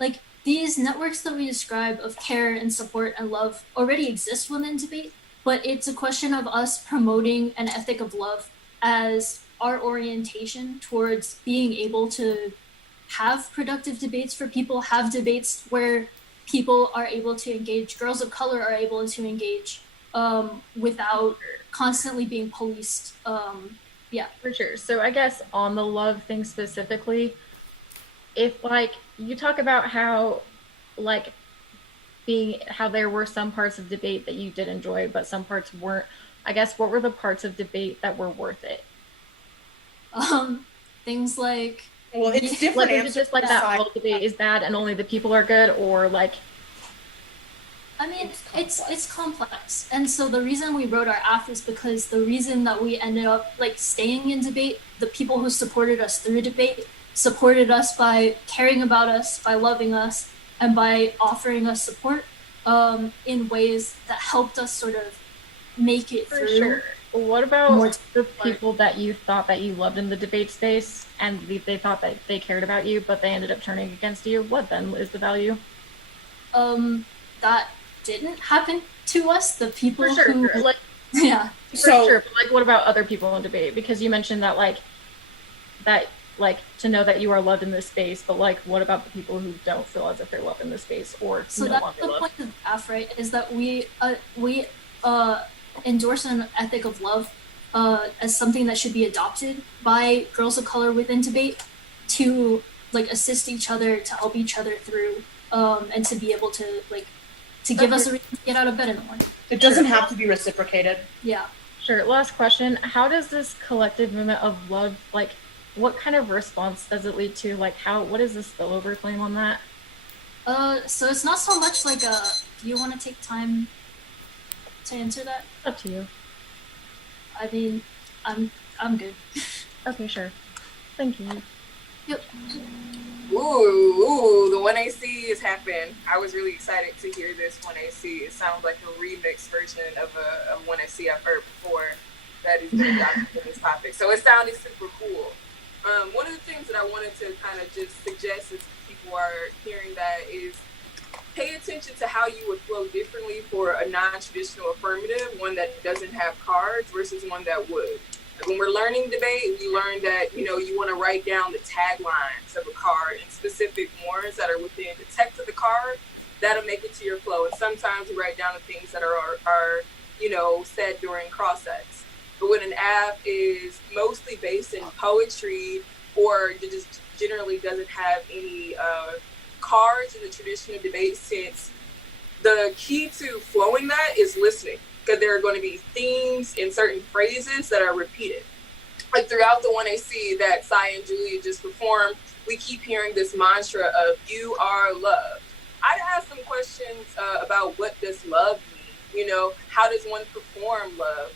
like these networks that we describe of care and support and love already exist within debate, but it's a question of us promoting an ethic of love as our orientation towards being able to have productive debates for people, have debates where people are able to engage, girls of color are able to engage without constantly being policed. Yeah. For sure. So I guess on the love thing specifically, if like you talk about how like being how there were some parts of debate that you did enjoy, but some parts weren't. I guess what were the parts of debate that were worth it? Things like Well, it's Like, different is it answers just like for that side. all debate is bad and only the people are good, or like I mean, It's it's complex. complex, and so the reason we wrote our app is because the reason that we ended up like staying in debate, the people who supported us through debate, supported us by caring about us, by loving us, and by offering us support in ways that helped us sort of make it for sure? through What a about more the difficult part. people that you thought that you loved in the debate space and they thought that they cared about you, but they ended up turning against you? What then is the value? That didn't happen to us. The For people sure, who, like yeah, for sure. So, But like, what about other people in debate? Because you mentioned that that like to know that you are loved in this space, but like, what about the people who don't feel as if they're loved in this space or so no that's longer the loved? point of AF, right? Is that we endorse an ethic of love as something that should be adopted by girls of color within debate to like assist each other, to help each other through, and to be able to like to give Okay, us a reason to get out of bed in the morning. it sure. doesn't have to be reciprocated. Yeah. Sure. Last question. How does this collective movement of love, like, what kind of response does it lead to? Like, what is the spillover claim on that? So it's not so much like a. Do you want to take time to answer that? Up to you. I mean, I'm good. Okay, sure. Thank you. Yep. Ooh, the 1AC is happening. I was really excited to hear this 1AC. It sounds like a remix version of a 1AC I've heard before that has been adopted for this topic. So it sounded super cool. One of the things that I wanted to kind of just suggest as people are hearing that is pay attention to how you would flow differently for a non-traditional affirmative, one that doesn't have cards versus one that would. When we're learning debate, we learn that you want to write down the taglines of a card in specific words that are within the text of the card. That'll make it to your flow. And sometimes we write down the things that are said during cross-sects. But when an app is mostly based in poetry or just generally doesn't have any cards in the traditional debate sense, the key to flowing that is listening, because there are going to be themes in certain phrases that are repeated. Like throughout the 1AC that Sai and Julia just performed, we keep hearing this mantra of "you are loved." I'd ask some questions about what does love mean. How does one perform love?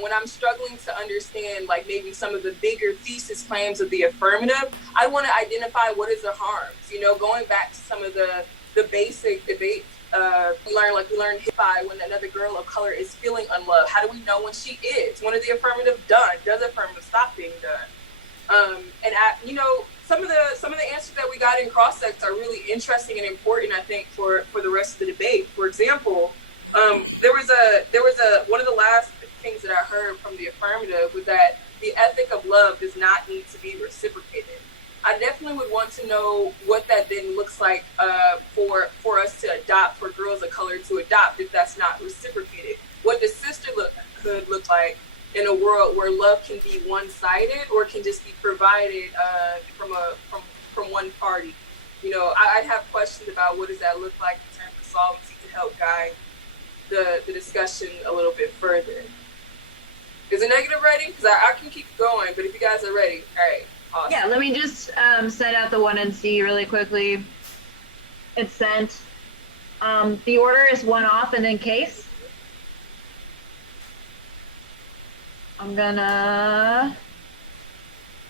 When I'm struggling to understand, like maybe some of the bigger thesis claims of the affirmative, I want to identify what is the harms. Going back to some of the basic debate we learn by when another girl of color is feeling unloved. How do we know when she is? When is the affirmative done? Does the affirmative stop being done? Some of the answers that we got in cross sects are really interesting and important, I think, for the rest of the debate. For example, there was one of the last things that I heard from the affirmative was that the ethic of love does not need to be reciprocated. I definitely would want to know what that then looks like for us to adopt, for girls of color to adopt, if that's not reciprocated. What does sisterhood look like in a world where love can be one-sided or can just be provided from one party? I'd have questions about what does that look like in terms of solvency to help guide the discussion a little bit further. Is it negative rating? Because I can keep going, but if you guys are ready, all right. Awesome. Yeah, let me just set out the 1NC really quickly. It's sent. The order is one off and then case. I'm gonna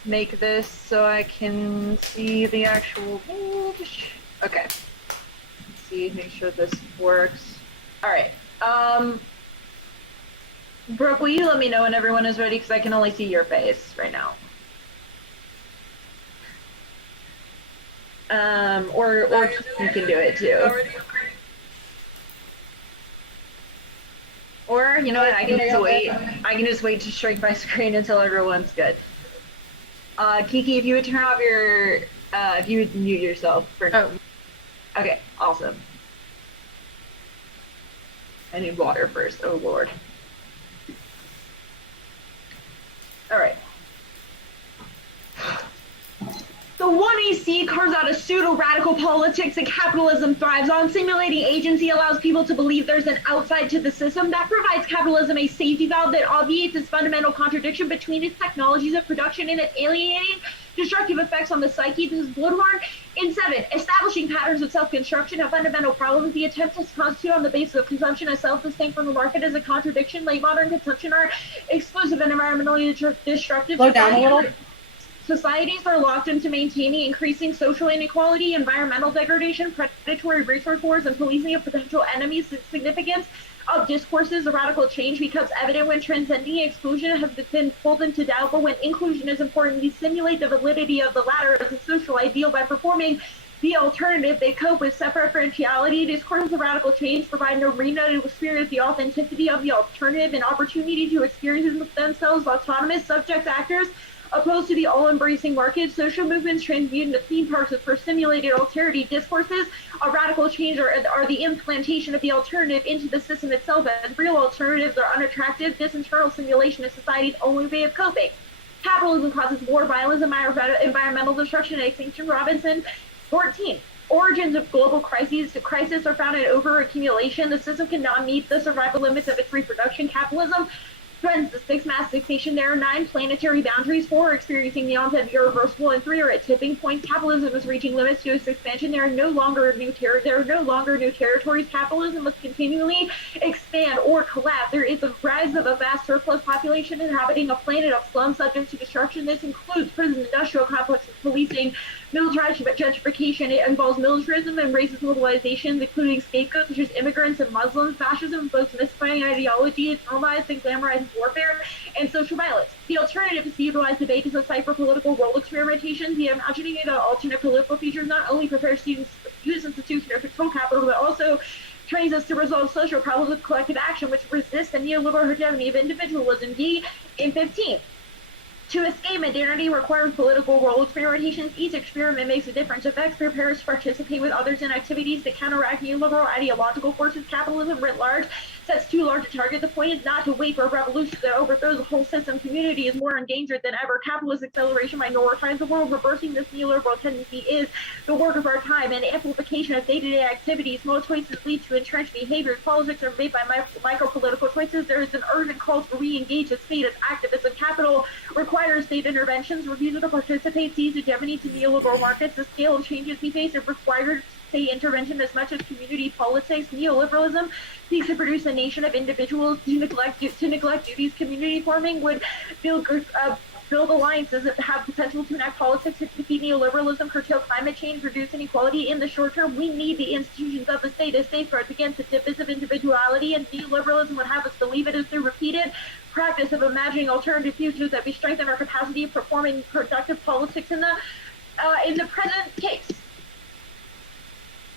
make this so I can see the actual page. Okay. Let's see, make sure this works. All right. Brooke, will you let me know when everyone is ready? Because I can only see your face right now. Or you can do it too. Already? Or you know what? I can just wait. I can just wait to shrink my screen until everyone's good. Kiki, if you would turn off your, if you would mute yourself for. Oh. Okay, awesome. I need water first. Oh lord. All right. The 1AC carves out a pseudo-radical politics that capitalism thrives on. Simulating agency allows people to believe there's an outside to the system that provides capitalism a safety valve that obviates its fundamental contradiction between its technologies of production and its alienating, destructive effects on the psyche. This is Bloodhorn. In 7, establishing patterns of self-construction, a fundamental problem. The attempt to constitute on the basis of consumption as self-distinct from the market is a contradiction. Late modern consumption are exclusive and environmentally destructive. Slow down a little. Societies are locked into maintaining increasing social inequality, environmental degradation, predatory resource wars, and policing of potential enemies. The significance of discourses of radical change becomes evident when transcending exclusion has been pulled into doubt, but when inclusion is important, we simulate the validity of the latter as a social ideal by performing the alternative. They cope with self-referentiality. Discourses of radical change provide an arena to experience the authenticity of the alternative, an opportunity to experience themselves autonomous subject actors opposed to the all-embracing market. Social movements transmute into theme parks for simulated alterity. Discourses of radical change are the implantation of the alternative into the system itself, as real alternatives are unattractive. This internal simulation is society's only way of coping. Capitalism causes war, violence, environmental destruction, and extinction. Robinson. 14. Origins of global crises. The crises are found in overaccumulation. The system cannot meet the survival limits of its reproduction. Capitalism threatens the 6 mass fixation. There are 9 planetary boundaries. 4 are experiencing the onset of irreversible, and 3 are at tipping points. Capitalism is reaching limits to its expansion. There are no longer new territories. Capitalism must continually expand or collapse. There is a rise of a vast surplus population inhabiting a planet of slums subject to destruction. This includes prison, industrial complexes, policing, militarized gentrification. It involves militarism and racist mobilizations, including scapegoats such as immigrants and Muslims. Fascism boasts mystifying ideology. It normalizes and glamorizes warfare and social violence. The alternative is to utilize debate as a site for political role experimentation. The imagining of alternate political features not only prepares students to use institutions or control capital, but also trains us to resolve social problems with collective action, which resists the neoliberal hegemony of individualism. D in 15. To escape modernity requires political role experimentations. Each experiment makes a difference. Effects prepares to participate with others in activities that counteract neoliberal ideological forces. Capitalism writ large sets too large a target. The point is not to wait for a revolution that overthrows the whole system. Community is more endangered than ever. Capitalist acceleration minorities the world. Reversing this neoliberal tendency is the work of our time, and amplification of day-to-day activities. Small choices lead to entrenched behaviors. Politics are made by micro-political choices. There is an urgent call to re-engage the state as activism. Capital requires state interventions. Refusal to participate sees hegemony to neoliberal markets. The scale of changes we face have required state intervention as much as community politics. Neoliberalism seeks to produce a nation of individuals. To neglect duties. Community forming would build alliances that have potential to enact politics to defeat neoliberalism, curtail climate change, reduce inequality. In the short term, we need the institutions of the state as safeguards against the divisive individuality, and neoliberalism would have us believe it is through repeated practice of imagining alternative futures that we strengthen our capacity of performing productive politics in the present case.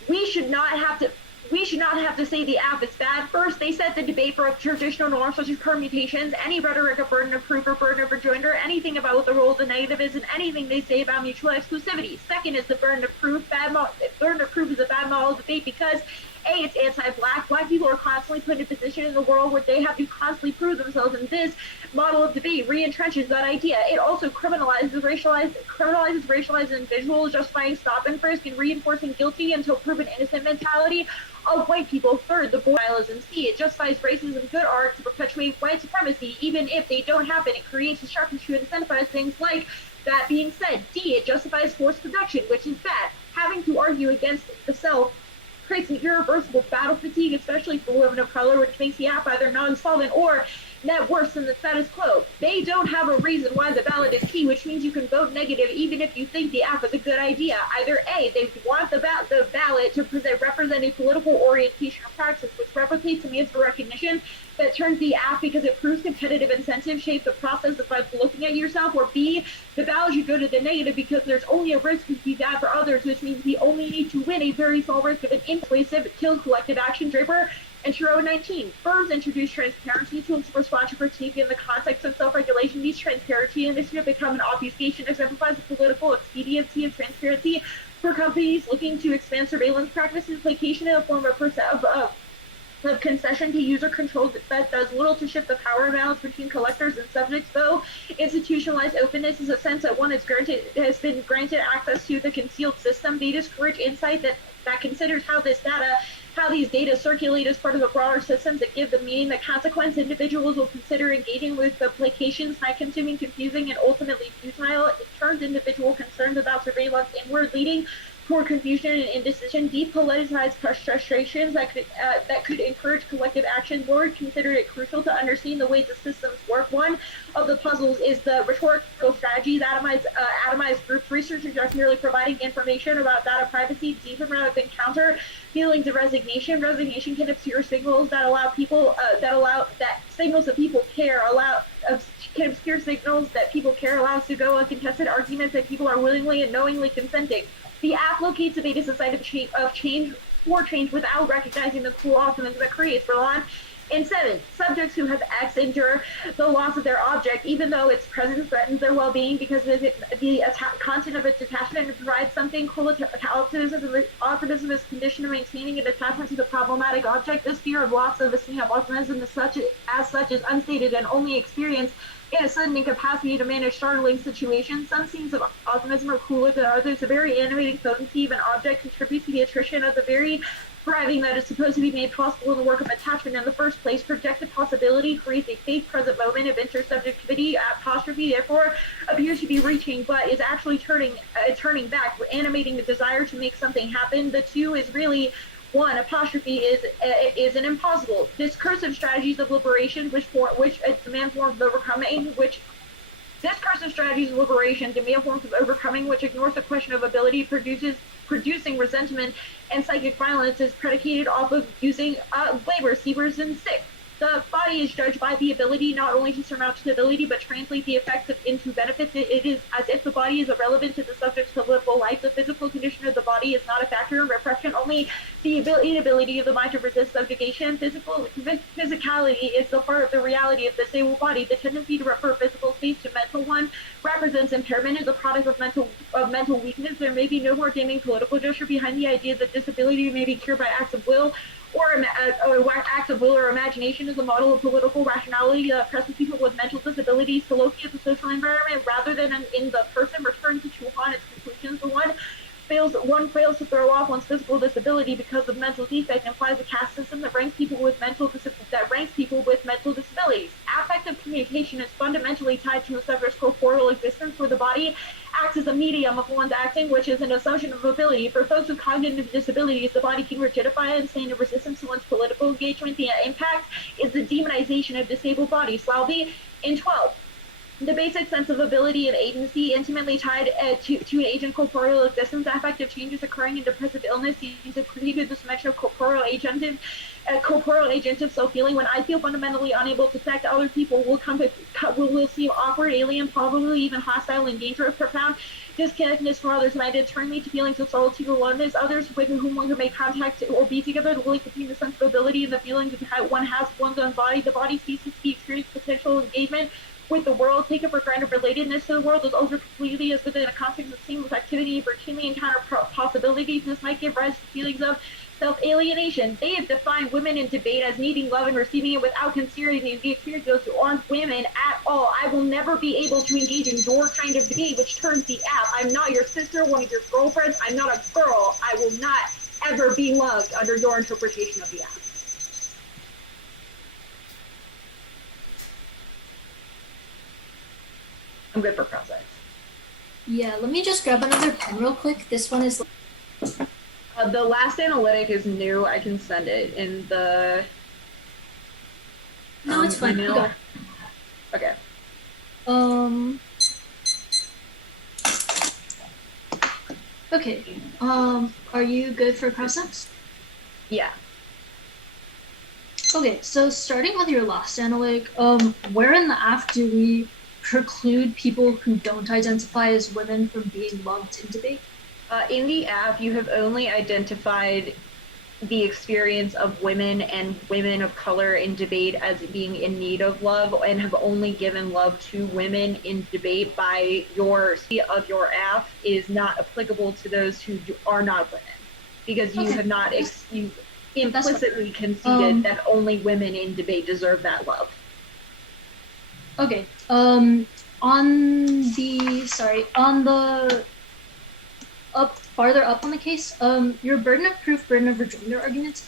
We should not have to say the app is bad. First, they set the debate for traditional norms such as permutations, any rhetoric of burden of proof or burden of rejoinder, anything about what the role of the negative is, and anything they say about mutual exclusivity. Second is the burden of proof. Burden of proof is a bad model of debate because A, it's anti-black. Black people are constantly put in a position in the world where they have to constantly prove themselves, and this model of debate re-entrenches that idea. It also criminalizes racialized individuals, justifying stop and frisk and reinforcing guilty until proven innocent mentality of white people. Third, the moralism. C, it justifies racism, good art to perpetuate white supremacy, even if they don't happen. It creates a structure to incentivize things like that. Being said, D, it justifies forced production, which is bad. Having to argue against the self creates an irreversible battle fatigue, especially for women of color, which makes the app either non-solvent or net worse than the status quo. They don't have a reason why the ballot is key, which means you can vote negative even if you think the app is a good idea. Either A, they want the ballot to represent a political orientation or praxis, which replicates a means for recognition that turns the app because it proves competitive incentives shape the process of looking at yourself, or B, the ballot should go to the negative because there's only a risk to be bad for others, which means we only need to win a very small risk of an invasive kill collective action. Draper and Shiro 19. Firms introduce transparency tools to respond to critique in the context of self-regulation. These transparency initiatives become an obfuscation, exemplifies the political expediency of transparency for companies looking to expand surveillance practices, placation in a form of concession to user control that does little to shift the power balance between collectors and subjects, though institutionalized openness is a sense that one has been granted access to the concealed system. They discourage insight that considers how these data circulate as part of the broader systems that give the meaning, the consequence. Individuals will consider engaging with the placations, high-consuming, confusing, and ultimately futile. It turns individual concerns about surveillance inward, leading toward confusion and indecision. Depoliticized frustrations that could encourage collective action. Lord considered it crucial to understand the way the systems work. One of the puzzles is the rhetorical strategies. Atomized groups. Researchers are merely providing information about data privacy, deepen rather than counter feelings of resignation. Resignation can obscure signals that allow people signals that people care. Can obscure signals that people care. Allows to go uncontested arguments that people are willingly and knowingly consenting. The app locates a beta society of change without recognizing the cool optimism that creates. Verlon. And 7, subjects who have X endure the loss of their object, even though its presence threatens their well-being because the content of its attachment provides something. Optimism is conditioned to maintaining an attachment to the problematic object. This fear of loss of esteem of optimism as such is unstated and only experienced in a sudden incapacity to manage startling situations. Some scenes of optimism are cooler than others. The very animating potency of an object contributes to the attrition of the very thriving that is supposed to be made possible in the work of attachment in the first place. Projected possibility creates a fake present moment of intersubjectivity. Apostrophe therefore appears to be reaching, but is actually turning back, animating the desire to make something happen. The 2 is really 1. Apostrophe is an impossible. Discursive strategies of liberation, which demand forms of overcoming, discursive strategies of liberation demand forms of overcoming, which ignores the question of ability, producing resentment and psychic violence is predicated off of using labor. Sievers and 6. The body is judged by the ability not only to surmount disability, but translate the effects into benefits. It is as if the body is irrelevant to the subject's political life. The physical condition of the body is not a factor in repression, only the inability of the mind to resist subjugation. Physicality is the part of the reality of the disabled body. The tendency to refer physical states to mental one represents impairment is a product of mental weakness. There may be no more damning political gesture behind the idea that disability may be cured by acts of will or acts of will or imagination is a model of political rationality that oppresses people with mental disabilities to locate the social environment rather than in the person. Return to Chuhan its conclusions. One fails to throw off one's physical disability because of mental defect implies a caste system that ranks people with mental disabilities. Affective communication is fundamentally tied to a subject's corporeal existence, where the body acts as a medium of one's acting, which is an assumption of ability. For folks with cognitive disabilities, the body can rigidify and stand in resistance to one's political engagement. The impact is the demonization of disabled bodies. Slavi in 12. The basic sense of ability and agency intimately tied to an agent corporeal existence. Affective changes occurring in depressive illness seems to create this dimension of corporeal agentive self-feeling. When I feel fundamentally unable to connect to other people, will seem awkward, alien, probably even hostile and dangerous. Profound disconnectedness from others might turn me to feelings of solitude or loneliness. Others with whom one can make contact or be together, the link between the sense of ability and the feelings of how one has one's own body. The body ceases to be experienced potential engagement with the world. Taken for granted relatedness to the world is altered completely as within a context of seamless activity for routinely encounter possibilities. This might give rise to feelings of self-alienation. They have defined women in debate as needing love and receiving it without considering the experience of those aren't women at all. I will never be able to engage in your kind of debate, which turns the app. I'm not your sister, one of your girlfriends. I'm not a girl. I will not ever be loved under your interpretation of the app. I'm good for process. Yeah, let me just grab another pen real quick. This one is... The last analytic is new. I can send it in the... No, it's fine. You email? got it. Okay. Okay. Are you good for cross-sects? Yeah. Okay, so starting with your last analytic, where in the app do we preclude people who don't identify as women from being loved in debate? In the app, you have only identified the experience of women and women of color in debate as being in need of love, and have only given love to women in debate by your of your app is not applicable to those who are not women, because you Okay. have not you implicitly conceded Um, that only women in debate deserve that love. Okay. On the farther up on the case, your burden of proof, burden of rejoinder arguments.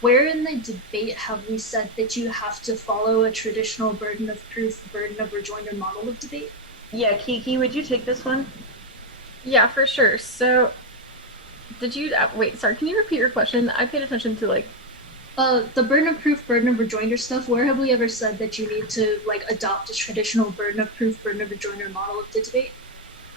Where in the debate have we said that you have to follow a traditional burden of proof, burden of rejoinder model of debate? Yeah, Kiki, would you take this one? Yeah, for sure. So, did you wait? Sorry, can you repeat your question? I paid attention to like. The burden of proof, burden of rejoinder stuff. Where have we ever said that you need to like adopt a traditional burden of proof, burden of rejoinder model of the debate?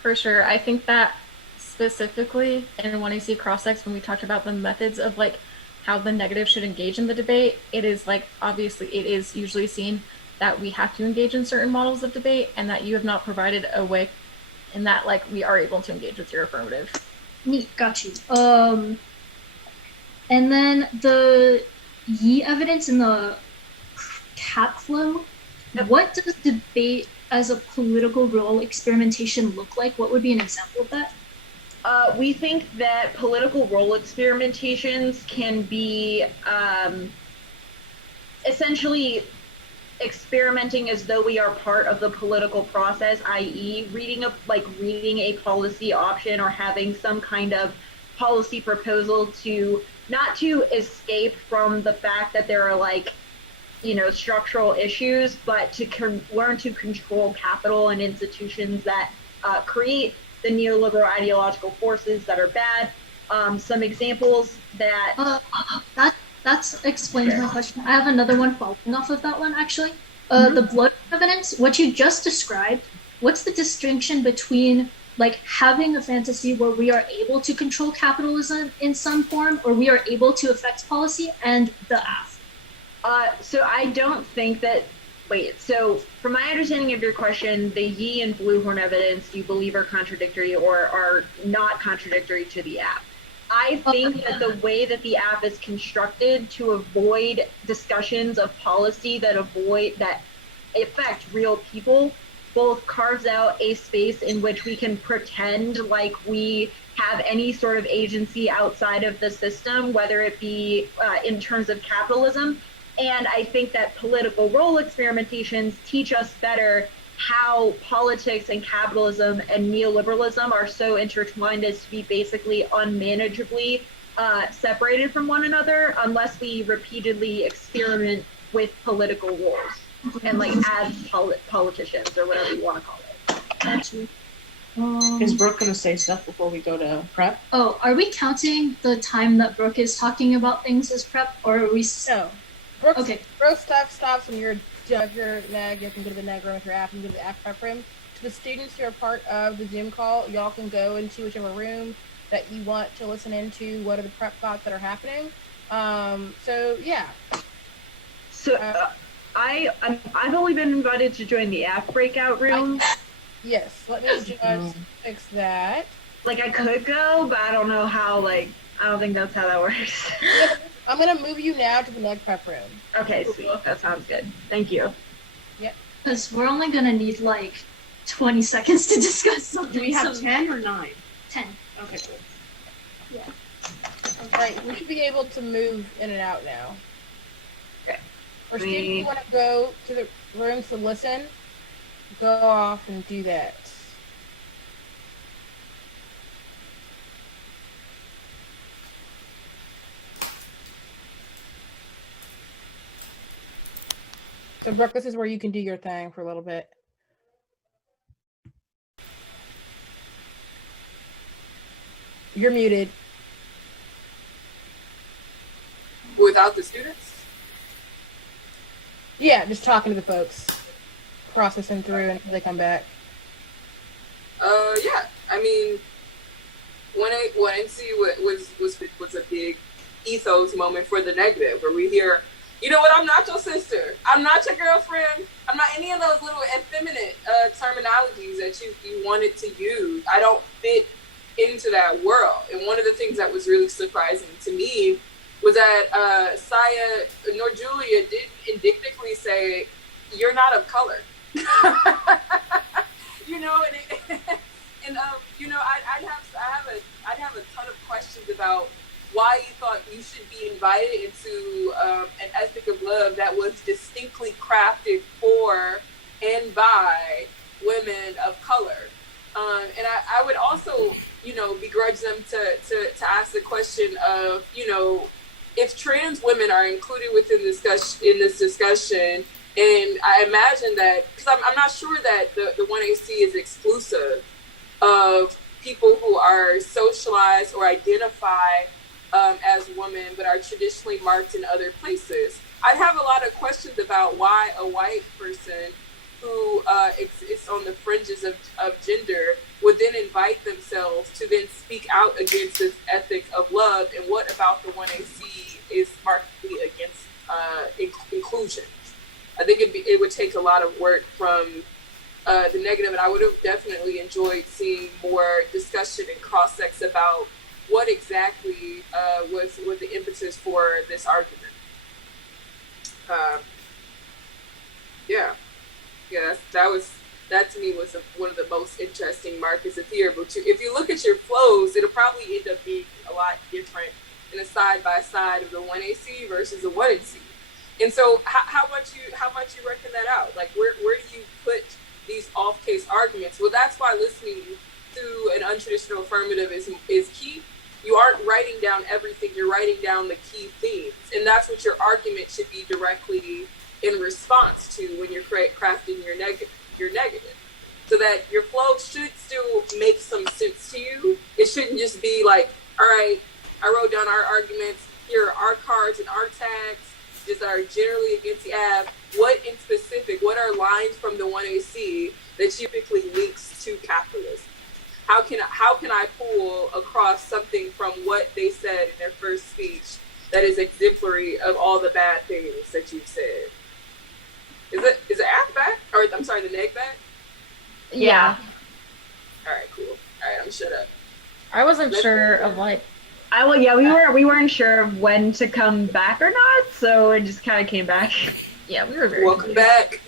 For sure. I think that specifically in 1AC cross-sects, when we talked about the methods of like how the negative should engage in the debate, it is like obviously it is usually seen that we have to engage in certain models of debate, and that you have not provided a way in that like we are able to engage with your affirmative. Neat, got you. And then the Yi evidence in the cap flow. Yep. What does debate as a political role experimentation look like? What would be an example of that? We think that political role experimentations can be essentially experimenting as though we are part of the political process, i.e., reading a policy option or having some kind of policy proposal to not to escape from the fact that there are like, you know, structural issues, but to learn to control capital and institutions that create the neoliberal ideological forces that are bad. Some examples that That explains my question. I have another one following off of that one, actually. The blood evidence, what you just described, what's the distinction between like having a fantasy where we are able to control capitalism in some form, or we are able to affect policy, and the AF? So I don't think that. Wait. So, from my understanding of your question, the Yi and Bluehorn evidence you believe are contradictory or are not contradictory to the app. I think that the way that the app is constructed to avoid discussions of policy that affect real people both carves out a space in which we can pretend like we have any sort of agency outside of the system, whether it be in terms of capitalism. And I think that political role experimentations teach us better how politics and capitalism and neoliberalism are so intertwined as to be basically unmanageably separated from one another unless we repeatedly experiment with political roles and like as politicians or whatever you want to call it. Actually, Is Brooke going to say stuff before we go to prep? oh, are we counting the time that Brooke is talking about things as prep, or are we? No. Brooks, Okay. Brooks stuff stops when you're done with your neg. You can go to the neg room with your app and go to the app prep room. To the students who are part of the Zoom call, y'all can go into whichever room that you want to listen into what are the prep thoughts that are happening. So yeah. So I've only been invited to join the app breakout room. Yes, let me just fix that. Like I could go, but I don't know how. Like I don't think that's how that works. I'm gonna move you now to the neg prep room. Okay, sweet. That sounds good. Thank you. Because we're only gonna need like 20 seconds to discuss something. Do we have so 10 or 9? 10. Okay, cool. Right, we should be able to move in and out now. Okay. For students who want to go to the rooms to listen, go off and do that. So, Brooke, this is where you can do your thing for a little bit. You're muted. Without the students? Yeah, just talking to the folks, processing through until they come back. Yeah. I mean, when NC was a big ethos moment for the negative, where we hear, you know what, I'm not your sister, I'm not your girlfriend, I'm not any of those little effeminate terminologies that you wanted to use. I don't fit into that world. And one of the things that was really surprising to me was that Saya nor Julia did indictively say, "You're not of color." You know, and you know, I'd have a ton of questions about why you thought you should be invited into an ethic of love that was distinctly crafted for and by women of color. And I would also, you know, begrudge them to ask the question of, you know, if trans women are included within this discussion, and I imagine that, because I'm not sure that the 1AC is exclusive of people who are socialized or identify as women but are traditionally marked in other places. I'd have a lot of questions about why a white person who exists on the fringes of gender would then invite themselves to then speak out against this ethic of love, and what about the 1AC is markedly against inclusion. I think it would take a lot of work from the negative, and I would have definitely enjoyed seeing more discussion and cross-sex about what exactly was the impetus for this argument. That to me was one of the most interesting markers of here. But if you look at your flows, it'll probably end up being a lot different in a side by side of the 1AC versus the 1NC. And so, how much you reckon that out? Like, where do you put these off case arguments? Well, that's why listening to an untraditional affirmative is key. You aren't writing down everything; you're writing down the key themes, and that's what your argument should be directly in response to when you're crafting your negative, so that your flow should still make some sense to you. It shouldn't just be like, all right, I wrote down our arguments. Here are our cards and our tags, just are generally against the app. What in specific? What are lines from the 1AC that typically links to capitalism? How can I pull across something from what they said in their first speech that is exemplary of all the bad things that you've said? Is it app back? Or I'm sorry, the neg back? Yeah. All right, cool. All right, I'm shut up. I wasn't sure of like. We weren't sure of when to come back or not, so it just kind of came back. Yeah, we were very. Welcome back.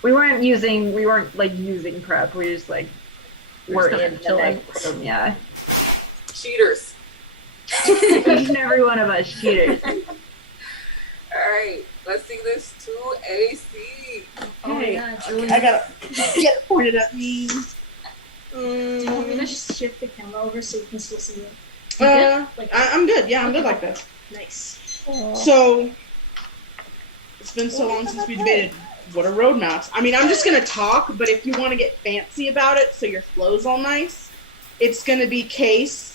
we weren't like using prep. We just like were in the next room. Yeah. Cheaters. Each and every one of us cheaters. All right, let's see this 2AC. Oh my god, Julie. I gotta get it pointed at me. Do you want me to shift the camera over so you can still see it? I'm good. Yeah, I'm good like this. Nice. So, it's been so long since we debated what are roadmaps. I mean, I'm just going to talk, but if you want to get fancy about it so your flow's all nice, it's going to be case.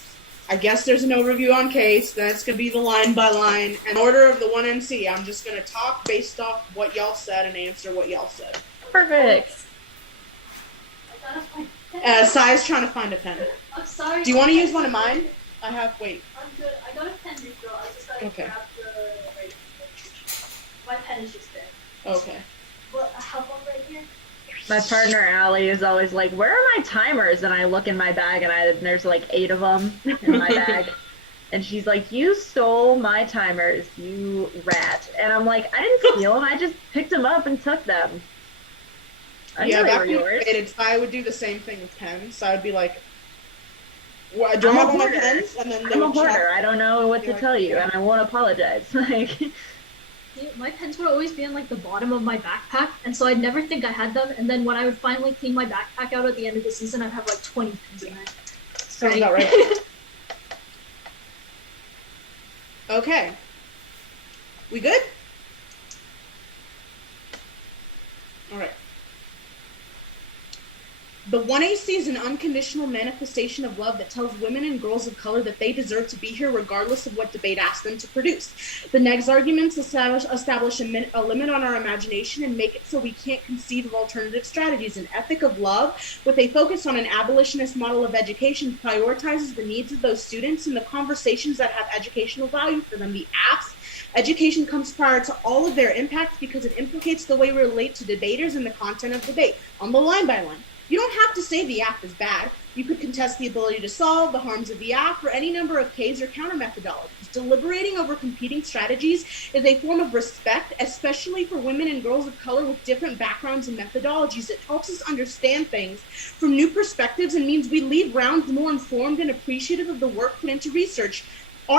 I guess there's an overview on case, then it's going to be the line by line. In order of the 1NC, I'm just going to talk based off what y'all said and answer what y'all said. Perfect. I gotta find a pen. Sai's trying to find a pen. I'm sorry. Do you want to use one of mine? Wait. I'm good. I got a pen, girl. I just gotta Okay. grab the. My pen is just there. Okay. But I have one right here. My partner Allie is always like, "Where are my timers?" And I look in my bag, and there's like 8 of them in my bag. And she's like, "You stole my timers, you rat!" And I'm like, "I didn't steal them. I just picked them up and took them." I Yeah, knew they back were when we yours. debated, Sai would do the same thing with pens. Sai would be like, "Do I I'm a have all my hoarder. pens?" And then they I'm a would chat. hoarder. I don't know what to Like, tell you, yeah. and I won't apologize. Like, See, my pens would always be in like the bottom of my backpack, and so I'd never think I had them. And then when I would finally clean my backpack out at the end of the season, I'd have like 20 pens in there. Sounds about right. Okay. We good? All right. The 1AC is an unconditional manifestation of love that tells women and girls of color that they deserve to be here regardless of what debate asks them to produce. The next arguments establish a limit on our imagination and make it so we can't conceive of alternative strategies. An ethic of love, with a focus on an abolitionist model of education, prioritizes the needs of those students and the conversations that have educational value for them. The apps education comes prior to all of their impacts because it implicates the way we relate to debaters and the content of debate. On the line by line. You don't have to say the app is bad. You could contest the ability to solve, the harms of the app, or any number of Ks or counter methodologies. Deliberating over competing strategies is a form of respect, especially for women and girls of color with different backgrounds and methodologies. It helps us understand things from new perspectives and means we leave rounds more informed and appreciative of the work put into research.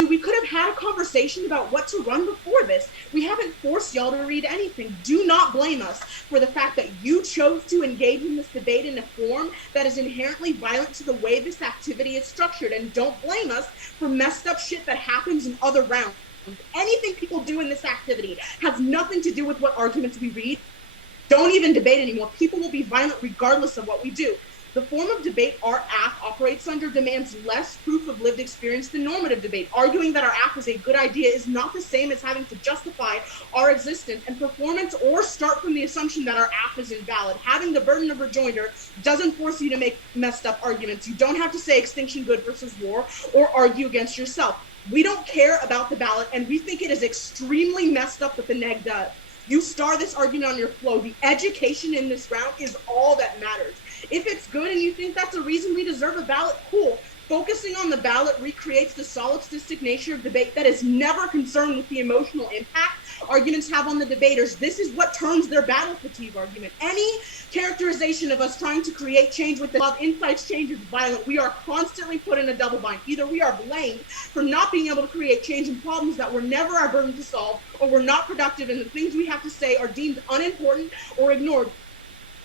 We could have had a conversation about what to run before this. We haven't forced y'all to read anything. Do not blame us for the fact that you chose to engage in this debate in a form that is inherently violent to the way this activity is structured. And don't blame us for messed up shit that happens in other rounds. Anything people do in this activity has nothing to do with what arguments we read. Don't even debate anymore. People will be violent regardless of what we do. The form of debate our app operates under demands less proof of lived experience than normative debate. Arguing that our app is a good idea is not the same as having to justify our existence and performance or start from the assumption that our app is invalid. Having the burden of rejoinder doesn't force you to make messed up arguments. You don't have to say extinction good versus war or argue against yourself. We don't care about the ballot, and we think it is extremely messed up what the neg does. You star this argument on your flow. The education in this round is all that matters. If it's good and you think that's a reason we deserve a ballot, cool. Focusing on the ballot recreates the solipsistic nature of debate that is never concerned with the emotional impact arguments have on the debaters. This is what turns their battle fatigue argument. Any characterization of us trying to create change with the love incites change is violent. We are constantly put in a double bind. Either we are blamed for not being able to create change in problems that were never our burden to solve, or we're not productive and the things we have to say are deemed unimportant or ignored.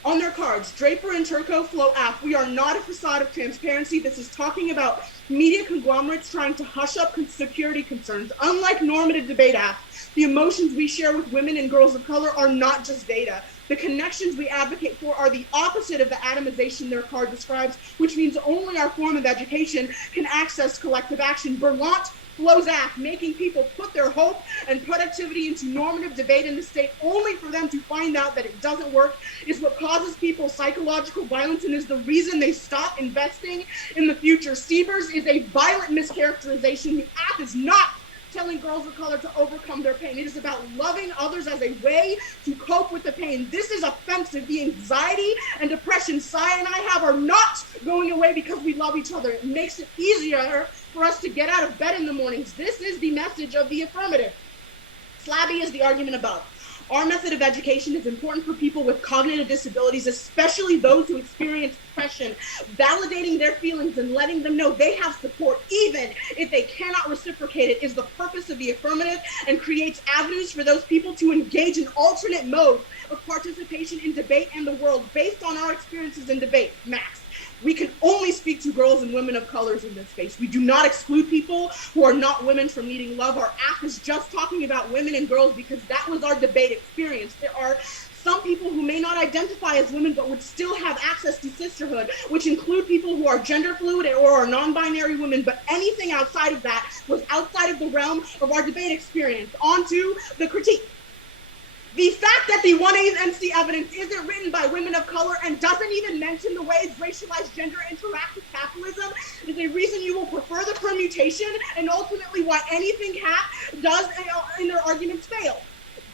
On their cards, Draper and Turco Flow app, we are not a facade of transparency. This is talking about media conglomerates trying to hush up security concerns. Unlike normative debate apps, the emotions we share with women and girls of color are not just data. The connections we advocate for are the opposite of the atomization their card describes, which means only our form of education can access collective action. Vermont Flow's act, making people put their hope and productivity into normative debate in the state only for them to find out that it doesn't work, is what causes people psychological violence and is the reason they stop investing in the future. Siebers is a violent mischaracterization. The app is not telling girls of color to overcome their pain. It is about loving others as a way to cope with the pain. This is offensive. The anxiety and depression Sai and I have are not going away because we love each other. It makes it easier for us to get out of bed in the mornings. This is the message of the affirmative. Slabby is the argument above. Our method of education is important for people with cognitive disabilities, especially those who experience depression. Validating their feelings and letting them know they have support, even if they cannot reciprocate it, is the purpose of the affirmative and creates avenues for those people to engage in alternate modes of participation in debate and the world based on our experiences in debate. Max. We can only speak to girls and women of colors in this space. We do not exclude people who are not women from needing love. Our app is just talking about women and girls because that was our debate experience. There are some people who may not identify as women but would still have access to sisterhood, which include people who are gender fluid or are non-binary women, but anything outside of that was outside of the realm of our debate experience. On to the critique. The fact that the 1ANC evidence isn't written by women of color and doesn't even mention the ways racialized gender interact with capitalism is a reason you will prefer the permutation and ultimately why anything Cat does in their arguments fail.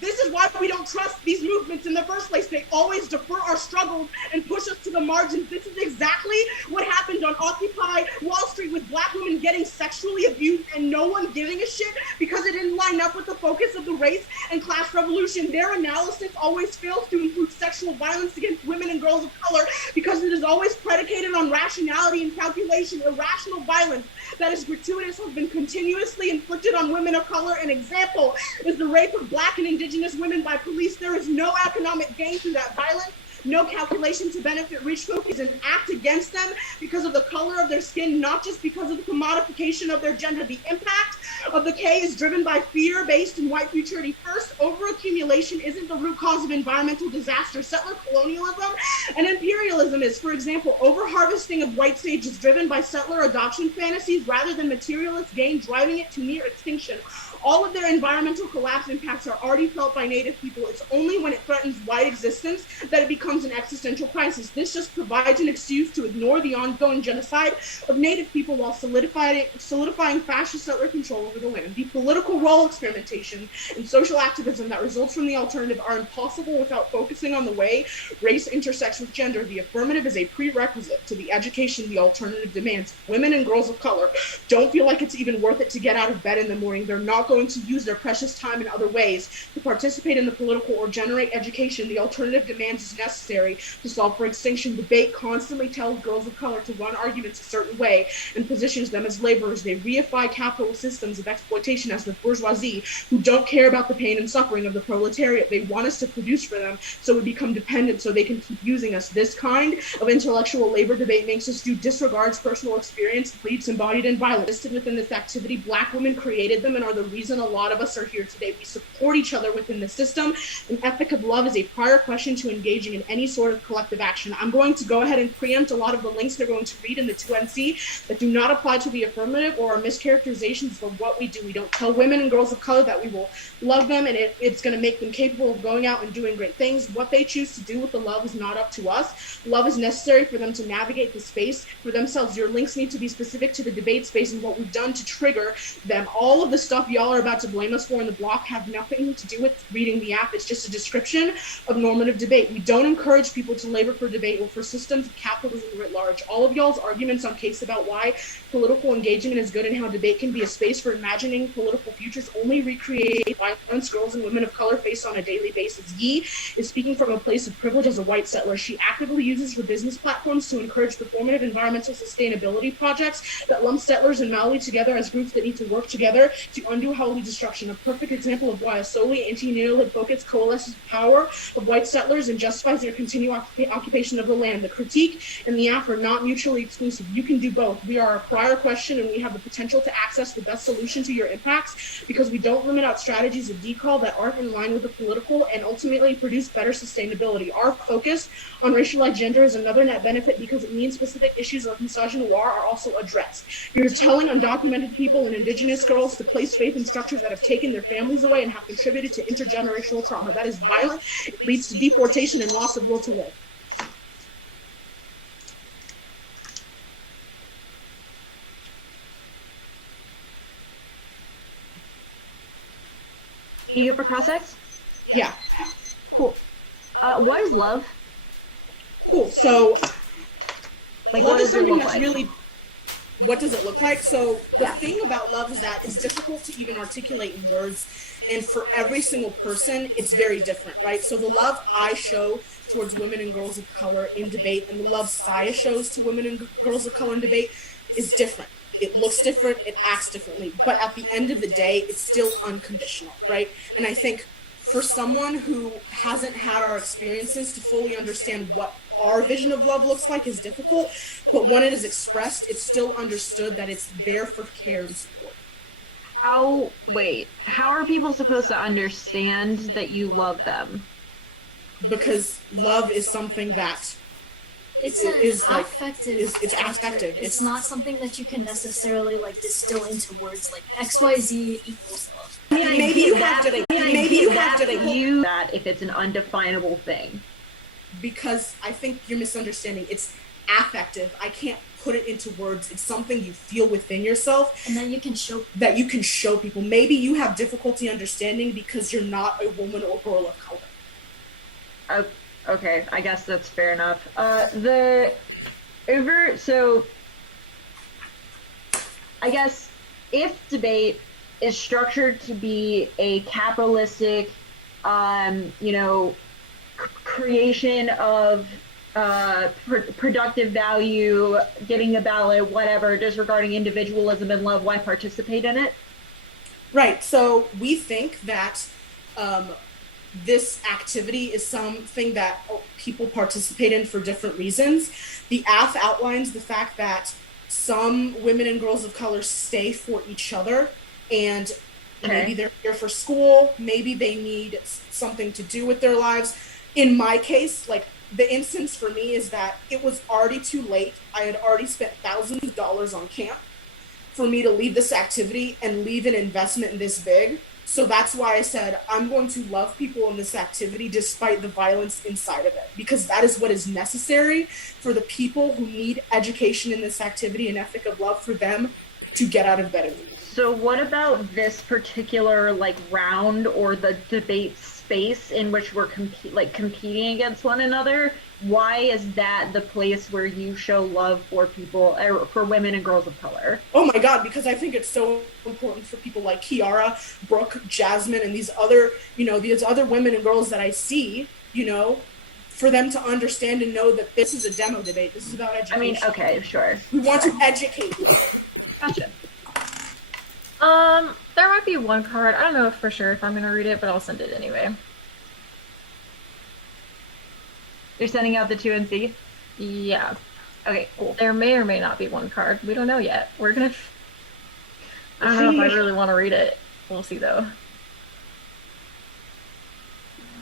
This is why we don't trust these movements in the first place. They always defer our struggles and push us to the margins. This is exactly what happened on Occupy Wall Street with black women getting sexually abused and no one giving a shit because it didn't line up with the focus of the race and class revolution. Their analysis always fails to include sexual violence against women and girls of color because it is always predicated on rationality and calculation. Irrational violence that is gratuitous has been continuously inflicted on women of color. An example is the rape of black and indigenous women by police. There is no economic gain through that violence. no calculation to benefit rich folk is an act against them because of the color of their skin, not just because of the commodification of their gender. The impact of the K is driven by fear based in white futurity. First, overaccumulation isn't the root cause of environmental disaster. Settler colonialism and imperialism is. For example, overharvesting of white sage is driven by settler adoption fantasies rather than materialist gain, driving it to near extinction. All of their environmental collapse impacts are already felt by Native people. It's only when it threatens white existence that it becomes an existential crisis. This just provides an excuse to ignore the ongoing genocide of Native people while solidifying fascist settler control over the land. The political role experimentation and social activism that results from the alternative are impossible without focusing on the way race intersects with gender. The affirmative is a prerequisite to the education the alternative demands. Women and girls of color don't feel like it's even worth it to get out of bed in the morning. They're not going to use their precious time in other ways to participate in the political or generate education the alternative demands is necessary to solve for extinction. Debate constantly tells girls of color to run arguments a certain way and positions them as laborers. They reify capitalist systems of exploitation as the bourgeoisie who don't care about the pain and suffering of the proletariat. They want us to produce for them so we become dependent so they can keep using us. This kind of intellectual labor debate makes us do disregards personal experience, leads embodied in violence. Listed within this activity, Black women created them and are the reason a lot of us are here today. We support each other within the system. An ethic of love is a prior question to engaging in any sort of collective action. I'm going to go ahead and preempt a lot of the links they're going to read in the 2NC that do not apply to the affirmative or are mischaracterizations of what we do. We don't tell women and girls of color that we will love them and it's going to make them capable of going out and doing great things. What they choose to do with the love is not up to us. Love is necessary for them to navigate the space for themselves. Your links need to be specific to the debate space and what we've done to trigger them. All of the stuff y'all are about to blame us for in the block have nothing to do with reading the app. It's just a description of normative debate. We don't encourage people to labor for debate or for systems of capitalism writ large. All of y'all's arguments on case about why political engagement is good and how debate can be a space for imagining political futures only recreate violence girls and women of color face on a daily basis. Yee is speaking from a place of privilege as a white settler. She actively uses her business platforms to encourage performative environmental sustainability projects that lump settlers and Maui together as groups that need to work together to undo Howley destruction. A perfect example of why a solely anti-neolithic focus coalesces the power of white settlers and justifies their continued occupation of the land. The critique and the app are not mutually exclusive. You can do both. We are a prior question and we have the potential to access the best solution to your impacts because we don't limit out strategies of decall that aren't in line with the political and ultimately produce better sustainability. Our focus on racialized gender is another net benefit because it means specific issues of misogynoir are also addressed. You're telling undocumented people and indigenous girls to place faith in structures that have taken their families away and have contributed to intergenerational trauma. That is violent. It leads to deportation and loss of will to live. Can you go for cross-sex? Yeah. Cool. What is love? Cool. So Like, love what is does it something look that's like? really, what does it look like? So the Yeah. thing about love is that it's difficult to even articulate in words. And for every single person, it's very different, right? So the love I show towards women and girls of color in debate and the love Saya shows to women and girls of color in debate is different. It looks different, it acts differently, but at the end of the day, it's still unconditional, right? And I think for someone who hasn't had our experiences to fully understand what our vision of love looks like is difficult, but when it is expressed, it's still understood that it's there for care and support. How are people supposed to understand that you love them? Because love is something that It's It an is like- affective. it's factor. affective. It's not something that you can necessarily like distill into words like XYZ equals love. I mean, Maybe I you get have that, to- but maybe you have to- use that if it's an undefinable thing. because I think you're misunderstanding. It's affective. I can't put it into words. It's something you feel within yourself And then you can show that you can show people. Maybe you have difficulty understanding because you're not a woman or girl of color. Okay, I guess that's fair enough. So I guess if debate is structured to be a capitalistic, creation of productive value, getting a ballot, whatever, disregarding individualism and love, why participate in it? Right. So we think that this activity is something that people participate in for different reasons. The AF outlines the fact that some women and girls of color stay for each other, and maybe they're here for school, maybe they need something to do with their lives. In my case, like, the instance for me is that it was already too late. I had already spent thousands of dollars on camp for me to leave this activity and leave an investment this big. So that's why I said I'm going to love people in this activity despite the violence inside of it, because that is what is necessary for the people who need education in this activity and ethic of love, for them to get out of bed and leave. So what about this particular like round or the debate space in which we're competing against one another? Why is that the place where you show love for people, or for women and girls of color? Oh my God, because I think it's so important for people like Kiara, Brooke, Jasmine, and these other women and girls that I see, for them to understand and know that this is a demo debate. This is about education. I mean, okay, sure. We want to educate people. Gotcha. There might be one card. I don't know for sure if I'm gonna read it, but I'll send it anyway. You're sending out the 2NC? Yeah. Okay, cool. There may or may not be one card. We don't know yet. We're gonna... I don't know if I really want to read it. We'll see, though.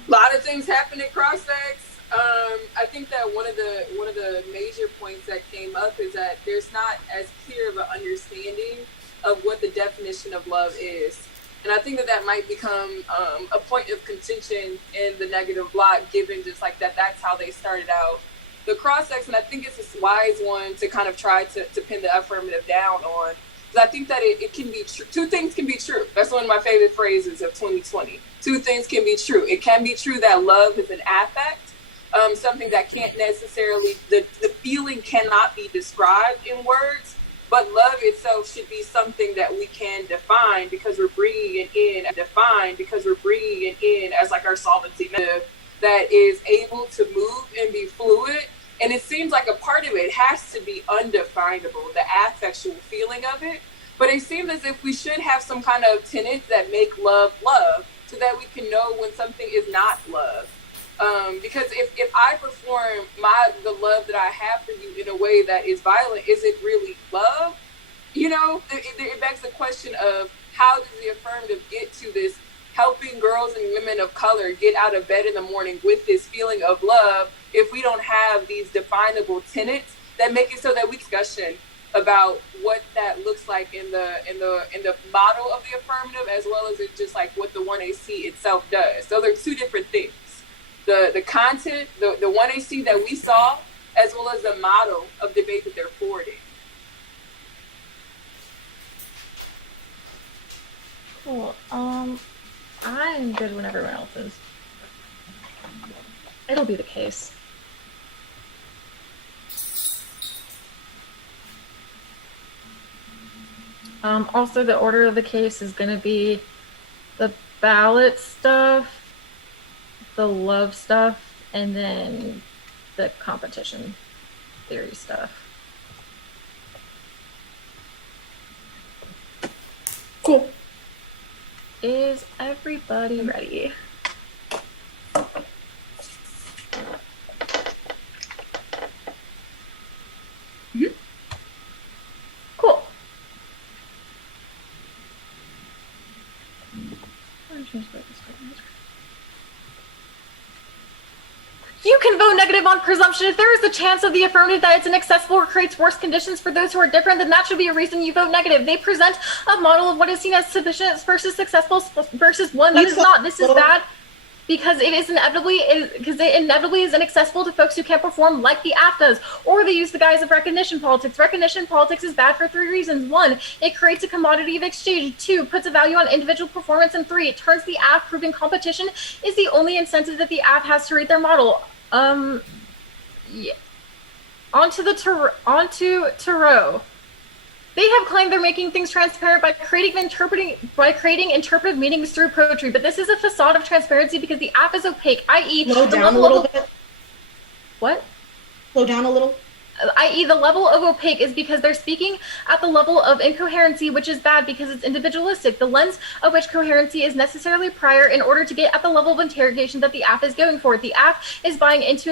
A lot of things happen at CrossX. I think that one of the major points that came up is that there's not as clear of an understanding of what the definition of love is. And I think that might become a point of contention in the negative block, given just like that's how they started out the CrossX. And I think it's a wise one to kind of try to pin the affirmative down on. Because I think that it can be true. Two things can be true. That's one of my favorite phrases of 2020. Two things can be true. It can be true that love is an affect, something that can't necessarily, the feeling cannot be described in words. But love itself should be something that we can define, because we're bringing it in as like our solvency that is able to move and be fluid. And it seems like a part of it has to be undefinable, the affectual feeling of it. But it seems as if we should have some kind of tenets that make love love, so that we can know when something is not love. Because if I perform the love that I have for you in a way that is violent, is it really love? It begs the question of, how does the affirmative get to this helping girls and women of color get out of bed in the morning with this feeling of love, if we don't have these definable tenets that make it so that we discussion about what that looks like in the model of the affirmative, as well as it just like what the 1AC itself does. So they're two different things. The content, the 1AC that we saw, as well as the model of debate that they're forwarding. Cool. I'm good when everyone else is. It'll be the case. Also, the order of the case is going to be the ballot stuff, the love stuff, and then the competition theory stuff. Cool. Is everybody ready? Mm-hmm. Cool. You can vote negative on presumption. If there is a chance of the affirmative that it's inaccessible or creates worse conditions for those who are different, then that should be a reason you vote negative. They present a model of what is seen as sufficient versus successful versus one that is not. This is bad because it inevitably is inaccessible to folks who can't perform like the AF does, or they use the guise of recognition politics. Recognition politics is bad for three reasons. One, it creates a commodity of exchange. Two, puts a value on individual performance. And three, it turns the AF proving competition is the only incentive that the AF has to rate their model. Yeah. Onto Tarot. They have claimed they're making things transparent by creating interpretive meanings through poetry, but this is a facade of transparency because the app is opaque, i.e. Slow down a little bit. What? Slow down a little. i.e. the level of opaque is because they're speaking at the level of incoherency, which is bad because it's individualistic. The lens of which coherency is necessarily prior in order to get at the level of interrogation that the aff is going for. The aff is buying into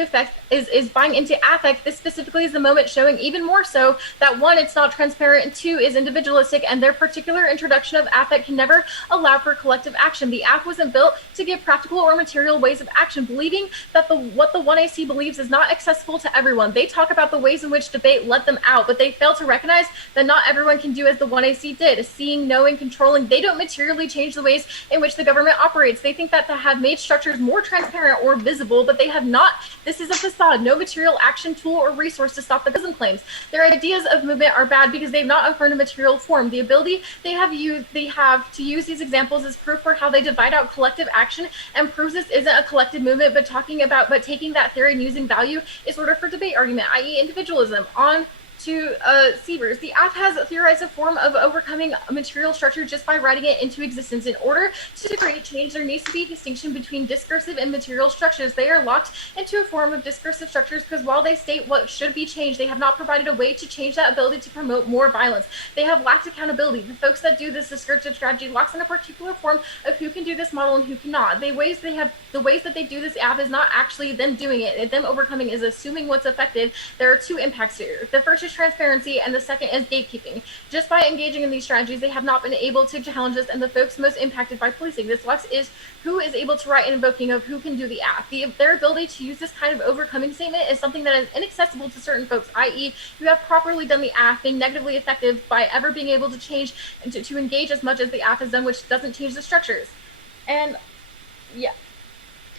is buying into affect. This specifically is the moment showing even more so that one, it's not transparent, and two, is individualistic, and their particular introduction of affect can never allow for collective action. The aff wasn't built to give practical or material ways of action, believing that what the 1AC believes is not accessible to everyone. They talk about the ways in which debate let them out, but they fail to recognize that not everyone can do as the 1AC did, seeing, knowing, controlling. They don't materially change the ways in which the government operates. They think that they have made structures more transparent or visible, but they have not. This is a facade, no material action, tool, or resource to stop the PRISM claims. Their ideas of movement are bad because they've not affirmed a material form. The ability they have to use these examples as proof for how they divide out collective action and proves this isn't a collective movement, but taking that theory and using value is order for debate argument, i.e. individualism. On to Siebers. The aff has theorized a form of overcoming a material structure just by writing it into existence. In order to create change, there needs to be a distinction between discursive and material structures. They are locked into a form of discursive structures because while they state what should be changed, they have not provided a way to change that ability to promote more violence. They have lacked accountability. The folks that do this descriptive strategy locks in a particular form of who can do this model and who cannot. The ways that they do this app is not actually them doing it. Them overcoming is assuming what's effective. There are two impacts here. The first is transparency, and the second is gatekeeping. Just by engaging in these strategies, they have not been able to challenge this, and the folks most impacted by policing. This lux is who is able to write an invoking of who can do the app. Their ability to use this kind of overcoming statement is something that is inaccessible to certain folks, i.e. who have properly done the app, being negatively effective by ever being able to change and to engage as much as the app has done, which doesn't change the structures. And yeah.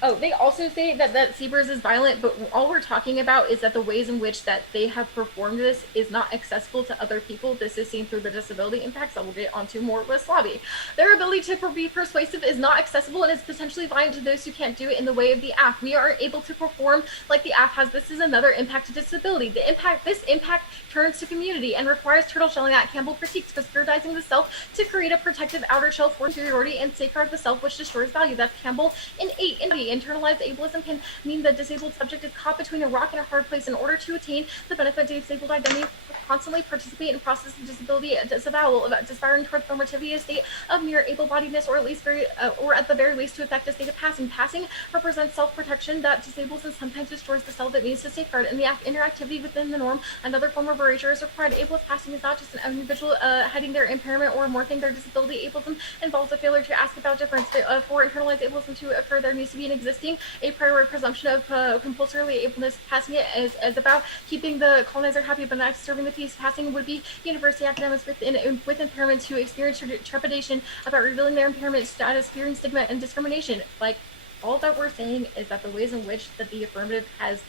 Oh, they also say that Siebers is violent, but all we're talking about is that the ways in which that they have performed this is not accessible to other people. This is seen through the disability impacts that we'll get onto more with Slavi. Their ability to be persuasive is not accessible and is potentially violent to those who can't do it in the way of the app. We aren't able to perform like the app has. This is another impact to disability. This impact turns to community and requires turtle shelling that Campbell critiques, bastardizing the self to create a protective outer shell for inferiority and safeguard the self, which destroys value. That's Campbell in 8. Internalized ableism can mean the disabled subject is caught between a rock and a hard place. In order to attain the benefit of disabled identity, constantly participate in process of disability disavowal, aspiring toward normativity, a state of mere able-bodiedness, or at least or at the very least to affect a state of passing. Passing represents self-protection that disables and sometimes destroys the self it needs to safeguard. In the interactivity within the norm, another form of erasure is required. Ableist passing is not just an individual hiding their impairment or morphing their disability. Ableism involves a failure to ask about difference. For internalized ableism to occur, there needs to be an existing a prior presumption of compulsory ableness. Passing it is about keeping the colonizer happy but not disturbing the peace. Passing would be university academics with impairments who experience trepidation about revealing their impairment status, fearing stigma and discrimination. Like, all that we're saying is that the ways in which that the affirmative has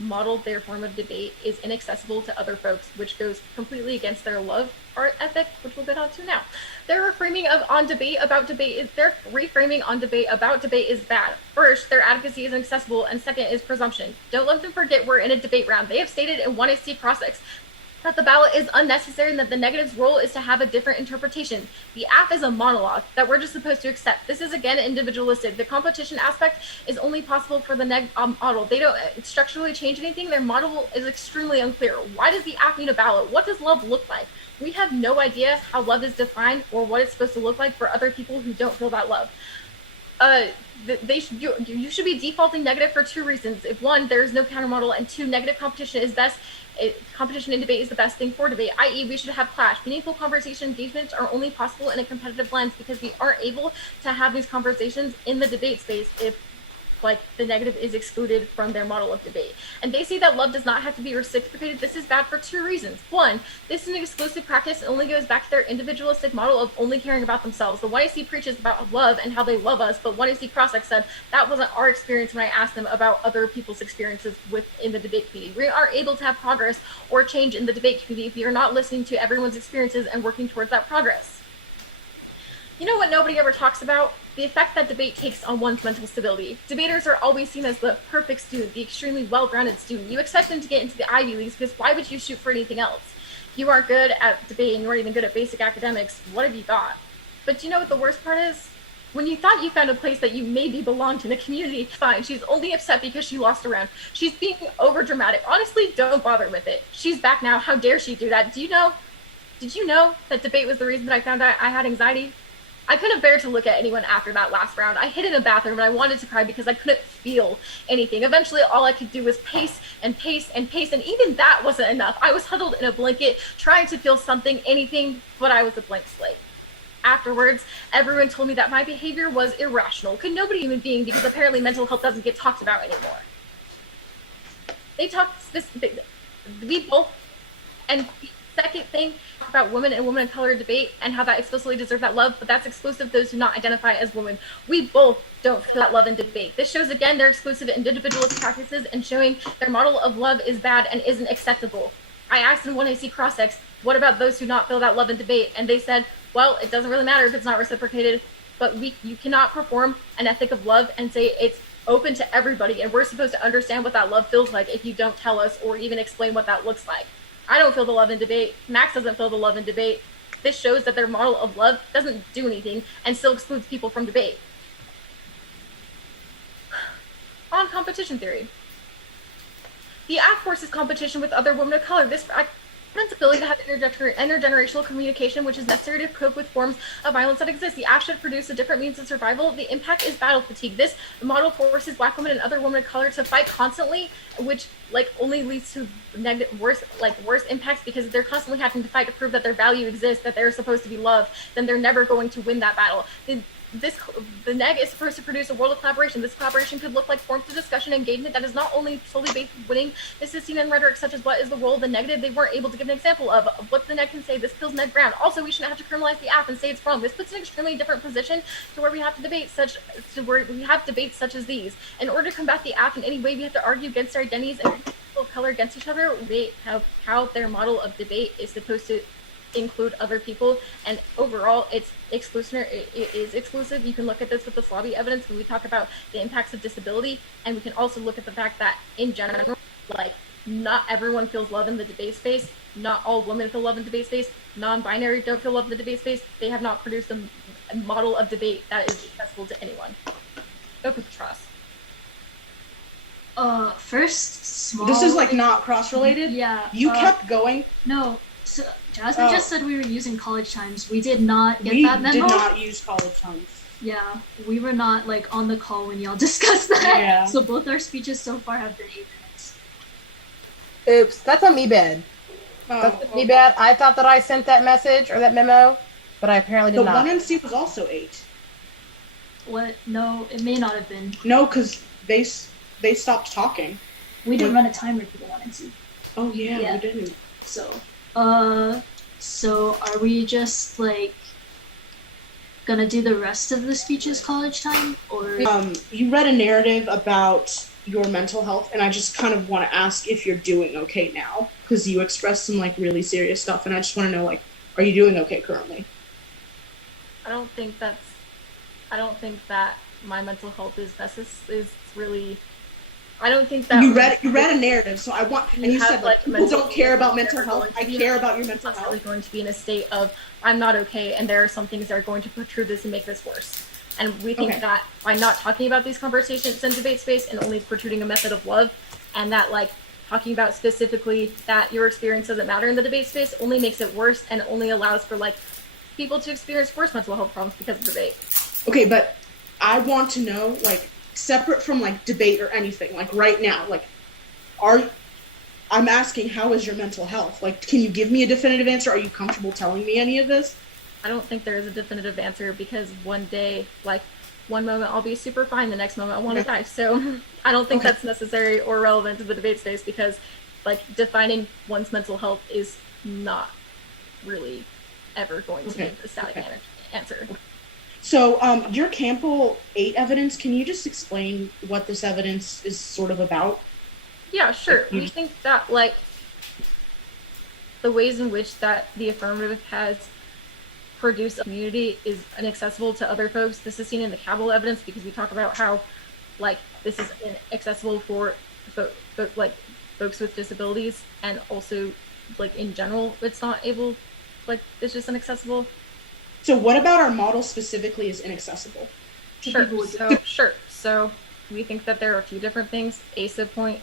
modeled their form of debate is inaccessible to other folks, which goes completely against their love art ethic, which we'll get onto now. Their reframing on debate about debate is bad. First, their advocacy is inaccessible, and second is presumption. Don't let them forget we're in a debate round. They have stated in 1AC Crossix that the ballot is unnecessary and that the negative's role is to have a different interpretation. The app is a monologue that we're just supposed to accept. This is again individualistic. The competition aspect is only possible for the model. They don't structurally change anything. Their model is extremely unclear. Why does the app need a ballot? What does love look like? We have no idea how love is defined or what it's supposed to look like for other people who don't feel that love. You should be defaulting negative for two reasons. If one, there is no counter model, and two, negative competition is best. Competition in debate is the best thing for debate, i.e. we should have clash. Meaningful conversation engagements are only possible in a competitive lens because we aren't able to have these conversations in the debate space if like the negative is excluded from their model of debate. And they say that love does not have to be reciprocated. This is bad for two reasons. One, this is an exclusive practice and only goes back to their individualistic model of only caring about themselves. The YAC preaches about love and how they love us, but YAC Crossix said that wasn't our experience when I asked them about other people's experiences within the debate community. We aren't able to have progress or change in the debate community if we are not listening to everyone's experiences and working towards that progress. You know what nobody ever talks about? The effect that debate takes on one's mental stability. Debaters are always seen as the perfect student, the extremely well-grounded student. You expect them to get into the Ivy Leagues because why would you shoot for anything else? If you aren't good at debating, you aren't even good at basic academics, what have you got? But do you know what the worst part is? When you thought you found a place that you maybe belonged in a community, fine. She's only upset because she lost a round. She's being over dramatic. Honestly, don't bother with it. She's back now. How dare she do that? Did you know that debate was the reason that I found out I had anxiety? I couldn't bear to look at anyone after that last round. I hid in a bathroom and I wanted to cry because I couldn't feel anything. Eventually, all I could do was pace and pace and pace, and even that wasn't enough. I was huddled in a blanket, trying to feel something, anything, but I was a blank slate. Afterwards, everyone told me that my behavior was irrational. Could nobody human being, because apparently mental health doesn't get talked about anymore. They talk specific. We both, and second thing about women and women of color debate and how that explicitly deserve that love, but that's exclusive to those who not identify as women. We both don't feel that love in debate. This shows again their exclusive and individualist practices and showing their model of love is bad and isn't acceptable. I asked in 1AC Cross-Ex, what about those who not feel that love in debate? And they said, well, it doesn't really matter if it's not reciprocated, but you cannot perform an ethic of love and say it's open to everybody, and we're supposed to understand what that love feels like if you don't tell us or even explain what that looks like. I don't feel the love in debate. Max doesn't feel the love in debate. This shows that their model of love doesn't do anything and still excludes people from debate. On competition theory. The act forces competition with other women of color. This ability to have intergenerational communication, which is necessary to cope with forms of violence that exist. The act should produce a different means of survival. The impact is battle fatigue. This model forces Black women and other women of color to fight constantly, which only leads to worse impacts, because they're constantly having to fight to prove that their value exists, that they're supposed to be loved. Then they're never going to win that battle. The neg is supposed to produce a world of collaboration. This collaboration could look like forms of discussion and engagement that is not only solely based on winning. This is seen in rhetoric such as what is the role of the negative. They weren't able to give an example of what the neg can say. This kills neg ground. Also, we shouldn't have to criminalize the app and say it's wrong. This puts an extremely different position to where we have debates such as these. In order to combat the app in any way, we have to argue against our identities and people of color against each other. They have how their model of debate is supposed to include other people, and overall it's exclusionary. It is exclusive. You can look at this with the Slavi evidence when we talk about the impacts of disability, and we can also look at the fact that in general, not everyone feels love in the debate space. Not all women feel love in the debate space. Non-binary don't feel love in the debate space. They have not produced a model of debate that is accessible to anyone. Focus trust. First, small. This is not cross-related? Yeah. You kept going. No. So Jasmine just said we were using college times. We did not get We that memo. did not use college times. Yeah, we were not on the call when y'all discussed that. Yeah. So both our speeches so far have been 8 minutes. Oops, that's on me bad. That's on me bad. I thought that I sent that message or that memo, but I apparently did The not. 1MC was also 8. What? No, it may not have been. No, because they stopped talking. We didn't run a timer for the 1MC. Oh yeah, Yeah. we didn't. So are we just gonna do the rest of the speeches college time, or? You read a narrative about your mental health, and I just kind of want to ask if you're doing okay now, because you expressed some really serious stuff, and I just want to know are you doing okay currently? I don't think that my mental health is really. I don't think that you read a narrative, so I want, and you said people don't care about mental health. I care about your mental constantly health. going to be in a state of I'm not okay, and there are some things that are going to protrude this and make this worse. And we think that by not talking about these conversations in debate space and only protruding a method of love, and that talking about specifically that your experience doesn't matter in the debate space only makes it worse and only allows for people to experience worse mental health problems because of debate. Okay, but I want to know separate from debate or anything, right now, I'm asking, how is your mental health? Can you give me a definitive answer? Are you comfortable telling me any of this? I don't think there is a definitive answer, because one day, one moment I'll be super fine, the next moment I want to die. So I don't think that's necessary or relevant to the debate space, because defining one's mental health is not really ever going to be a static answer. So, your Campbell 8 evidence, can you just explain what this evidence is sort of about? Yeah, sure. We think that, the ways in which that the affirmative has produced a community is inaccessible to other folks. This is seen in the Cabell evidence, because we talk about how, this is inaccessible for, folks with disabilities, and also, in general, it's not able, it's just inaccessible. So what about our model specifically is inaccessible? people would do. So we think that there are a few different things. ASA point,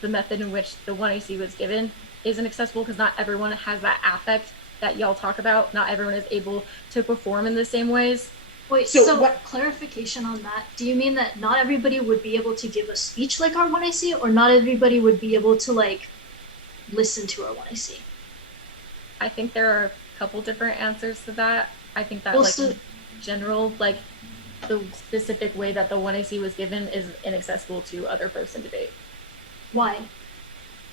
the method in which the 1AC was given isn't accessible because not everyone has that affect that y'all talk about. Not everyone is able to perform in the same ways. Wait, So so what- clarification on that. Do you mean that not everybody would be able to give a speech like our 1AC, or not everybody would be able to, like, listen to our 1AC? I think there are a couple different answers to that. I think that, Well, like, so- in general, like, the specific way that the 1AC was given is inaccessible to other folks in debate. Why?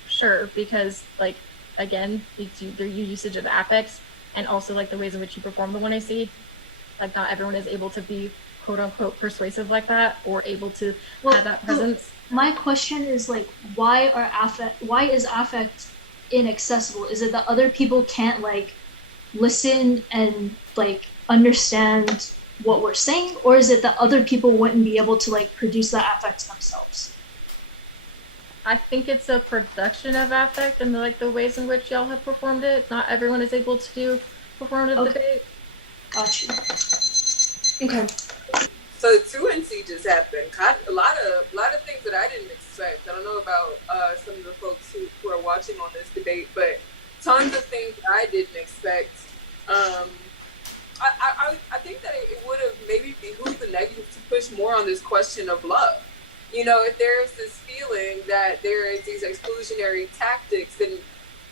Sure, because, like, again, their usage of affects and also, like, the ways in which you perform the 1AC. Like, not everyone is able to be quote-unquote persuasive like that or able to have that presence. My question is, like, why is affect inaccessible? Is it that other people can't, like, listen and, like, understand what we're saying, or is it that other people wouldn't be able to, like, produce that affect themselves? I think it's a production of affect and, like, the ways in which y'all have performed it. Not everyone is able to do performative Okay. debate. Gotcha. Okay. So the 2NC just happened. A lot of things that I didn't expect. I don't know about some of the folks who are watching on this debate, but tons of things that I didn't expect. I think that it would have maybe behooved the negative to push more on this question of love. You know, if there's this feeling that there is these exclusionary tactics, then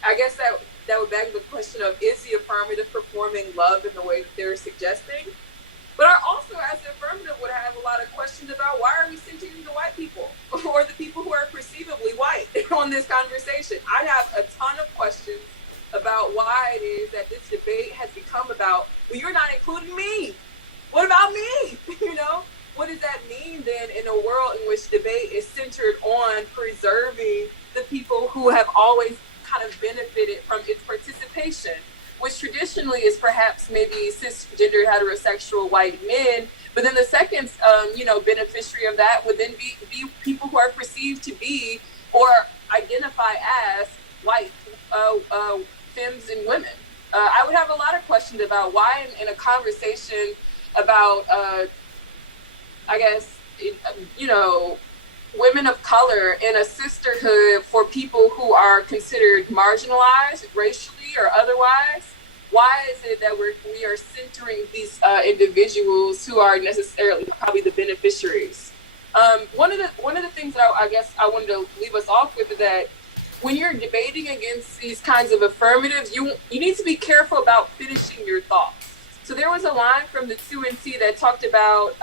I guess that would beg the question of, is the affirmative performing love in the way that they're suggesting? But I also, as the affirmative, would have a lot of questions about why are we centering the white people or the people who are perceivably white on this conversation. I have a ton of questions about why it is that this debate has become about, well, you're not including me. What about me? You know, what does that mean then in a world in which debate is centered on preserving the people who have always kind of benefited from its participation, which traditionally is perhaps maybe cisgendered heterosexual white men, but then the second, beneficiary of that would then be people who are perceived to be or identify as white femmes and women. I would have a lot of questions about why in a conversation about, women of color in a sisterhood for people who are considered marginalized racially or otherwise, why is it that we are centering these individuals who are necessarily probably the beneficiaries? One of the things that I guess I wanted to leave us off with is that when you're debating against these kinds of affirmatives, you need to be careful about finishing your thoughts. So there was a line from the 2NC that talked about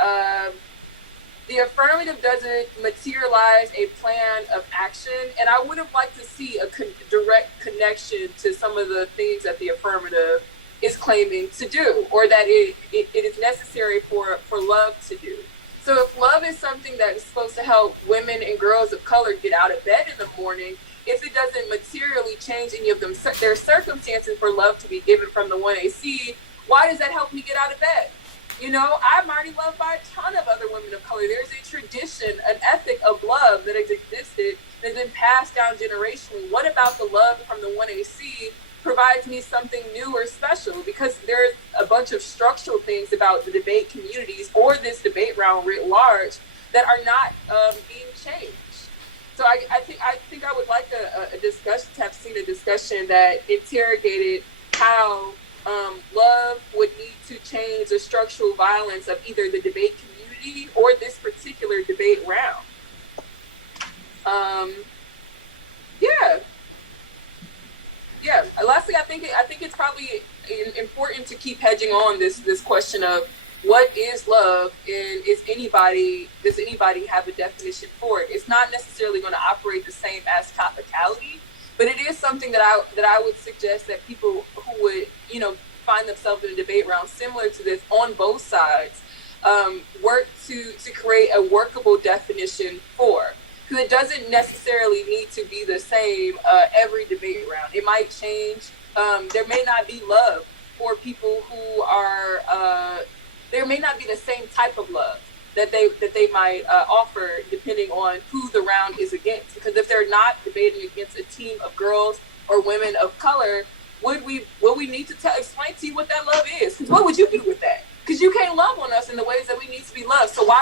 the affirmative doesn't materialize a plan of action, and I would have liked to see a direct connection to some of the things that the affirmative is claiming to do, or that it is necessary for love to do. So if love is something that is supposed to help women and girls of color get out of bed in the morning, if it doesn't materially change any of their circumstances for love to be given from the 1AC, why does that help me get out of bed? You know, I'm already loved by a ton of other women of color. There's a tradition, an ethic of love that has existed, that's been passed down generationally. What about the love from the 1AC provides me something new or special? Because there's a bunch of structural things about the debate communities or this debate round writ large that are not being changed. So I think I would like a discussion to have seen a discussion that interrogated how love would need to change the structural violence of either the debate community or this particular debate round. Lastly, I think it's probably important to keep hedging on this question of what is love, and does anybody have a definition for it? It's not necessarily going to operate the same as topicality, but it is something that I would suggest that people who would, find themselves in a debate round similar to this on both sides, work to create a workable definition for. Because it doesn't necessarily need to be the same every debate round. It might change. There may not be love for people who are. There may not be the same type of love that they might offer depending on who the round is against. Because if they're not debating against a team of girls or women of color, will we need to explain to you what that love is? Because what would you do with that? Because you can't love on us in the ways that we need to be loved. So why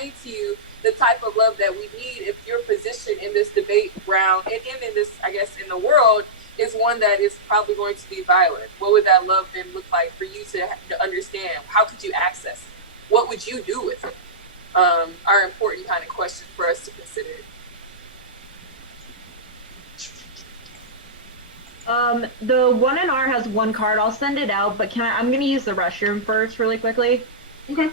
explain to you the type of love that we need if your position in this debate ground and in this, I guess, in the world is one that is probably going to be violent. What would that love then look like for you to understand? How could you access it? What would you do with it? Are important kind of questions for us to consider. The one in R has one card. I'll send it out, but I'm going to use the restroom first really quickly. Okay.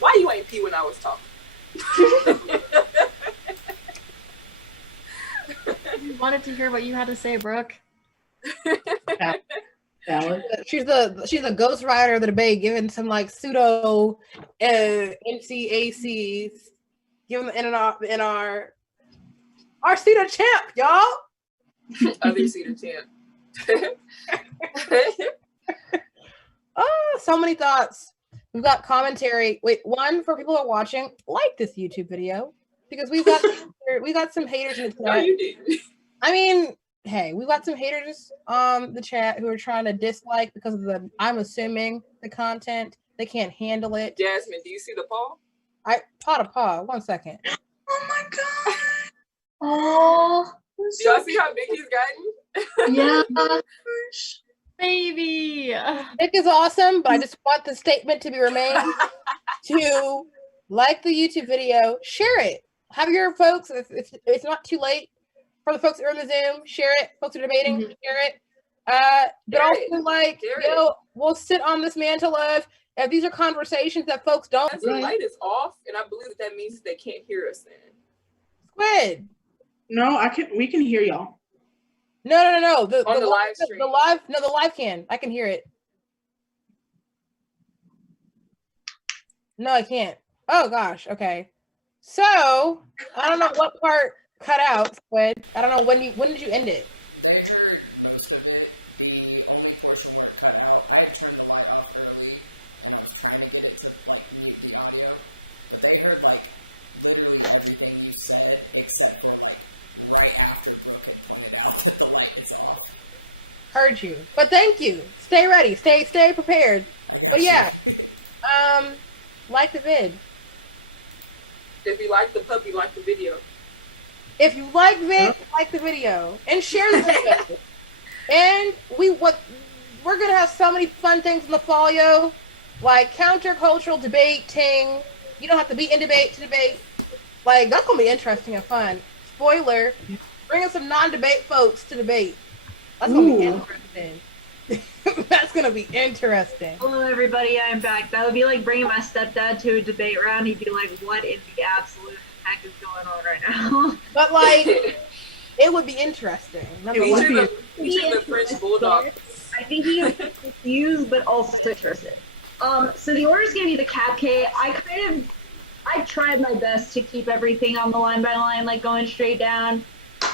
Why you ain't pee when I was talking? I wanted to hear what you had to say, Brooke. Valid. She's a ghost writer of the debate, giving some like pseudo NCACs, giving the NR our pseudo champ, y'all. Other Cedar champ. Oh, so many thoughts. We've got commentary. Wait, one for people who are watching, like this YouTube video because we got some haters in the No, chat. you did. I mean, hey, we got some haters on the chat who are trying to dislike because of I'm assuming the content. They can't handle it. Jasmine, do you see the poll? Paw, 1 second. Oh my god. Oh, Do y'all see how big he's gotten? yeah. Baby. Nick is awesome, but I just want the statement to be remained to like the YouTube video, share it. Have your folks, it's not too late for the folks that are in the Zoom, share it. Folks who are debating, share it. But also we'll sit on this mantle of if these are conversations that folks don't. As the light is off, and I believe that means that they can't hear us then. Squid. No, we can hear y'all. No. On the live stream. The live can. I can hear it. No, I can't. Oh gosh. Okay. So I don't know what part cut out, Squid. I don't know when did you end it? They heard most of it. The only portion where it cut out, I turned the light off early, and I was trying to get it to like mute the audio. But they heard like literally everything you said, except for like right after Brooke had pointed out that the light is off. Heard you. But thank you. Stay ready. Stay prepared. But yeah. Like the vid. If you like the puppy, like the video. If you like vid, like the video. And share the video. And we're gonna have so many fun things in the fall, yo. Like countercultural debating. You don't have to be in debate to debate. Like that's gonna be interesting and fun. Spoiler, bringing some non-debate folks to debate. That's gonna be interesting. That's gonna be interesting. Hello, everybody. I'm back. That would be like bringing my stepdad to a debate round. He'd be like, "What in the absolute heck is going on right now?" But like, it would be interesting. Feature the French bulldog. I think he is confused, but also interested. So the order is going to be the cap K. I tried my best to keep everything on the line by line, like going straight down.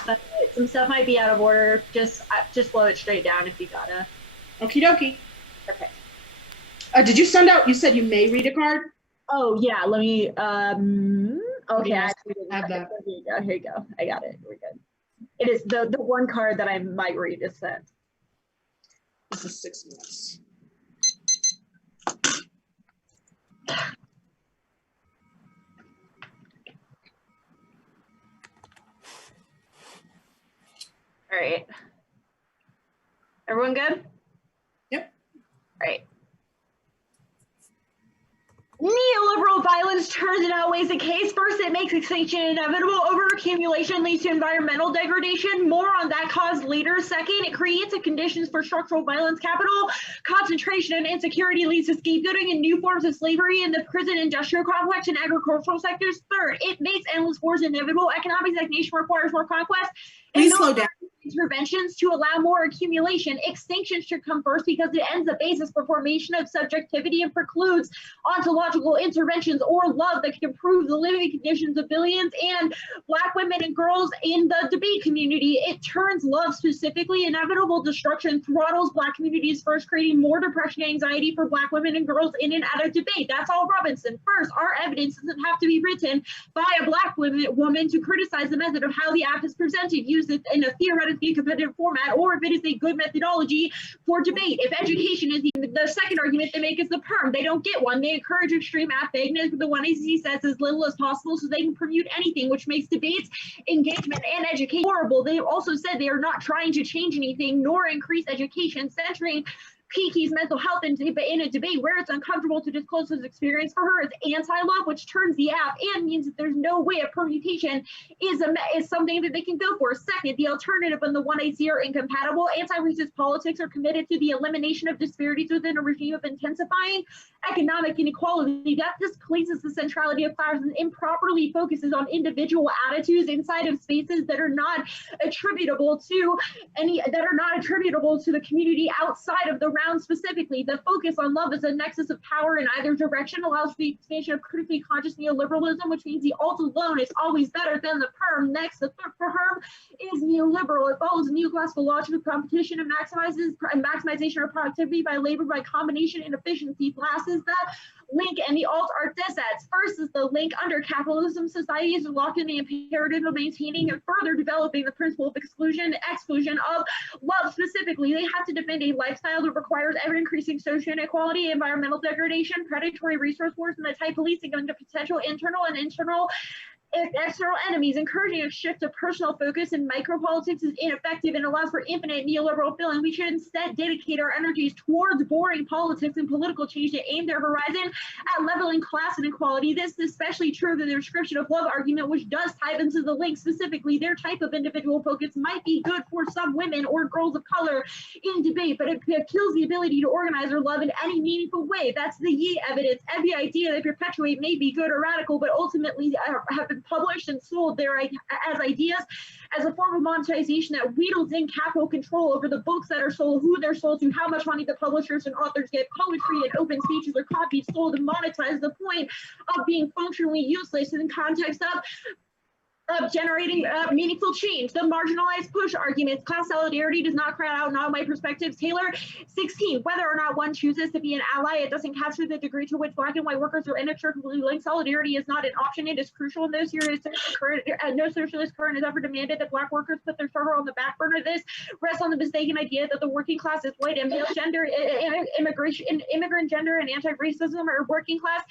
But some stuff might be out of order. Just flow it straight down if you gotta. Okie dokie. Okay. Did you send out? You said you may read a card. Oh yeah, let me. Okay, Yes, I actually have that. Here you go. I got it. We're good. It is the one card that I might read is sent. This is 6 minutes. All right. Everyone good? Yep. All right. Neoliberal violence turns and outweighs the case. First, it makes extinction inevitable. Overaccumulation leads to environmental degradation. More on that cause later. Second, it creates the conditions for structural violence. Capital concentration and insecurity leads to scapegoating and new forms of slavery in the prison, industrial complex, and agricultural sectors. Third, it makes endless wars inevitable. Economic stagnation requires more conquest. Please slow down. Interventions to allow more accumulation. Extinction should come first because it ends the basis for formation of subjectivity and precludes ontological interventions or love that can improve the living conditions of billions and Black women and girls in the debate community. It turns love, specifically inevitable destruction, throttles Black communities first, creating more depression and anxiety for Black women and girls in and out of debate. That's all Robinson. First, our evidence doesn't have to be written by a Black woman to criticize the method of how the act is presented. Use it in a theoretical it be a competitive format or if it is a good methodology for debate. If education is the second argument they make is the perm, they don't get one. They encourage extreme affectiveness, but the 1ACC says as little as possible so they can permute anything, which makes debates, engagement, and education horrible. They also said they are not trying to change anything nor increase education, centering Kiki's mental health in a debate where it's uncomfortable to disclose his experience. For her, it's anti-love, which turns the app and means that there's no way a permutation is something that they can go for. Second, the alternative and the 1AC are incompatible. Anti-racist politics are committed to the elimination of disparities within a regime of intensifying economic inequality. That displaces the centrality of class and improperly focuses on individual attitudes inside of spaces that are not attributable to the community outside of the round specifically. The focus on love as a nexus of power in either direction allows the expansion of critically conscious neoliberalism, which means the alt alone is always better than the perm. Next, the perm is neoliberal. It follows a neoclassical logic of competition and maximization of productivity by labor by combination and efficiency. Last is the link, and the alt are dissets. First is the link. Under capitalism, societies are locked in the imperative of maintaining and further developing the principle of exclusion of love. Specifically, they have to defend a lifestyle that requires ever-increasing social inequality, environmental degradation, predatory resource wars, and the tight policing under potential internal and external enemies. Encouraging a shift to personal focus in micropolitics is ineffective and allows for infinite neoliberal filling. We should instead dedicate our energies towards boring politics and political change to aim their horizon at leveling class inequality. This is especially true of the description of love argument, which does tie into the link. Specifically, their type of individual focus might be good for some women or girls of color in debate, but it kills the ability to organize or love in any meaningful way. That's the Yee evidence. Every idea they perpetuate may be good or radical, but ultimately have been published and sold as ideas as a form of monetization that wheedles in capital control over the books that are sold, who they're sold to, how much money the publishers and authors get. Poetry and open speeches are copied, sold, and monetized. The point of being functionally useless in the context of generating meaningful change. The marginalized push arguments. Class solidarity does not crowd out non-white perspectives. Taylor 16. Whether or not one chooses to be an ally, it doesn't capture the degree to which Black and white workers are inextricably linked. Solidarity is not an option. It is crucial. No socialist current has ever demanded that Black workers put their struggle on the back burner. This rests on the mistaken idea that the working class is white and male gender, immigrant gender, and anti-racism are working class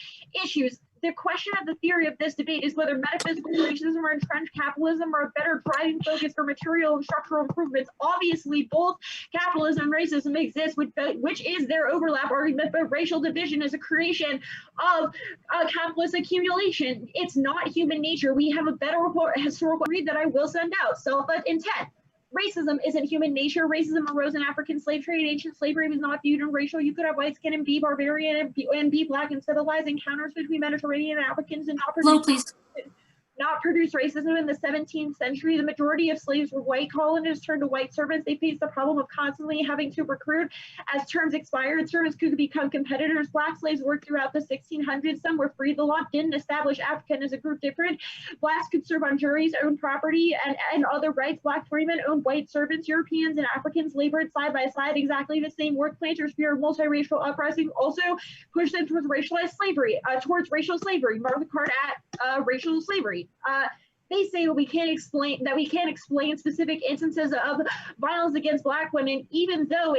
issues. The question of the theory of this debate is whether metaphysical racism or entrenched capitalism are a better driving focus for material and structural improvements. Obviously, both capitalism and racism exist, which is their overlap argument, but racial division is a creation of capitalist accumulation. It's not human nature. We have a better historical read that I will send out. Self-intent. Racism isn't human nature. Racism arose in African slave trade. Ancient slavery was not viewed in racial. You could have white skin and be barbarian and be Black, and civilized encounters between Mediterranean and Africans and not produce racism in the 17th century. The majority of slaves were white. Colonists turned to white servants. They faced the problem of constantly having to recruit. As terms expired, servants could become competitors. Black slaves worked throughout the 1600s. Some were free. The law didn't establish African as a group different. Blacks could serve on juries, own property, and other rights. Black freemen owned white servants. Europeans and Africans labored side by side, exactly the same work. Planters fear multiracial uprising also pushed them towards racial slavery. Martha Card at racial slavery. They say we can't explain specific instances of violence against Black women, even though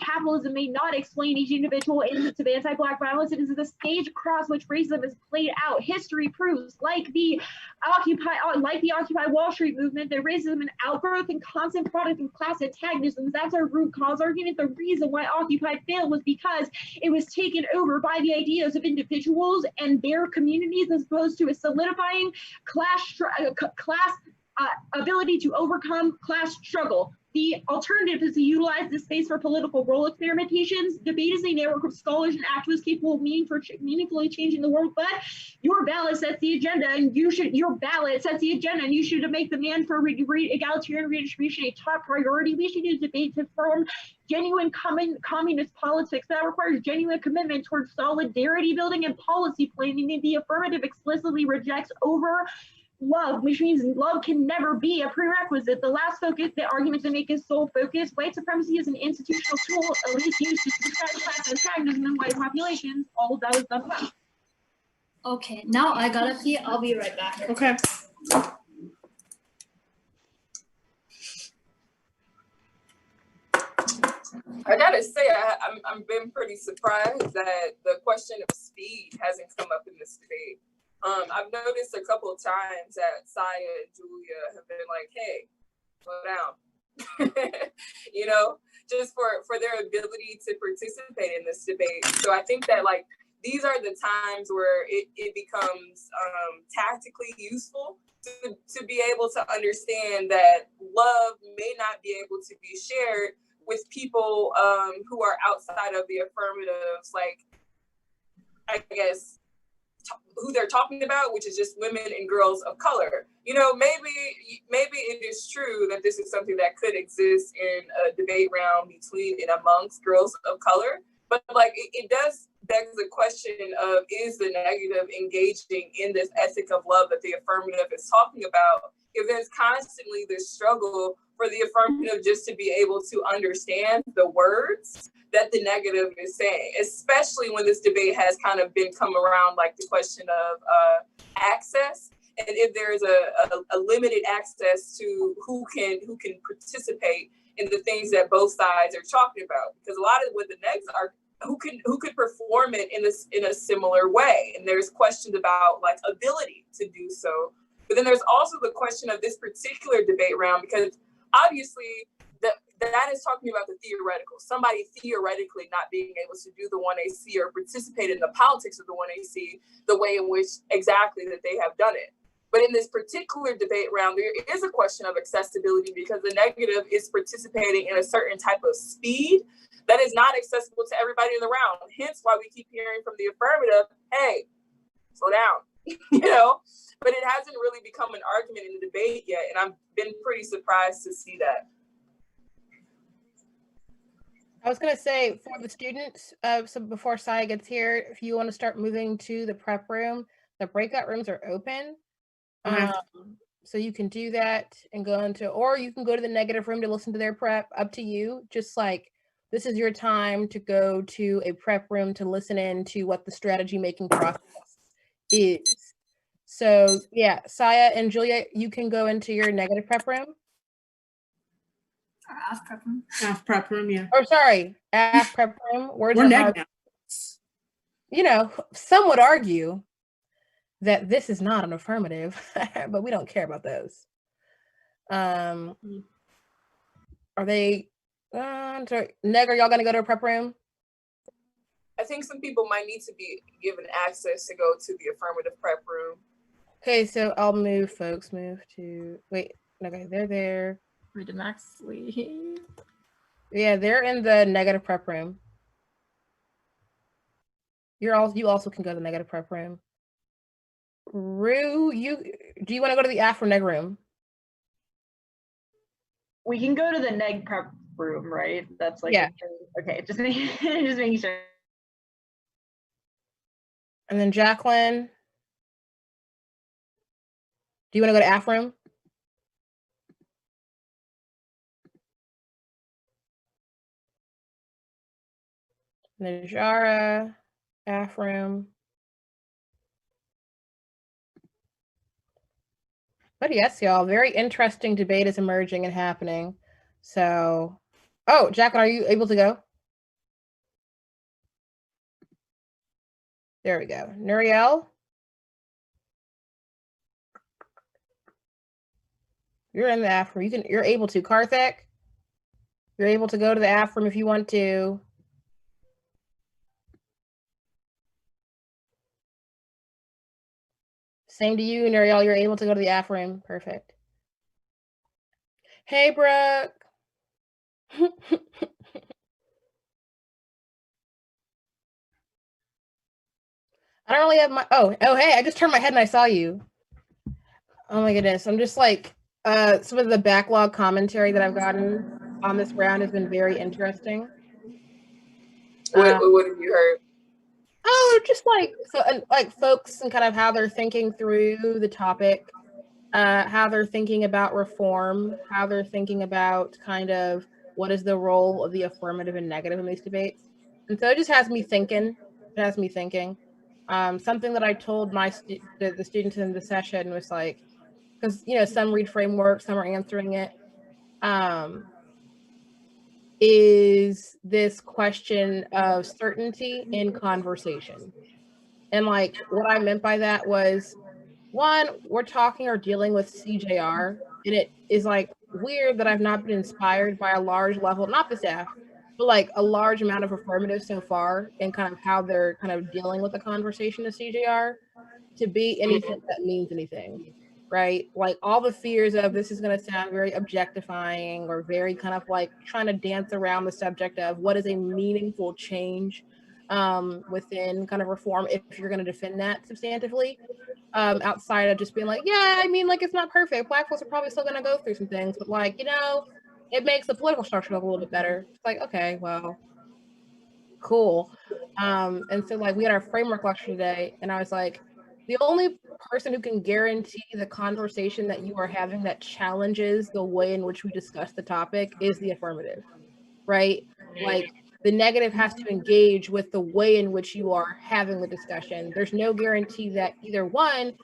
capitalism may not explain each individual instance of anti-Black violence. It is the stage across which racism is played out. History proves, like the Occupy Wall Street movement, that racism is an outgrowth and constant product of class antagonisms. That's our root cause argument. The reason why Occupy failed was because it was taken over by the ideas of individuals and their communities, as opposed to a solidifying class ability to overcome class struggle. The alternative is to utilize this space for political role experimentations. Debate is a network of scholars and activists capable of meaningfully changing the world, but your ballot sets the agenda, and you should make the demand for egalitarian redistribution a top priority. We should use debate to form genuine communist politics that requires genuine commitment towards solidarity building and policy planning. The affirmative explicitly rejects over love, which means love can never be a prerequisite. The last focus, the argument they make, is sole focus. White supremacy is an institutional tool elites use to suppress class antagonism in white populations. All of that is done well. Okay, now I gotta pee. I'll be right back. Okay. I gotta say, I'm been pretty surprised that the question of speed hasn't come up in this debate. I've noticed a couple of times that Saya and Julia have been like, "Hey, slow down," you know, just for their ability to participate in this debate. So I think that like these are the times where it becomes tactically useful to be able to understand that love may not be able to be shared with people who are outside of the affirmatives, like, I guess, who they're talking about, which is just women and girls of color. You know, maybe it is true that this is something that could exist in a debate round between and amongst girls of color, but like it does beg the question of, is the negative engaging in this ethic of love that the affirmative is talking about, if there's constantly this struggle for the affirmative just to be able to understand the words that the negative is saying, especially when this debate has kind of been come around like the question of access, and if there's a limited access to who can participate in the things that both sides are talking about, because a lot of what the negs are, who could perform it in a similar way, and there's questions about like ability to do so. But then there's also the question of this particular debate round, because obviously that is talking about the theoretical, somebody theoretically not being able to do the 1AC or participate in the politics of the 1AC the way in which exactly that they have done it. But in this particular debate round, there is a question of accessibility, because the negative is participating in a certain type of speed that is not accessible to everybody in the round. Hence why we keep hearing from the affirmative, hey, slow down, you know? But it hasn't really become an argument in the debate yet, and I've been pretty surprised to see that. I was going to say, for the students, so before Saya gets here, if you want to start moving to the prep room, the breakout rooms are open. So you can do that and go into, or you can go to the negative room to listen to their prep, up to you. Just like, this is your time to go to a prep room to listen in to what the strategy making process is. So yeah, Saya and Julia, you can go into your negative prep room. Or half prep room. Half prep room, yeah. Or sorry, half prep room. We're neg now. You know, some would argue that this is not an affirmative, but we don't care about those. Are they, sorry, Neg, are y'all gonna go to a prep room? I think some people might need to be given access to go to the affirmative prep room. Okay, so I'll move folks, move to, wait, okay, they're there. Read to Max Lee. Yeah, they're in the negative prep room. You also can go to the negative prep room. Rue, do you want to go to the Afro neg room? We can go to the neg prep room, right? That's like, yeah. Okay, just making sure. And then Jacqueline, do you want to go to Af room? Najara, Af room. But yes, y'all, very interesting debate is emerging and happening. So, oh, Jacqueline, are you able to go? There we go. Nuriel? You're in the Af room. You're able to. Karthik? You're able to go to the Af room if you want to. Same to you, Nuriel. You're able to go to the Af room. Perfect. Hey, Brooke. I don't really have my, oh, hey, I just turned my head and I saw you. Oh my goodness. I'm just like, some of the backlog commentary that I've gotten on this round has been very interesting. What have you heard? Oh, just like, so, like folks and kind of how they're thinking through the topic, how they're thinking about reform, how they're thinking about kind of what is the role of the affirmative and negative in these debates. And so it just has me thinking. It has me thinking. Something that I told the students in the session was like, because, you know, some read framework, some are answering it. is this question of certainty in conversation. And like what I meant by that was, one, we're talking or dealing with CJR, and it is like weird that I've not been inspired by a large level, not the staff, but like a large amount of affirmatives so far and kind of how they're kind of dealing with the conversation of CJR to be anything that means anything, right? Like all the fears of this is going to sound very objectifying or very kind of like trying to dance around the subject of what is a meaningful change within kind of reform if you're going to defend that substantively, outside of just being like, yeah, I mean, like it's not perfect. Black folks are probably still going to go through some things, but like, you know, it makes the political structure look a little bit better. It's like, okay, well, cool. And so like we had our framework lecture today, and I was like, the only person who can guarantee the conversation that you are having that challenges the way in which we discuss the topic is the affirmative, right? Like the negative has to engage with the way in which you are having the discussion. There's no guarantee that either one,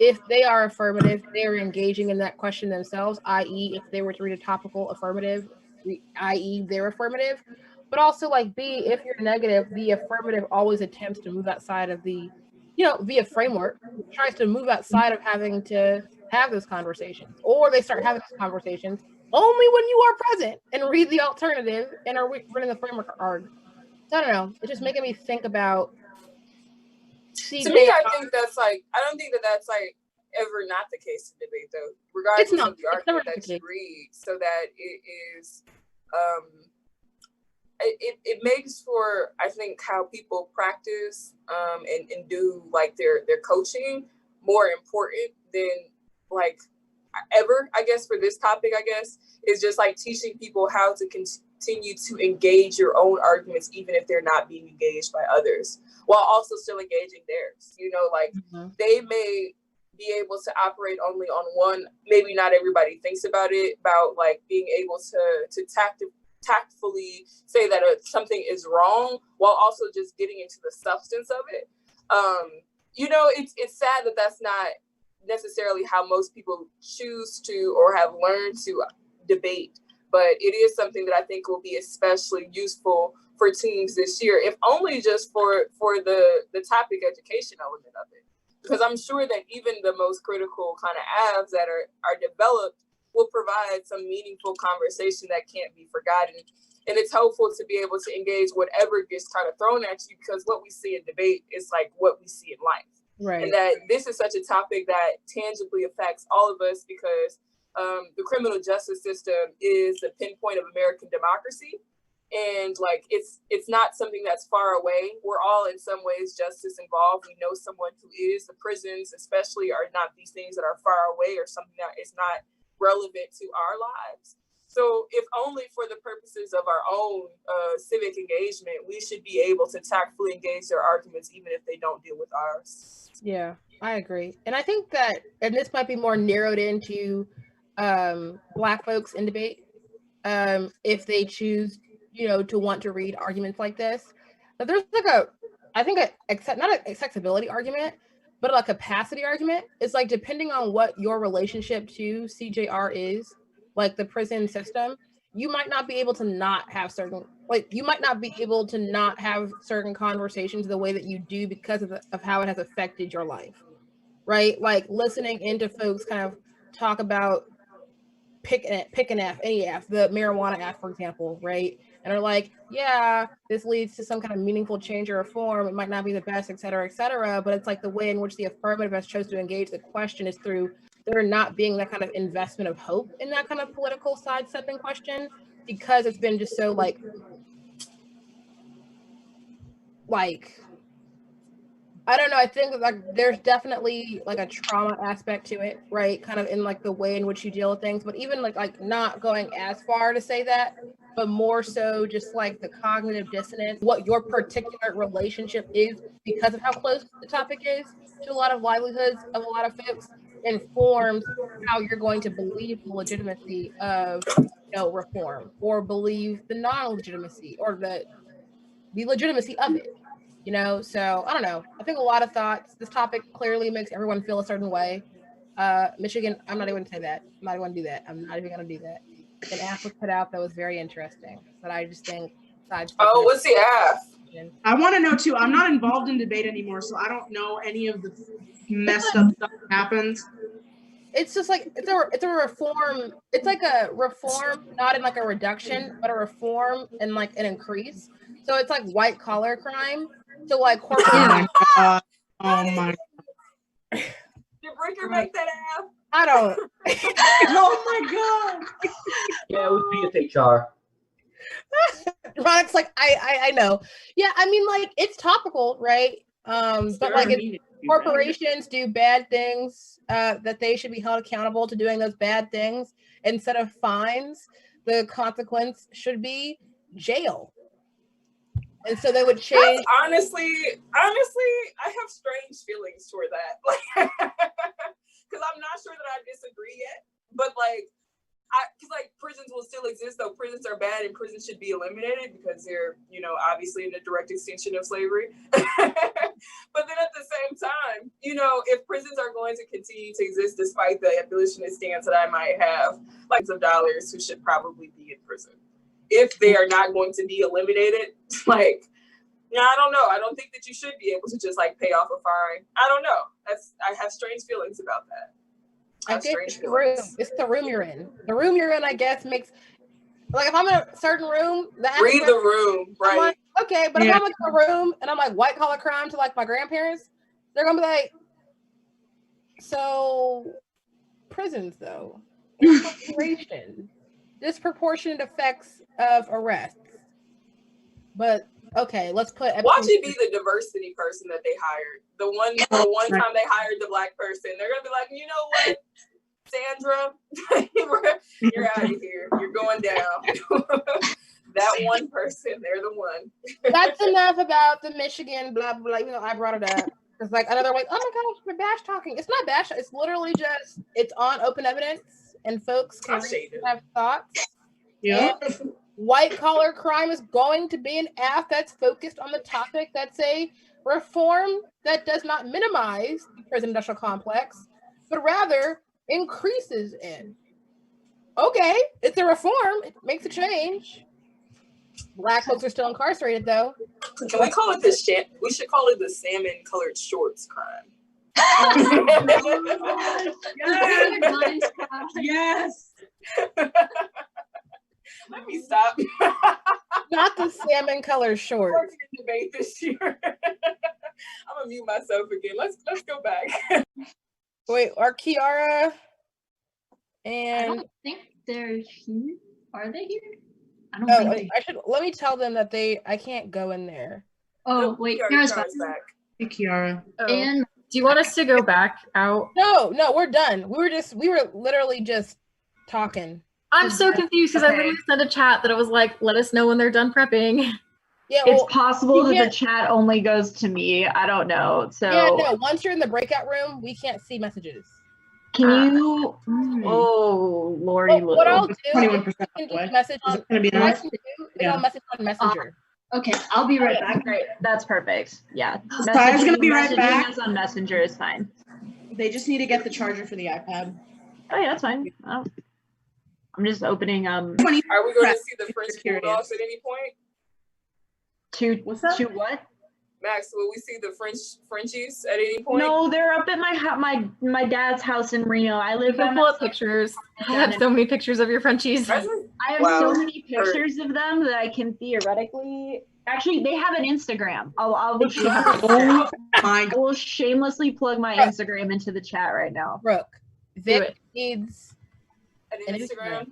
if they are affirmative, they're engaging in that question themselves, i.e. if they were to read a topical affirmative, i.e. they're affirmative. But also like B, if you're negative, the affirmative always attempts to move outside of the, you know, via framework, tries to move outside of having to have those conversations. Or they start having those conversations only when you are present and read the alternative and are running the framework arg. So I don't know. It's just making me think about CJ. To me, I think that's like, I don't think that that's like ever not the case in debate though, regardless of the argument that you read, so that it is, it makes for, I think, how people practice and do like their coaching more important than like ever, I guess, for this topic, I guess, is just like teaching people how to continue to engage your own arguments, even if they're not being engaged by others, while also still engaging theirs. You know, like they may be able to operate only on one, maybe not everybody thinks about it, about like being able to tactfully say that something is wrong while also just getting into the substance of it. You know, it's sad that that's not necessarily how most people choose to or have learned to debate, but it is something that I think will be especially useful for teams this year, if only just for the topic education element of it, because I'm sure that even the most critical kind of abs that are developed will provide some meaningful conversation that can't be forgotten. And it's helpful to be able to engage whatever gets kind of thrown at you, because what we see in debate is like what we see in life. Right. And that this is such a topic that tangibly affects all of us, because the criminal justice system is the pinpoint of American democracy. And like, it's not something that's far away. We're all in some ways justice involved. We know someone who is. The prisons especially are not these things that are far away or something that is not relevant to our lives. So if only for the purposes of our own civic engagement, we should be able to tactfully engage their arguments, even if they don't deal with ours. Yeah, I agree. And I think that, and this might be more narrowed into Black folks in debate, if they choose, you know, to want to read arguments like this, that there's like not an accessibility argument, but a capacity argument. It's like, depending on what your relationship to CJR is, like the prison system, you might not be able to not have certain conversations the way that you do because of how it has affected your life, right? Like listening into folks kind of talk about pick an F, any F, the marijuana F, for example, right? And are like, yeah, this leads to some kind of meaningful change or reform. It might not be the best, et cetera, but it's like the way in which the affirmative has chosen to engage the question is through there not being that kind of investment of hope in that kind of political sidestepping question, because it's been just so like I don't know. I think like there's definitely like a trauma aspect to it, right? Kind of in like the way in which you deal with things, but even like not going as far to say that, but more so just like the cognitive dissonance, what your particular relationship is because of how close the topic is to a lot of livelihoods of a lot of folks, informs how you're going to believe the legitimacy of, you know, reform, or believe the non-legitimacy or the legitimacy of it. You know, so I don't know. I think a lot of thoughts. This topic clearly makes everyone feel a certain way. Michigan, I'm not even going to say that. I'm not even going to do that. I'm not even going to do that. an app was put out that was very interesting. But I just think besides Oh, what's the app? I want to know too. I'm not involved in debate anymore, so I don't know any of the messed up stuff that happens. It's just like it's a reform. It's like a reform, not in like a reduction, but a reform and like an increase. So it's like white collar crime. So like corporate. Oh my god! Oh my! Did Brinker make that app? I don't. Oh my god! Yeah, it was PSHR. Ron's like I know. Yeah, I mean like it's topical, right? But like corporations do bad things that they should be held accountable to doing those bad things. Instead of fines, the consequence should be jail. And so they would change. That's honestly, I have strange feelings toward that. Like, because I'm not sure that I disagree yet. But like, because like prisons will still exist, though prisons are bad and prisons should be eliminated because they're, you know, obviously in a direct extension of slavery. But then at the same time, you know, if prisons are going to continue to exist despite the abolitionist stance that I might have, like of dollars who should probably be in prison. If they are not going to be eliminated, like, yeah, I don't know. I don't think that you should be able to just like pay off a fine. I don't know. I have strange feelings about that. I think it's the room. It's the room you're in. The room you're in, I guess, makes like if I'm in a certain room, read the room, right? I'm like, okay, but if I'm in a room and I'm like white collar crime to like my grandparents, they're gonna be like, so prisons though, incarceration, disproportionate effects of arrests. But okay, let's put. Watch it be the diversity person that they hired. The one time they hired the black person, they're gonna be like, you know what, Sandra, you're out of here. You're going down. That one person, they're the one. That's enough about the Michigan blah blah blah. You know, I brought it up. It's like another way. Oh my gosh, we're bash talking. It's not bash. It's literally just it's on open evidence, and folks can have thoughts. Yeah. And white collar crime is going to be an app that's focused on the topic. That's a reform that does not minimize the prison industrial complex, but rather increases in. Okay, it's a reform. It makes a change. Black folks are still incarcerated, though. Can we call it we should call it the salmon-colored shorts crime. Yes. Let me stop. Not the salmon color shorts. We're going to debate this year. I'm gonna mute myself again. Let's go back. Wait, are Kiara I and don't think they're here. Are they here? I don't think they. let me tell them that I can't go in there. Oh wait, Kiara's back. Hey, Kiara. And Do you want us to go back out? No, we're done. We were literally just talking. I'm so confused because I Okay. literally sent a chat that it was like, let us know when they're done prepping. Yeah, It's well, possible you that the can't- chat only goes to me. I don't know. So yeah, no. Once you're in the breakout room, we can't see messages. can you? Oh, lordy, Well, what I'll do It's is 21% you can away. just message Is on. it gonna be What I nice? can do is Yeah. I'll message on Messenger. okay, I'll be right back. Great. That's perfect. Yeah. Saya's gonna be right Messaging back. us on Messenger is fine. They just need to get the charger for the iPad. Oh yeah, that's fine. Oh. I'm just opening Are we going to see the French Security. Bulldogs at any point? What's that? to what? Max, will we see the Frenchies at any point? No, they're up at my dad's house in Reno. I You live by can pull up myself. pictures. I have so many pictures of your Frenchies. I have Wow. so many pictures of them that I can theoretically. Actually, they have an Instagram. I'll Oh my I will shamelessly plug my Instagram into the chat right now. Brooke, Do Vic it. needs. At An Instagram?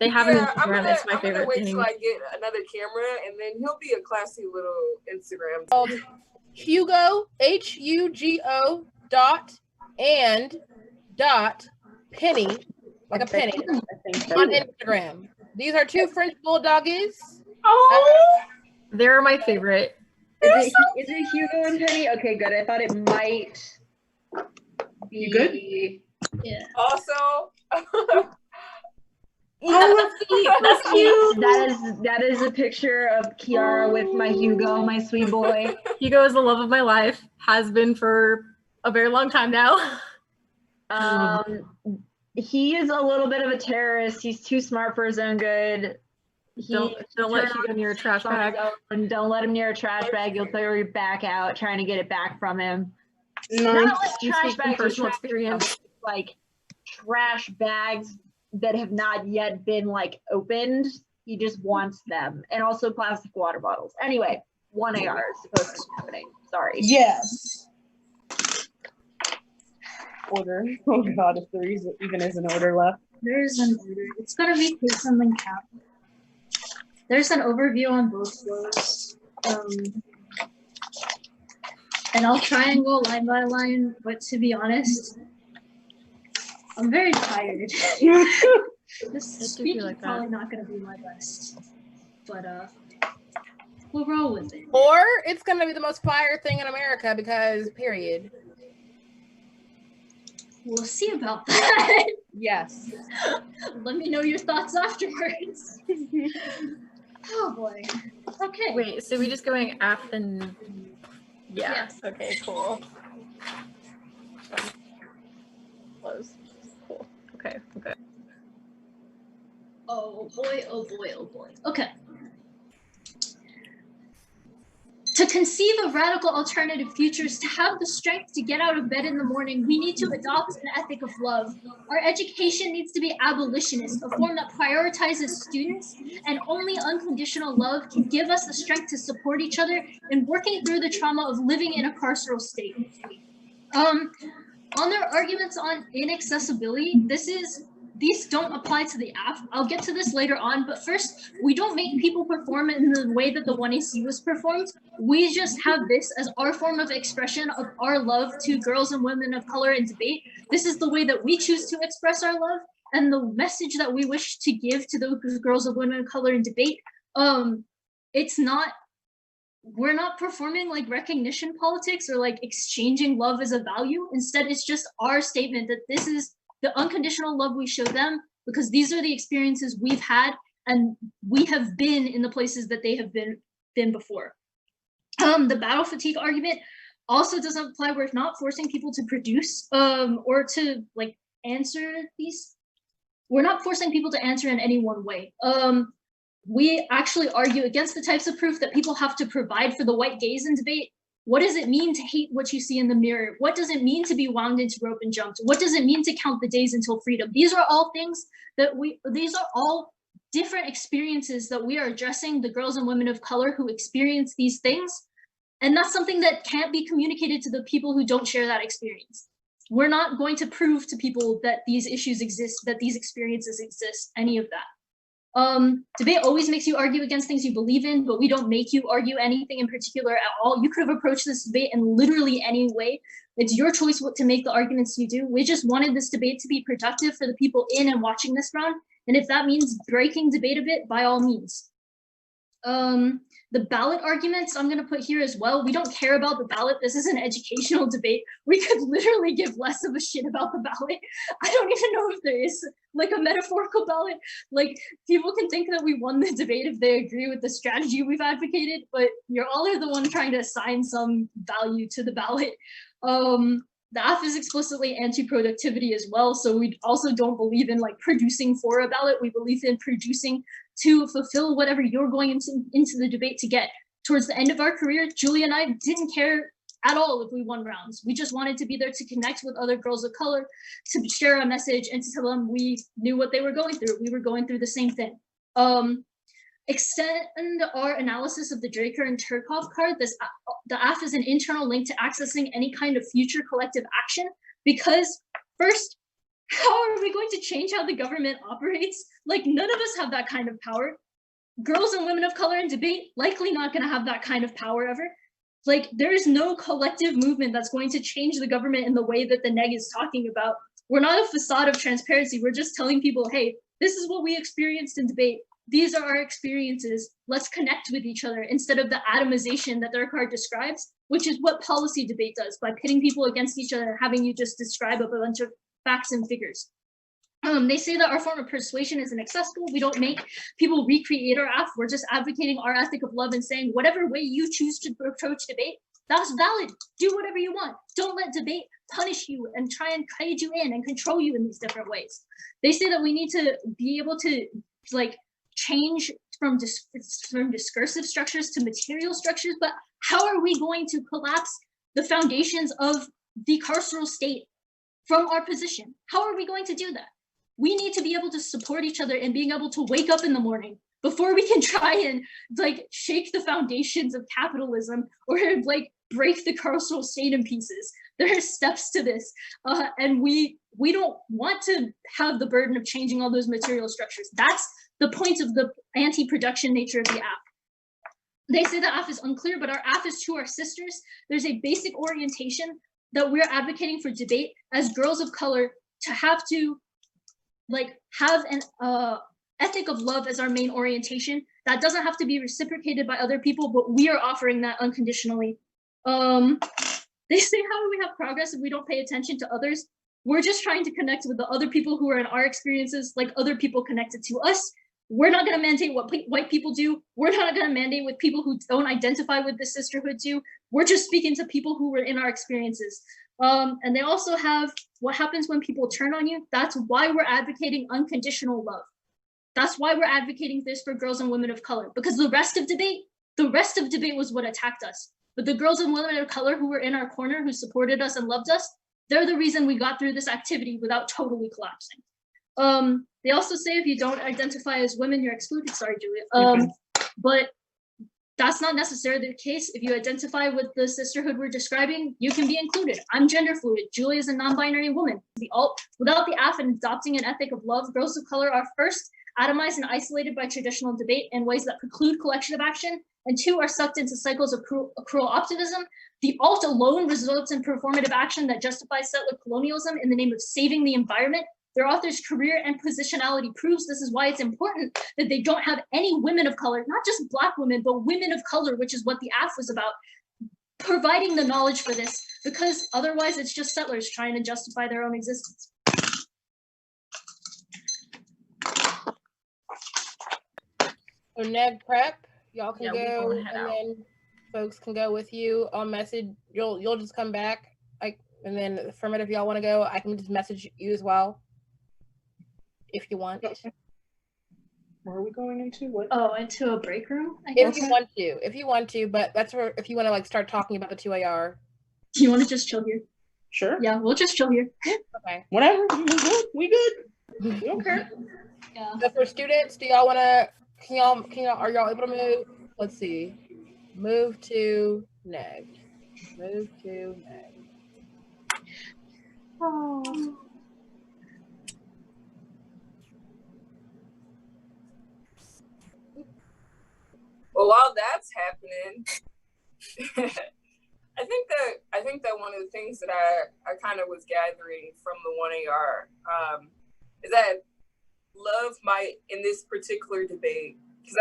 They have an Yeah, Instagram. It's my I'm gonna favorite wait thing. till I get another camera, and then he'll be a classy little Instagram. Called Hugo HUGO .and.penny like a penny on Instagram. These are two French bulldogies. Oh, They're my favorite. Is it Hugo and Penny? Okay, good. I thought it might be. You good? Yeah. also, That's cute. That is a picture of Kiara with my Hugo, my sweet boy. Hugo is the love of my life. Has been for a very long time now. he is a little bit of a terrorist. He's too smart for his own good. Don't let you go near a trash bag. And don't let him near a trash bag. You'll throw your back out trying to get it back from him. Nice. Not like You trash speak from bags, personal experience. like trash bags that have not yet been like opened. He just wants them, and also plastic water bottles. Anyway, 1 AR is supposed to be happening. Sorry. Yes. Order. Oh god, if there even is an order left. There's an order. It's gonna be case and then cap. There's an overview on both floors. And I'll try and go line by line, but to be honest, I'm very tired. This speech is like probably not gonna be my best. But we'll roll with it. Or it's gonna be the most fire thing in America because period. We'll see about that. Yes. Let me know your thoughts afterwards. Oh boy. Okay. Wait, so we just going aft and yeah. Yes. Okay, cool. Close. Cool. Okay. Oh boy, oh boy, oh boy. Okay. To conceive of radical alternative futures, to have the strength to get out of bed in the morning, we need to adopt an ethic of love. Our education needs to be abolitionist, a form that prioritizes students, and only unconditional love can give us the strength to support each other in working through the trauma of living in a carceral state. On their arguments on inaccessibility, these don't apply to the app. I'll get to this later on, but first, we don't make people perform in the way that the 1AC was performed. We just have this as our form of expression of our love to girls and women of color in debate. This is the way that we choose to express our love, and the message that we wish to give to those girls and women of color in debate. We're not performing like recognition politics or like exchanging love as a value. Instead, it's just our statement that this is the unconditional love we show them because these are the experiences we've had and we have been in the places that they have been before. The battle fatigue argument also doesn't apply. We're not forcing people to produce or to like answer these. We're not forcing people to answer in any one way. We actually argue against the types of proof that people have to provide for the white gaze in debate. What does it mean to hate what you see in the mirror? What does it mean to be wound into rope and jumped? What does it mean to count the days until freedom? These are all things that these are all different experiences that we are addressing the girls and women of color who experience these things. And that's something that can't be communicated to the people who don't share that experience. We're not going to prove to people that these issues exist, that these experiences exist, any of that. Debate always makes you argue against things you believe in, but we don't make you argue anything in particular at all. You could have approached this debate in literally any way. It's your choice what to make the arguments you do. We just wanted this debate to be productive for the people in and watching this round. And if that means breaking debate a bit, by all means. The ballot arguments I'm going to put here as well. We don't care about the ballot. This is an educational debate. We could literally give less of a shit about the ballot. I don't even know if there is like a metaphorical ballot. Like people can think that we won the debate if they agree with the strategy we've advocated, but you're all are the one trying to assign some value to the ballot. The AF is explicitly anti-productivity as well, so we also don't believe in like producing for a ballot. We believe in producing to fulfill whatever you're going into the debate to get. Towards the end of our career, Julia and I didn't care at all if we won rounds. We just wanted to be there to connect with other girls of color, to share a message, and to tell them we knew what they were going through. We were going through the same thing. Extend our analysis of the Draker and Turkov card. The AF is an internal link to accessing any kind of future collective action, because first, how are we going to change how the government operates? Like, none of us have that kind of power. Girls and women of color in debate, likely not going to have that kind of power ever. Like, there is no collective movement that's going to change the government in the way that the neg is talking about. We're not a facade of transparency. We're just telling people, hey, this is what we experienced in debate. These are our experiences. Let's connect with each other instead of the atomization that their card describes, which is what policy debate does by pitting people against each other and having you just describe a bunch of facts and figures. They say that our form of persuasion is inaccessible. We don't make people recreate our AF. We're just advocating our ethic of love and saying whatever way you choose to approach debate, That's valid. Do whatever you want. Don't let debate punish you and try and cage you in and control you in these different ways. They say that we need to be able to like change from discursive structures to material structures, but how are we going to collapse the foundations of the carceral state from our position? How are we going to do that? We need to be able to support each other and being able to wake up in the morning before we can try and like shake the foundations of capitalism or like break the carceral state in pieces. There are steps to this, and we don't want to have the burden of changing all those material structures. That's the point of the anti-production nature of the app. They say the app is unclear, but our app is to our sisters. There's a basic orientation that we're advocating for debate as girls of color to have an ethic of love as our main orientation. That doesn't have to be reciprocated by other people, but we are offering that unconditionally. They say, how do we have progress if we don't pay attention to others? We're just trying to connect with the other people who are in our experiences, like other people connected to us. We're not going to mandate what white people do. We're not going to mandate what people who don't identify with the sisterhood do. We're just speaking to people who were in our experiences. And they also have what happens when people turn on you. That's why we're advocating unconditional love. That's why we're advocating this for girls and women of color, because the rest of debate was what attacked us. But the girls and women of color who were in our corner, who supported us and loved us, they're the reason we got through this activity without totally collapsing. They also say if you don't identify as women, you're excluded. Sorry, Julia. But that's not necessarily the case. If you identify with the sisterhood we're describing, you can be included. I'm gender fluid. Julia is a non-binary woman. Without the app and adopting an ethic of love, girls of color are first atomized and isolated by traditional debate in ways that preclude collective action, and two, are sucked into cycles of cruel optimism. The alt alone results in performative action that justifies settler colonialism in the name of saving the environment. Their author's career and positionality proves this is why it's important that they don't have any women of color, not just Black women, but women of color, which is what the AF was about, providing the knowledge for this, because otherwise it's just settlers trying to justify their own existence. So Neg Prep, y'all can Yeah, we go, gonna head and out. then folks can go with you on message. You'll just come back, and then affirmative, if y'all want to go, I can just message you as well, if you want. Where are we going into? What? Oh, into a break room? I If guess. you want to, but that's where if you want to start talking about the 2AR. Do you want to just chill here? Sure. Yeah, we'll just chill here. Okay. Whatever. We good. We good. We don't care. Yeah. So for students, do y'all want to? Can y'all? Are y'all able to move? Let's see. Move to Neg. Move to Neg. Oh. Well, while that's happening, I think that one of the things that I kind of was gathering from the 1AR is that love might, in this particular debate, because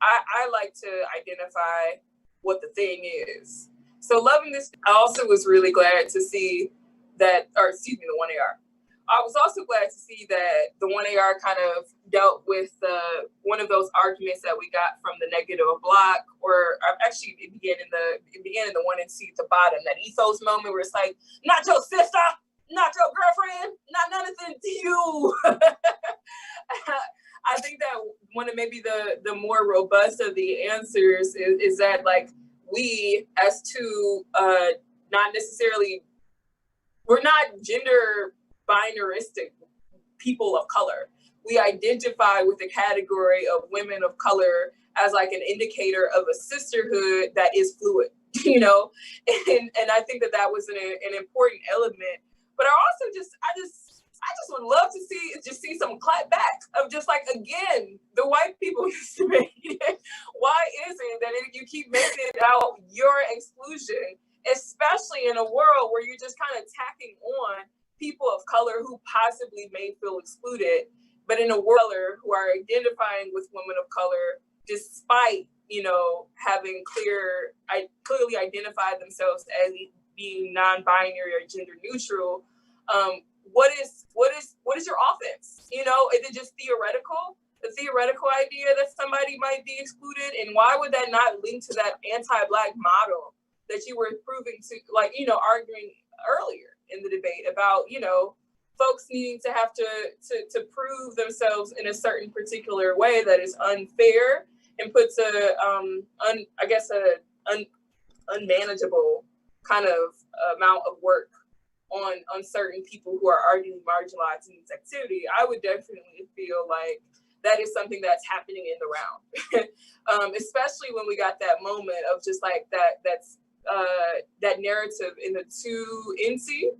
I like to identify what the thing is. So loving this, I also was really glad to see that, the 1AR. I was also glad to see that the 1AR kind of dealt with one of those arguments that we got from the negative block, or actually it began in the 1 and 2 at the bottom, that ethos moment where it's like, not your sister, not your girlfriend, not nothing to you. I think that one of maybe the more robust of the answers is that, like, we as two, not necessarily, we're not gender binaristic people of color. We identify with the category of women of color as like an indicator of a sisterhood that is fluid, you know? And I think that was an important element. But I just would love to see some clap back of just like, again, the white people used to make it. Why is it that you keep making it out your exclusion, especially in a world where you're just kind of tacking on people of color who possibly may feel excluded, but in a world who are identifying with women of color, despite, having clearly identified themselves as being non-binary or gender neutral. What is your offense? Is it just theoretical? The theoretical idea that somebody might be excluded, and why would that not link to that anti-Black model that you were proving to, like, you know, arguing earlier in the debate about, you know, folks needing to have to prove themselves in a certain particular way that is unfair and puts unmanageable kind of amount of work on certain people who are arguably marginalized in this activity. I would definitely feel like that is something that's happening in the round, especially when we got that moment of just like that narrative in the 2NC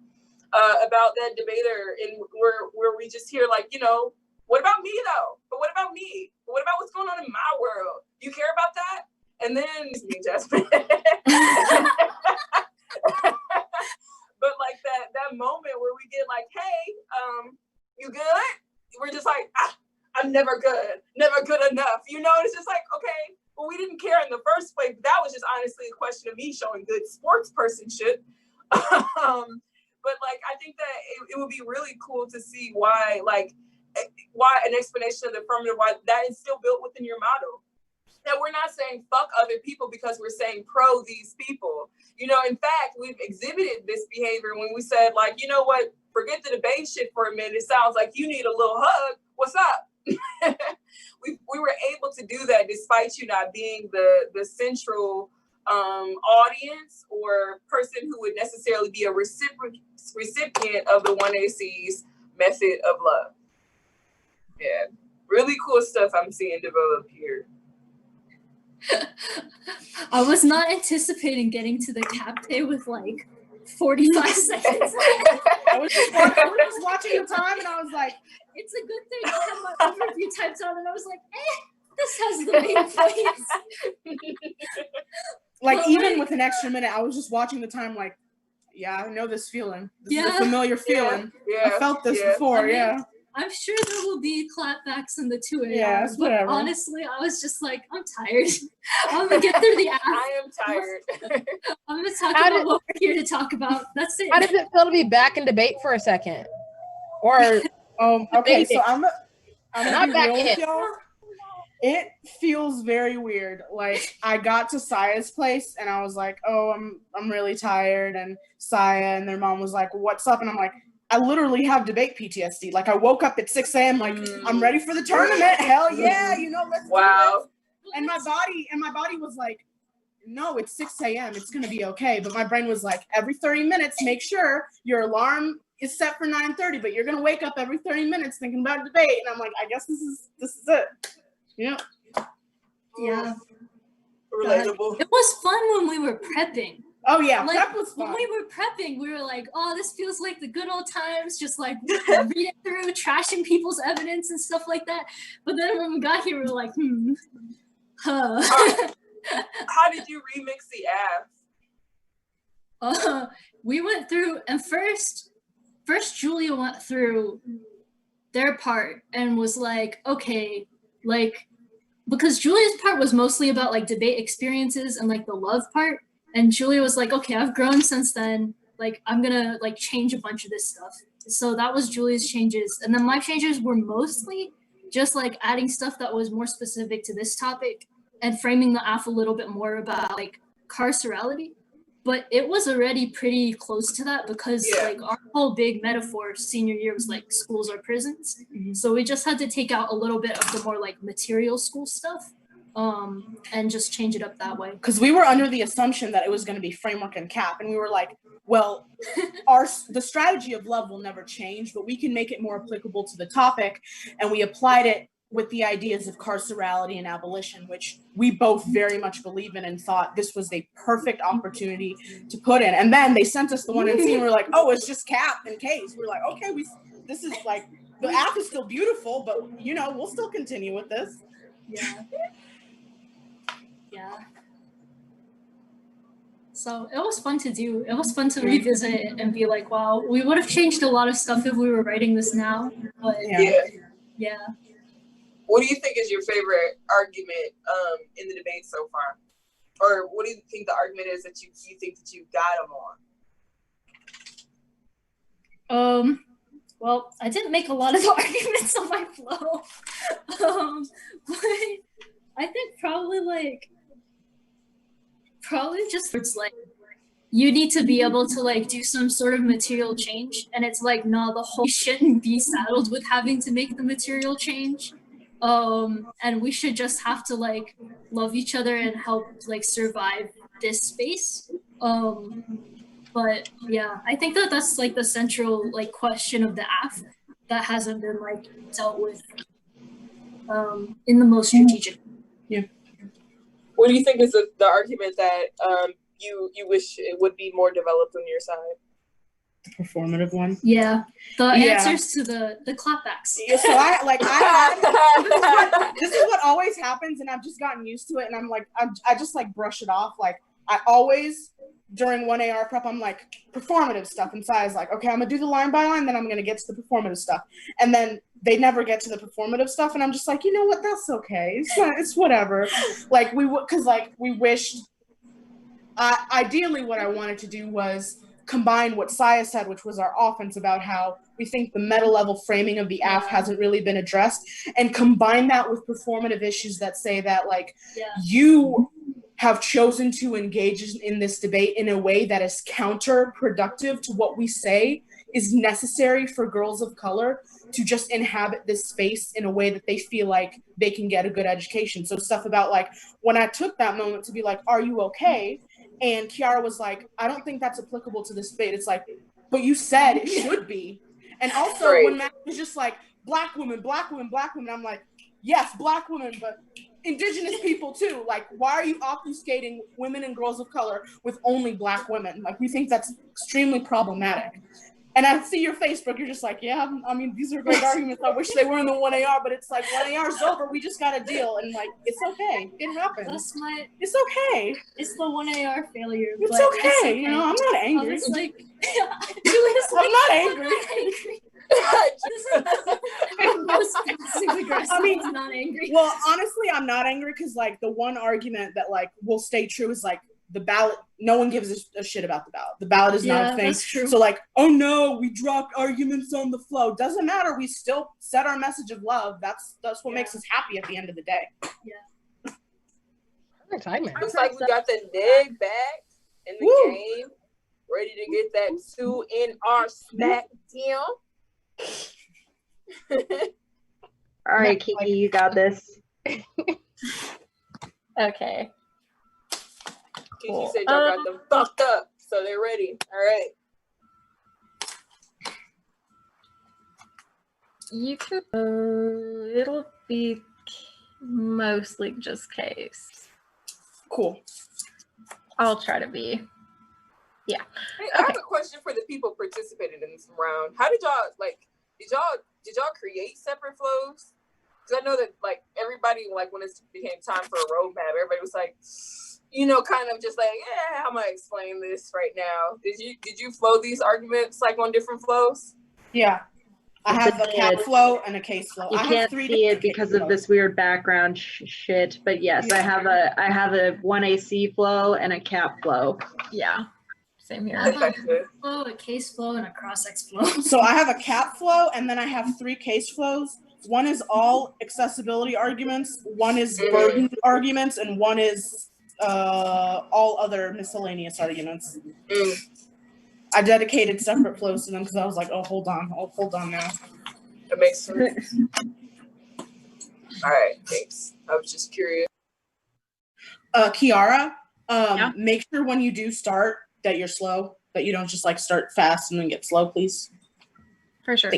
about that debater, and where we just hear like, you know, what about me though? But what about me? But what about what's going on in my world? You care about that? And then Jasmine. But like that moment where we get like, hey, you good? We're just like, I'm never good enough. You know, it's just like, okay, well, we didn't care in the first place. But that was just honestly a question of me showing good sports personship. But like, I think that it would be really cool to see why an explanation of the affirmative, why that is still built within your model. That we're not saying fuck other people because we're saying pro these people. You know, in fact, we've exhibited this behavior when we said, like, you know what, forget the debate shit for a minute. It sounds like you need a little hug. What's up? we were able to do that despite you not being the central audience or person who would necessarily be a recipient of the 1AC's method of love. Yeah, really cool stuff I'm seeing develop here. I was not anticipating getting to the cap day with like 45 seconds. I was just watching the time and I was like, it's a good thing I had my overview typed on and I was like, this has the main points. like, even with an extra minute, I was just watching the time like, yeah, I know this feeling. This is a familiar feeling. Yeah. I felt this before, I mean, I'm sure there will be clapbacks in the 2 a.m. Yeah, but whatever. Honestly, I was just like, I'm tired. I'm gonna get through the app. I am tired. I'm gonna talk about what we're here to talk about. That's it. How does it feel to be back in debate for a second? Or okay, so I'm not gonna be back real in. with y'all. It feels very weird. Like, I got to Saya's place and I was like, oh, I'm really tired, and Saya and their mom was like, what's up? And I'm like, I literally have debate PTSD. Like, I woke up at 6 a.m. like, I'm ready for the tournament. Hell yeah, you know, let's do this. And my body was like, no, it's 6 a.m. It's gonna be okay. But my brain was like, every 30 minutes, make sure your alarm is set for 9:30, but you're gonna wake up every 30 minutes thinking about a debate. And I'm like, I guess this is it. Yeah. Yeah. Relatable. It was fun when we were prepping. Oh yeah, like, prep was fun. When we were prepping, we were like, oh, this feels like the good old times, just like reading through, trashing people's evidence and stuff like that. But then when we got here, we were like, How did you remix the app? We went through, and first Julia went through their part and was like, okay, like, because Julia's part was mostly about like debate experiences and like the love part. And Julia was like, okay, I've grown since then. Like, I'm gonna like change a bunch of this stuff. So that was Julia's changes. And then my changes were mostly just like adding stuff that was more specific to this topic and framing the app a little bit more about like carcerality. But it was already pretty close to that because like our whole big metaphor senior year was like schools are prisons. Mm-hmm. So we just had to take out a little bit of the more like material school stuff. And just change it up that way. Because we were under the assumption that it was going to be framework and cap, and we were like, well, the strategy of love will never change, but we can make it more applicable to the topic, and we applied it with the ideas of carcerality and abolition, which we both very much believe in and thought this was a perfect opportunity to put in. And then they sent us the 1NC, and we were like, oh, it's just cap in case. We're like, okay, this is like, the app is still beautiful, but you know, we'll still continue with this. Yeah. So it was fun to do. It was fun to revisit it and be like, wow, we would have changed a lot of stuff if we were writing this now. But yeah. What do you think is your favorite argument in the debate so far? Or what do you think the argument is that you think that you got them on? Well, I didn't make a lot of arguments on my flow. But I think probably just it's like you need to be able to like do some sort of material change, and it's like, no, the whole shouldn't be saddled with having to make the material change. And we should just have to like love each other and help like survive this space. But yeah, I think that that's like the central like question of the AF that hasn't been like dealt with in the most strategic. What do you think is the argument that you wish it would be more developed on your side? The performative one. Yeah, the Yeah. answers to the clapbacks. Yeah, so this is what always happens, and I've just gotten used to it, and I'm like, I just like brush it off. Like I always during 1AR prep, I'm like performative stuff, and Saya's like, okay, I'm gonna do the line by line, then I'm gonna get to the performative stuff, and then they never get to the performative stuff, and I'm just like, you know what, that's okay, it's whatever. Like we wished. Ideally, what I wanted to do was combine what Saya said, which was our offense, about how we think the meta level framing of the AF hasn't really been addressed, and combine that with performative issues that say that like you have chosen to engage in this debate in a way that is counterproductive to what we say is necessary for girls of color to just inhabit this space in a way that they feel like they can get a good education. So stuff about like, when I took that moment to be like, are you okay? And Kiara was like, I don't think that's applicable to this debate. It's like, but you said it should be. And also when Matt was just like, black women, I'm like, yes, black women, but Indigenous people too. Like, why are you obfuscating women and girls of color with only black women? Like, we think that's extremely problematic. And I see your face, Brooke, you're just like, yeah, I mean, these are great arguments. I wish they were in the 1AR, but it's like 1AR's over. We just got to deal. And like, it's okay. It happens. It's okay. It's the 1AR failure. It's but okay. It's okay. You know, I'm not angry. It's like, I'm not angry. I mean, not angry. Well, honestly, I'm not angry because like the one argument that like will stay true is like the ballot. No one gives a shit about the ballot. The ballot is not a thing. That's true. So like, oh no, we dropped arguments on the flow. Doesn't matter. We still said our message of love. That's what makes us happy at the end of the day. Yeah. Looks like we got the neg back in the game, ready to get that 2 in our SmackDown. All right, Kiki, you got this. Okay. Kiki said y'all got them fucked up, so they're ready. All right. You can. It'll be mostly just case. Cool. I'll try to be. Yeah. Hey, I have a question for the people participating in this round. How did y'all did y'all create separate flows? Because I know that like everybody, like when it became time for a roadmap, everybody was like, you know, kind of just like, yeah, how am I explain this right now? Did you flow these arguments like on different flows? Yeah. I have a cap flow and a case flow. You can't see it because of this weird background shit, but yes, I have a 1AC flow and a cap flow. Yeah. Same here. I have a flow, a case flow, and a cross-ex flow. So I have a cap flow, and then I have 3 case flows. One is all accessibility arguments, one is burden arguments, and one is all other miscellaneous arguments. I dedicated separate flows to them because I was like, oh, hold on now. That makes sense. All right, thanks. I was just curious. Kiara, make sure when you do start that you're slow, that you don't just like start fast and then get slow, please. For sure.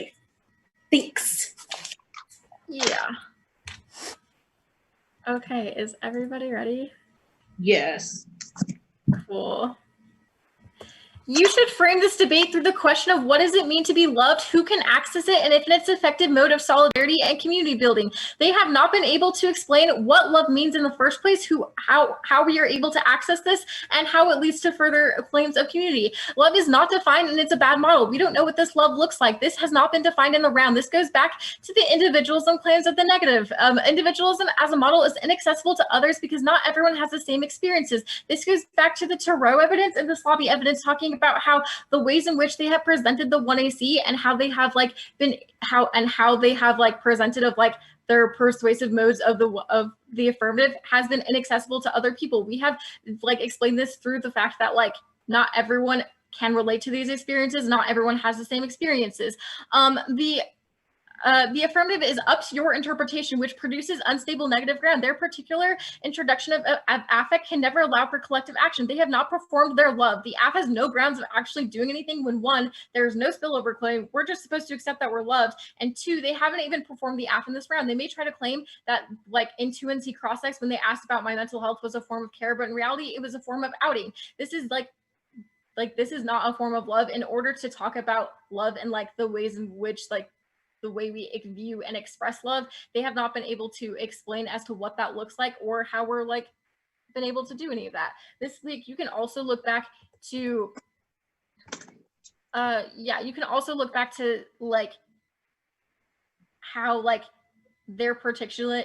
Thanks. Yeah. Okay, is everybody ready? Yes. Cool. You should frame this debate through the question of what does it mean to be loved, who can access it, and if it's an effective mode of solidarity and community building. They have not been able to explain what love means in the first place, how we are able to access this, and how it leads to further claims of community. Love is not defined, and it's a bad model. We don't know what this love looks like. This has not been defined in the round. This goes back to the individualism claims of the negative. Individualism as a model is inaccessible to others because not everyone has the same experiences. This goes back to the Tarot evidence and the Slavi evidence talking about how the ways in which they have presented the 1AC and how they have like been how they have like presented of like their persuasive modes of the affirmative has been inaccessible to other people. We have like explained this through the fact that like not everyone can relate to these experiences. Not everyone has the same experiences. The affirmative is up to your interpretation, which produces unstable negative ground. Their particular introduction of affect can never allow for collective action. They have not performed their love. The aff has no grounds of actually doing anything when, one, there is no spillover claim. We're just supposed to accept that we're loved. And two, they haven't even performed the aff in this round. They may try to claim that, like in 2NC Cross-Ex, when they asked about my mental health was a form of care, but in reality, it was a form of outing. This is like this is not a form of love. In order to talk about love and like the ways in which like the way we view and express love, they have not been able to explain as to what that looks like or how we're like been able to do any of that. This week, you can also look back to, you can also look back to like how like their particular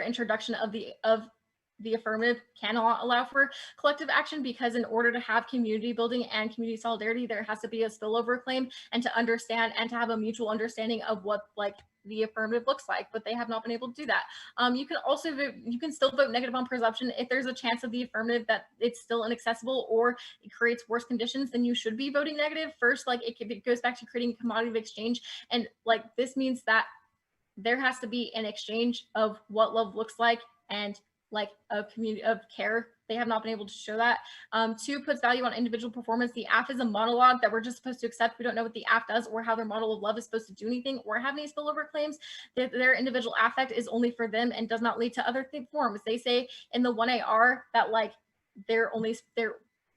introduction of the affirmative cannot allow for collective action, because in order to have community building and community solidarity, there has to be a spillover claim and to understand and to have a mutual understanding of what like the affirmative looks like, but they have not been able to do that. You can also vote, you can still vote negative on presumption if there's a chance of the affirmative that it's still inaccessible or it creates worse conditions, then you should be voting negative. First, like it goes back to creating a commodity of exchange, and like this means that there has to be an exchange of what love looks like and like a community of care. They have not been able to show that. Two, puts value on individual performance. The aff is a monologue that we're just supposed to accept. We don't know what the aff does or how their model of love is supposed to do anything or have any spillover claims. Their individual affect is only for them and does not lead to other forms. They say in the 1AR that like they're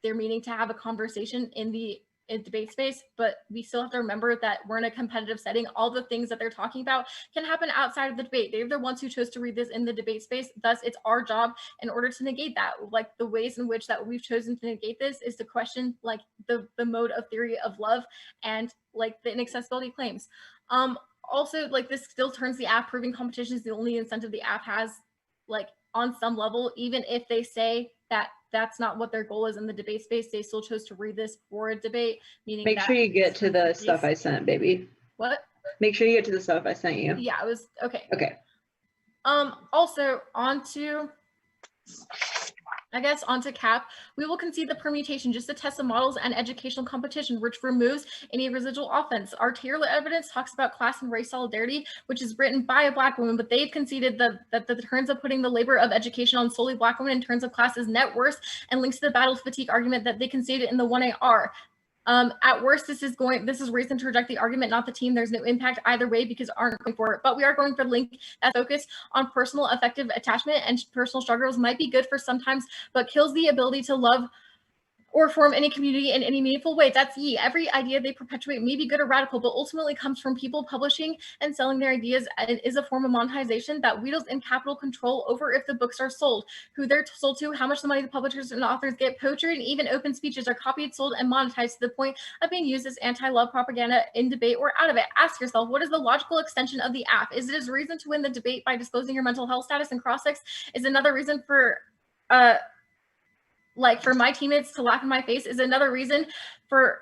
meaning to have a conversation in the debate space, but we still have to remember that we're in a competitive setting. All the things that they're talking about can happen outside of the debate. They're the ones who chose to read this in the debate space. Thus, it's our job in order to negate that. Like the ways in which that we've chosen to negate this is to question like the mode of theory of love and like the inaccessibility claims. Also, like this still turns the aff proving competition is the only incentive the aff has, like on some level, even if they say that that's not what their goal is in the debate space, they still chose to read this for a debate, meaning Make sure you get to the stuff I sent, baby. What? Make sure you get to the stuff I sent you. Yeah, it was okay. Okay. Also onto CAP, we will concede the permutation just to test the models and educational competition, which removes any residual offense. Our Taylor evidence talks about class and race solidarity, which is written by a Black woman, but they've conceded that the terms of putting the labor of education on solely Black women in terms of class is net worse and links to the battle fatigue argument that they conceded in the 1AR. At worst, this is reason to reject the argument, not the team. There's no impact either way because aren't going for it. But we are going for link that focus on personal affective attachment and personal struggles might be good for sometimes, but kills the ability to love or form any community in any meaningful way. That's ye. Every idea they perpetuate may be good or radical, but ultimately comes from people publishing and selling their ideas, and it is a form of monetization that wields in capital control over if the books are sold, who they're sold to, how much the money the publishers and authors get. Poetry and even open speeches are copied, sold, and monetized to the point of being used as anti-love propaganda in debate or out of it. Ask yourself, what is the logical extension of the app? Is it a reason to win the debate by disclosing your mental health status and cross-sex? Is another reason for for my teammates to laugh in my face? Is another reason for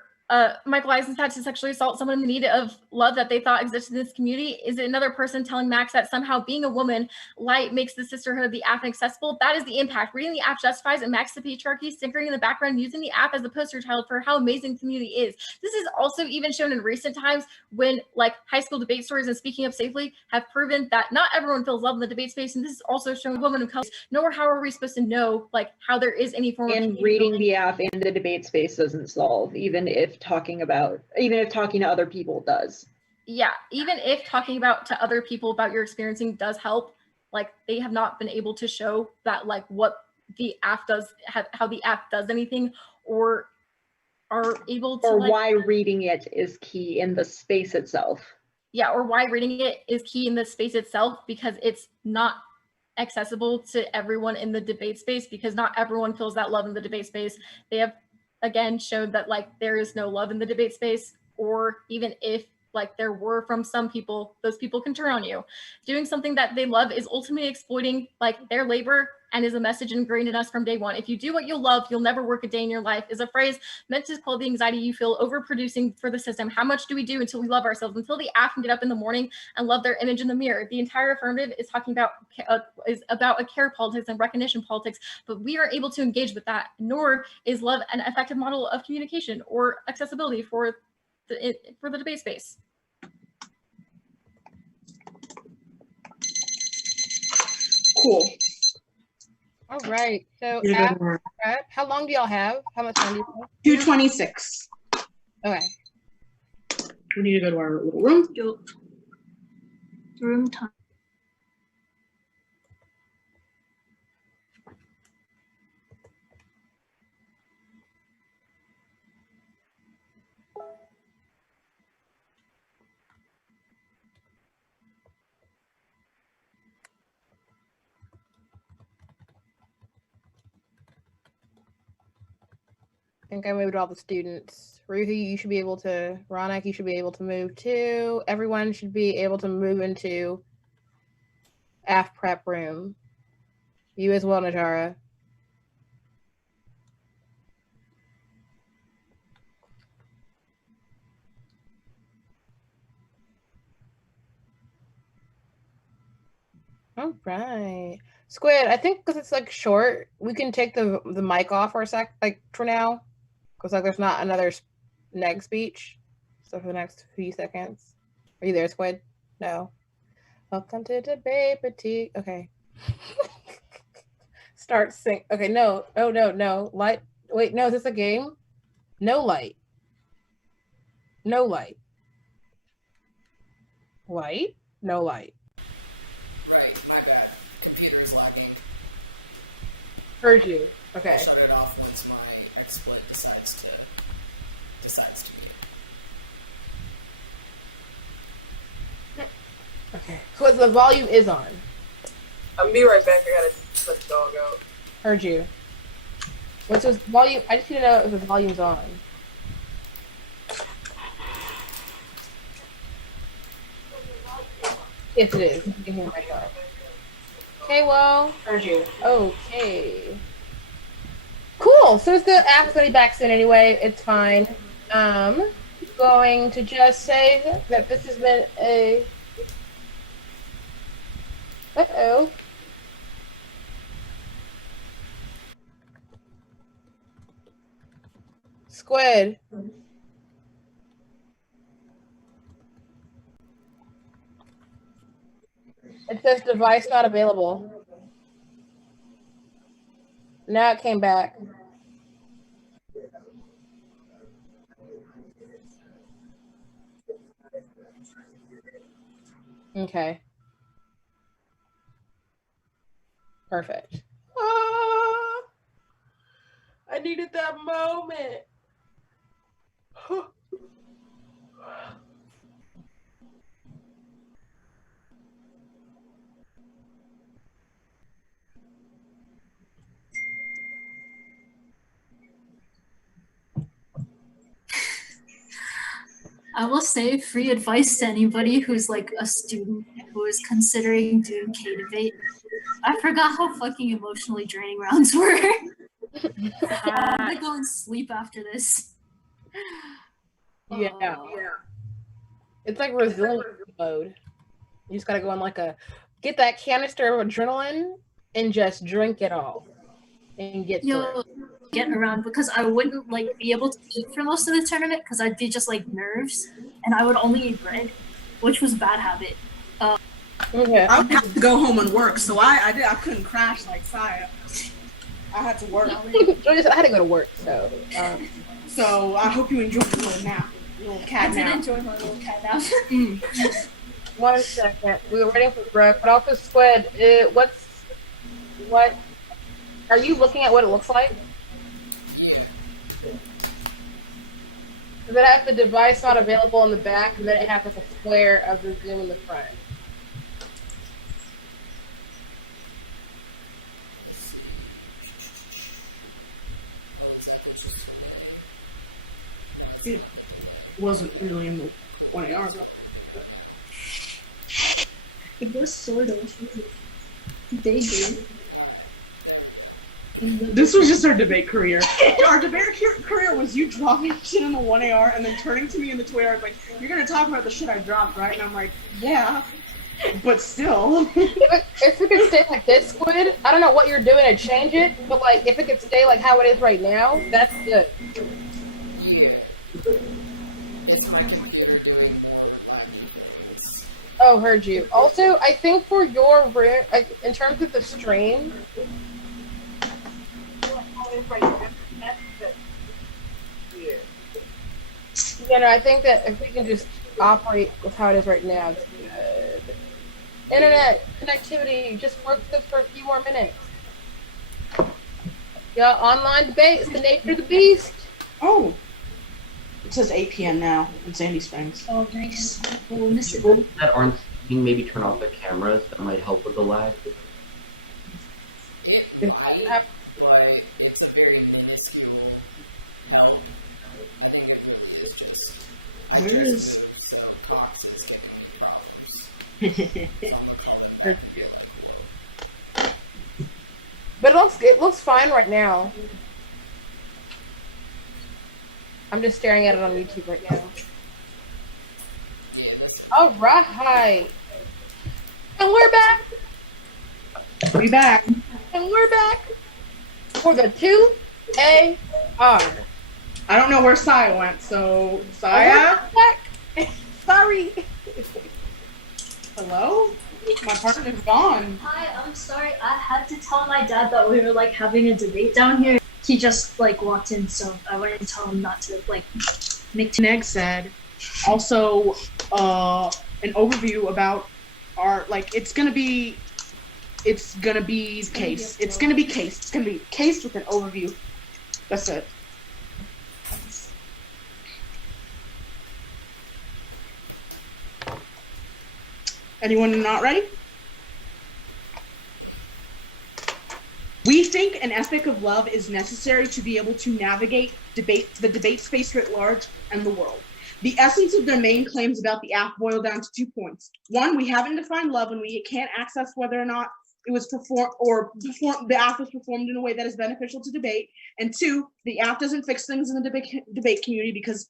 Michael Eisenstadt to sexually assault someone in the need of love that they thought existed in this community? Is it another person telling Max that somehow being a woman light makes the sisterhood of the app inaccessible? That is the impact. Reading the app justifies and Max the patriarchy, stickering in the background, using the app as a poster child for how amazing the community is. This is also even shown in recent times when like high school debate stories and speaking up safely have proven that not everyone feels love in the debate space. And this is also shown women of color, nor how are we supposed to know like how there is any form and of reading the app in the debate space doesn't solve, even if talking to other people does. Yeah, even if talking to other people about your experiencing does help, like they have not been able to show that like what the app does, how the app does anything, or are able to, or like, why reading it is key in the space itself. Yeah, or why reading it is key in the space itself, because it's not accessible to everyone in the debate space, because not everyone feels that love in the debate space. They have again showed that like there is no love in the debate space, or even if like there were from some people, those people can turn on you. Doing something that they love is ultimately exploiting like their labor and is a message ingrained in us from day one. If you do what you love, you'll never work a day in your life is a phrase meant to quell the anxiety you feel overproducing for the system. How much do we do until we love ourselves, until the app can get up in the morning and love their image in the mirror? The entire affirmative is talking about is about a care politics and recognition politics, but we are able to engage with that, nor is love an effective model of communication or accessibility for the debate space. Cool. All right. So, Yeah, good work. how long do y'all have? How much time do you have? 2:26. Okay. We need to go to our little room. Yo. Room time. I think I moved all the students. Ruthie, you should be able to. Ronak, you should be able to move too. Everyone should be able to move into AF prep room. You as well, Najara. All right. Squid, I think because it's like short, we can take the mic off for a sec, like for now. Because like there's not another neg speech. So for the next few seconds. Are you there, Squid? No. Welcome to debate fatigue. Okay. Start sing. Okay, no. Oh no, no. Light. Wait, no, is this a game? No light. No light. Light? No light. Right, my bad. Computer is lagging. Heard you. Okay. Shut it off once my XSplit decides to be. Okay. So the volume is on. I'll be right back. I gotta let the dog out. Heard you. What's this volume? I just need to know if the volume's on. Yes, it is. I can hear myself. Okay, well. Heard you. Okay. Cool. So the app's gonna be back soon anyway. It's fine. Going to just say that this has been a. Uh-oh. Squid. It says device not available. Now it came back. Okay. Perfect. Ah, I needed that moment. I will say free advice to anybody who's like a student who is considering doing K-Debate. I forgot how fucking emotionally draining rounds were. I'm gonna go and sleep after this. Yeah. It's like resilience mode. You just gotta go on like get that canister of adrenaline and just drink it all and get through. Get around because I wouldn't like be able to eat for most of the tournament because I'd be just like nerves and I would only eat bread, which was a bad habit. Okay. I would have to go home and work, so I couldn't crash like Saya. I had to work. I had to go to work, so. So I hope you enjoyed your little nap, little cat I nap. did enjoy my little cat nap. 1 second. We were waiting for Brooke, but also Squid. What? Are you looking at what it looks like? Does it have the device not available in the back, and then it has like a square of the Zoom in the front? It wasn't really in the 20 hours. It was sort of. They do. This was just our debate career. Our debate career was you dropping shit in the 1AR and then turning to me in the 2AR like, you're gonna talk about the shit I dropped, right? And I'm like, yeah, but still. If it could stay like this, Squid, I don't know what you're doing to change it, but like if it could stay like how it is right now, that's good. Yeah. It's my computer doing more like Oh, heard you. Also, I think for your room, like, in terms of the stream, you know, I think that if we can just operate with how it is right now, it's good. Internet connectivity just works this for a few more minutes. Yeah, online debate is the nature of the beast. Oh. It says 8 p.m. now in Sandy Springs. Oh, nice. We'll miss it. People that aren't seeing maybe turn off their cameras. That might help with the lag. it might, but it's a very minuscule help. I think it really is just. Where is? So Cox is giving me problems. But it looks fine right now. I'm just staring at it on YouTube right now. All right, and we're back. We back. And we're back for the 2AR. I don't know where Saya went, so Saya? Back. Sorry. Hello? My partner's gone. Hi, I'm sorry. I had to tell my dad that we were like having a debate down here. He just like walked in, so I wanted to tell him not to like make. Meg said also an overview about our it's gonna be case. It's gonna be case with an overview. That's it. Anyone not ready? We think an ethic of love is necessary to be able to navigate the debate space writ large and the world. The essence of their main claims about the app boil down to 2 points. One, we haven't defined love and we can't access whether or not it was the app was performed in a way that is beneficial to debate. And two, the app doesn't fix things in the debate community because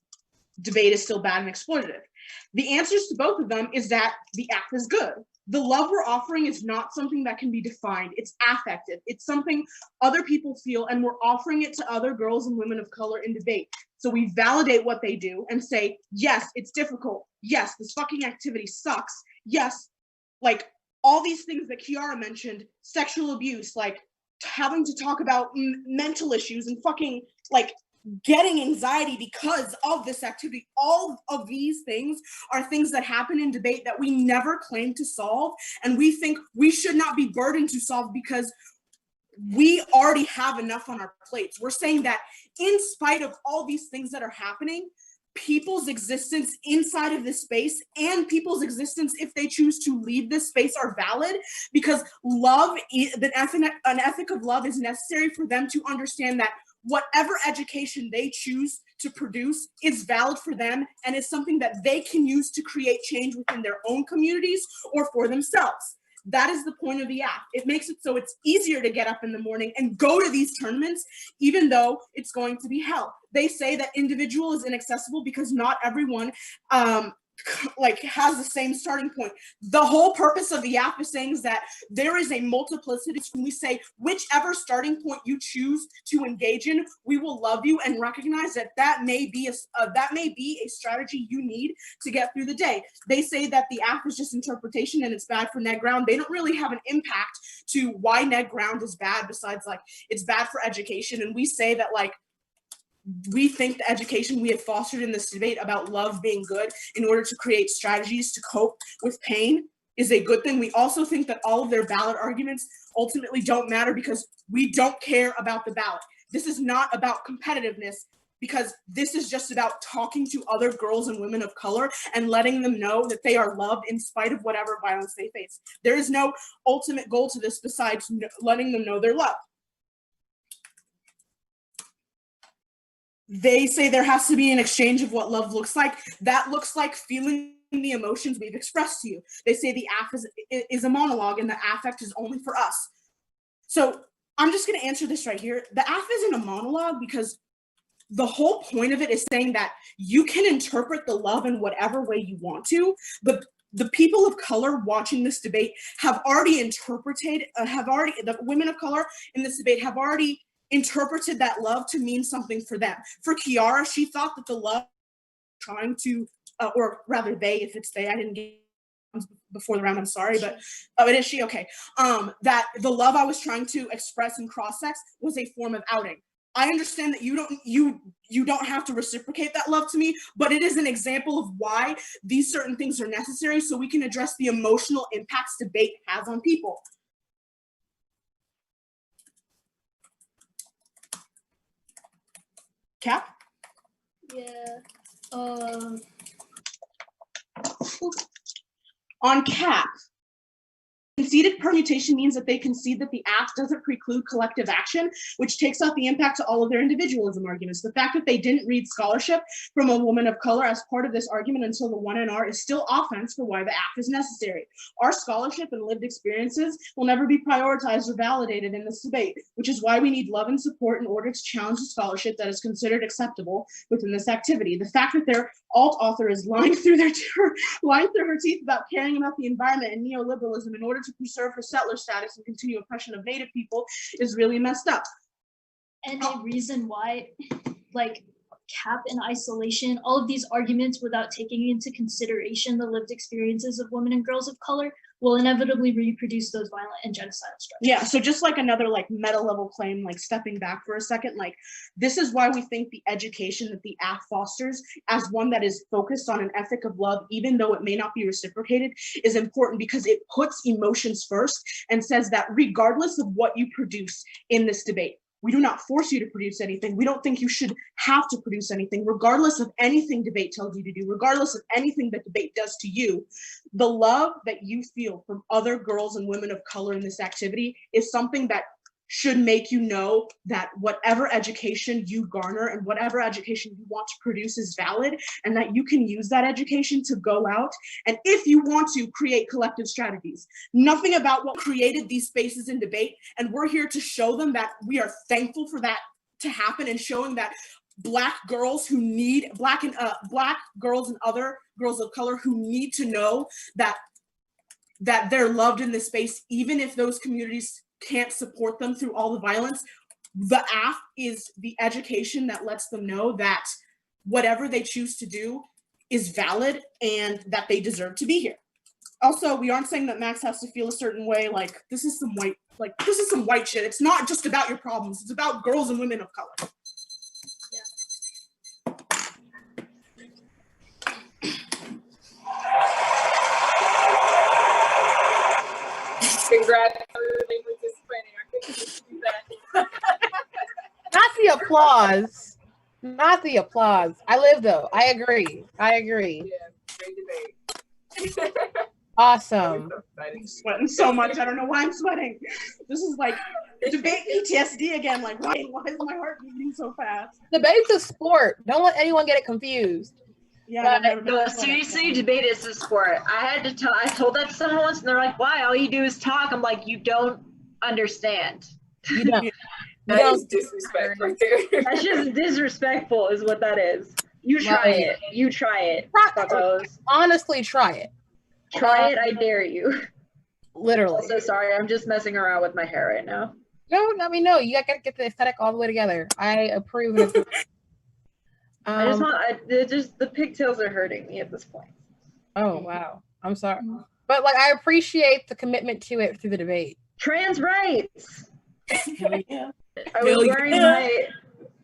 debate is still bad and exploitative. The answers to both of them is that the app is good. The love we're offering is not something that can be defined. It's affective. It's something other people feel, and we're offering it to other girls and women of color in debate. So we validate what they do and say, yes, it's difficult. Yes, this fucking activity sucks. Yes, like all these things that Kiara mentioned, sexual abuse, like having to talk about mental issues and fucking like getting anxiety because of this activity. All of these things are things that happen in debate that we never claim to solve, and we think we should not be burdened to solve because we already have enough on our plates. We're saying that in spite of all these things that are happening, people's existence inside of this space and people's existence if they choose to leave this space are valid, because love, an ethic of love is necessary for them to understand that whatever education they choose to produce is valid for them and is something that they can use to create change within their own communities or for themselves. That is the point of the app. It makes it so it's easier to get up in the morning and go to these tournaments, even though it's going to be hell. They say that individual is inaccessible because not everyone has the same starting point. The whole purpose of the app is saying is that there is a multiplicity. When we say whichever starting point you choose to engage in, we will love you and recognize that may be a strategy you need to get through the day. They say that the app is just interpretation and it's bad for NetGround. They don't really have an impact to why NetGround is bad besides like it's bad for education. And we say that like we think the education we have fostered in this debate about love being good in order to create strategies to cope with pain is a good thing. We also think that all of their ballot arguments ultimately don't matter because we don't care about the ballot. This is not about competitiveness because this is just about talking to other girls and women of color and letting them know that they are loved in spite of whatever violence they face. There is no ultimate goal to this besides letting them know they're loved. They say there has to be an exchange of what love looks like. That looks like feeling the emotions we've expressed to you. They say the app is a monologue and the affect is only for us. So I'm just going to answer this right here. The AF isn't a monologue because the whole point of it is saying that you can interpret the love in whatever way you want to. The people of color watching this debate have already the women of color in this debate have already interpreted that love to mean something for them. For Kiara, she thought that the love trying to, or rather they, if it's they, I didn't get before the round, I'm sorry, but it is she, okay. That the love I was trying to express in cross-sex was a form of outing. I understand that you don't have to reciprocate that love to me, but it is an example of why these certain things are necessary so we can address the emotional impacts debate has on people. Cap? Yeah. On Cap, conceded permutation means that they concede that the act doesn't preclude collective action, which takes out the impact to all of their individualism arguments. The fact that they didn't read scholarship from a woman of color as part of this argument until the 1NR is still offense for why the act is necessary. Our scholarship and lived experiences will never be prioritized or validated in this debate, which is why we need love and support in order to challenge the scholarship that is considered acceptable within this activity. The fact that their alt author is lying through her teeth about caring about the environment and neoliberalism in order to preserve her settler status and continue oppression of Native people is really messed up. And a reason why, like, Cap in isolation, all of these arguments without taking into consideration the lived experiences of women and girls of color will inevitably reproduce those violent and genocidal structures. Yeah, so just like another like meta level claim, like stepping back for a second, like this is why we think the education that the AF fosters as one that is focused on an ethic of love, even though it may not be reciprocated, is important because it puts emotions first and says that regardless of what you produce in this debate, we do not force you to produce anything. We don't think you should have to produce anything, regardless of anything debate tells you to do, regardless of anything that debate does to you. The love that you feel from other girls and women of color in this activity is something that should make you know that whatever education you garner and whatever education you want to produce is valid, and that you can use that education to go out and, if you want to, create collective strategies. Nothing about what created these spaces in debate, and we're here to show them that we are thankful for that to happen, and showing that Black girls who need, Black girls and other girls of color who need to know that they're loved in this space, even if those communities can't support them through all the violence. The AF is the education that lets them know that whatever they choose to do is valid and that they deserve to be here. Also, we aren't saying that Max has to feel a certain way. Like, this is some white shit. It's not just about your problems. It's about girls and women of color. Congrats on participating. I couldn't do that. Not the applause. Not the applause. I live though. I agree. Yeah, great debate. Awesome. I'm sweating so much. I don't know why I'm sweating. This is like debate PTSD again. Like, why is my heart beating so fast? Debate's a sport. Don't let anyone get it confused. Yeah. No, seriously, debate is a sport. I told that to someone once, and they're like, "Why? All you do is talk." I'm like, "You don't understand." You don't. That is disrespect right there. That's just disrespectful, is what that is. You try it. You try it. Fuckos. Honestly, try it. Try it. I dare you. Literally. So sorry. I'm just messing around with my hair right now. No, I mean, no. You gotta get the aesthetic all the way together. I approve of it. The pigtails are hurting me at this point. Oh wow, I'm sorry, but like I appreciate the commitment to it through the debate. Trans rights. Yeah. I was wearing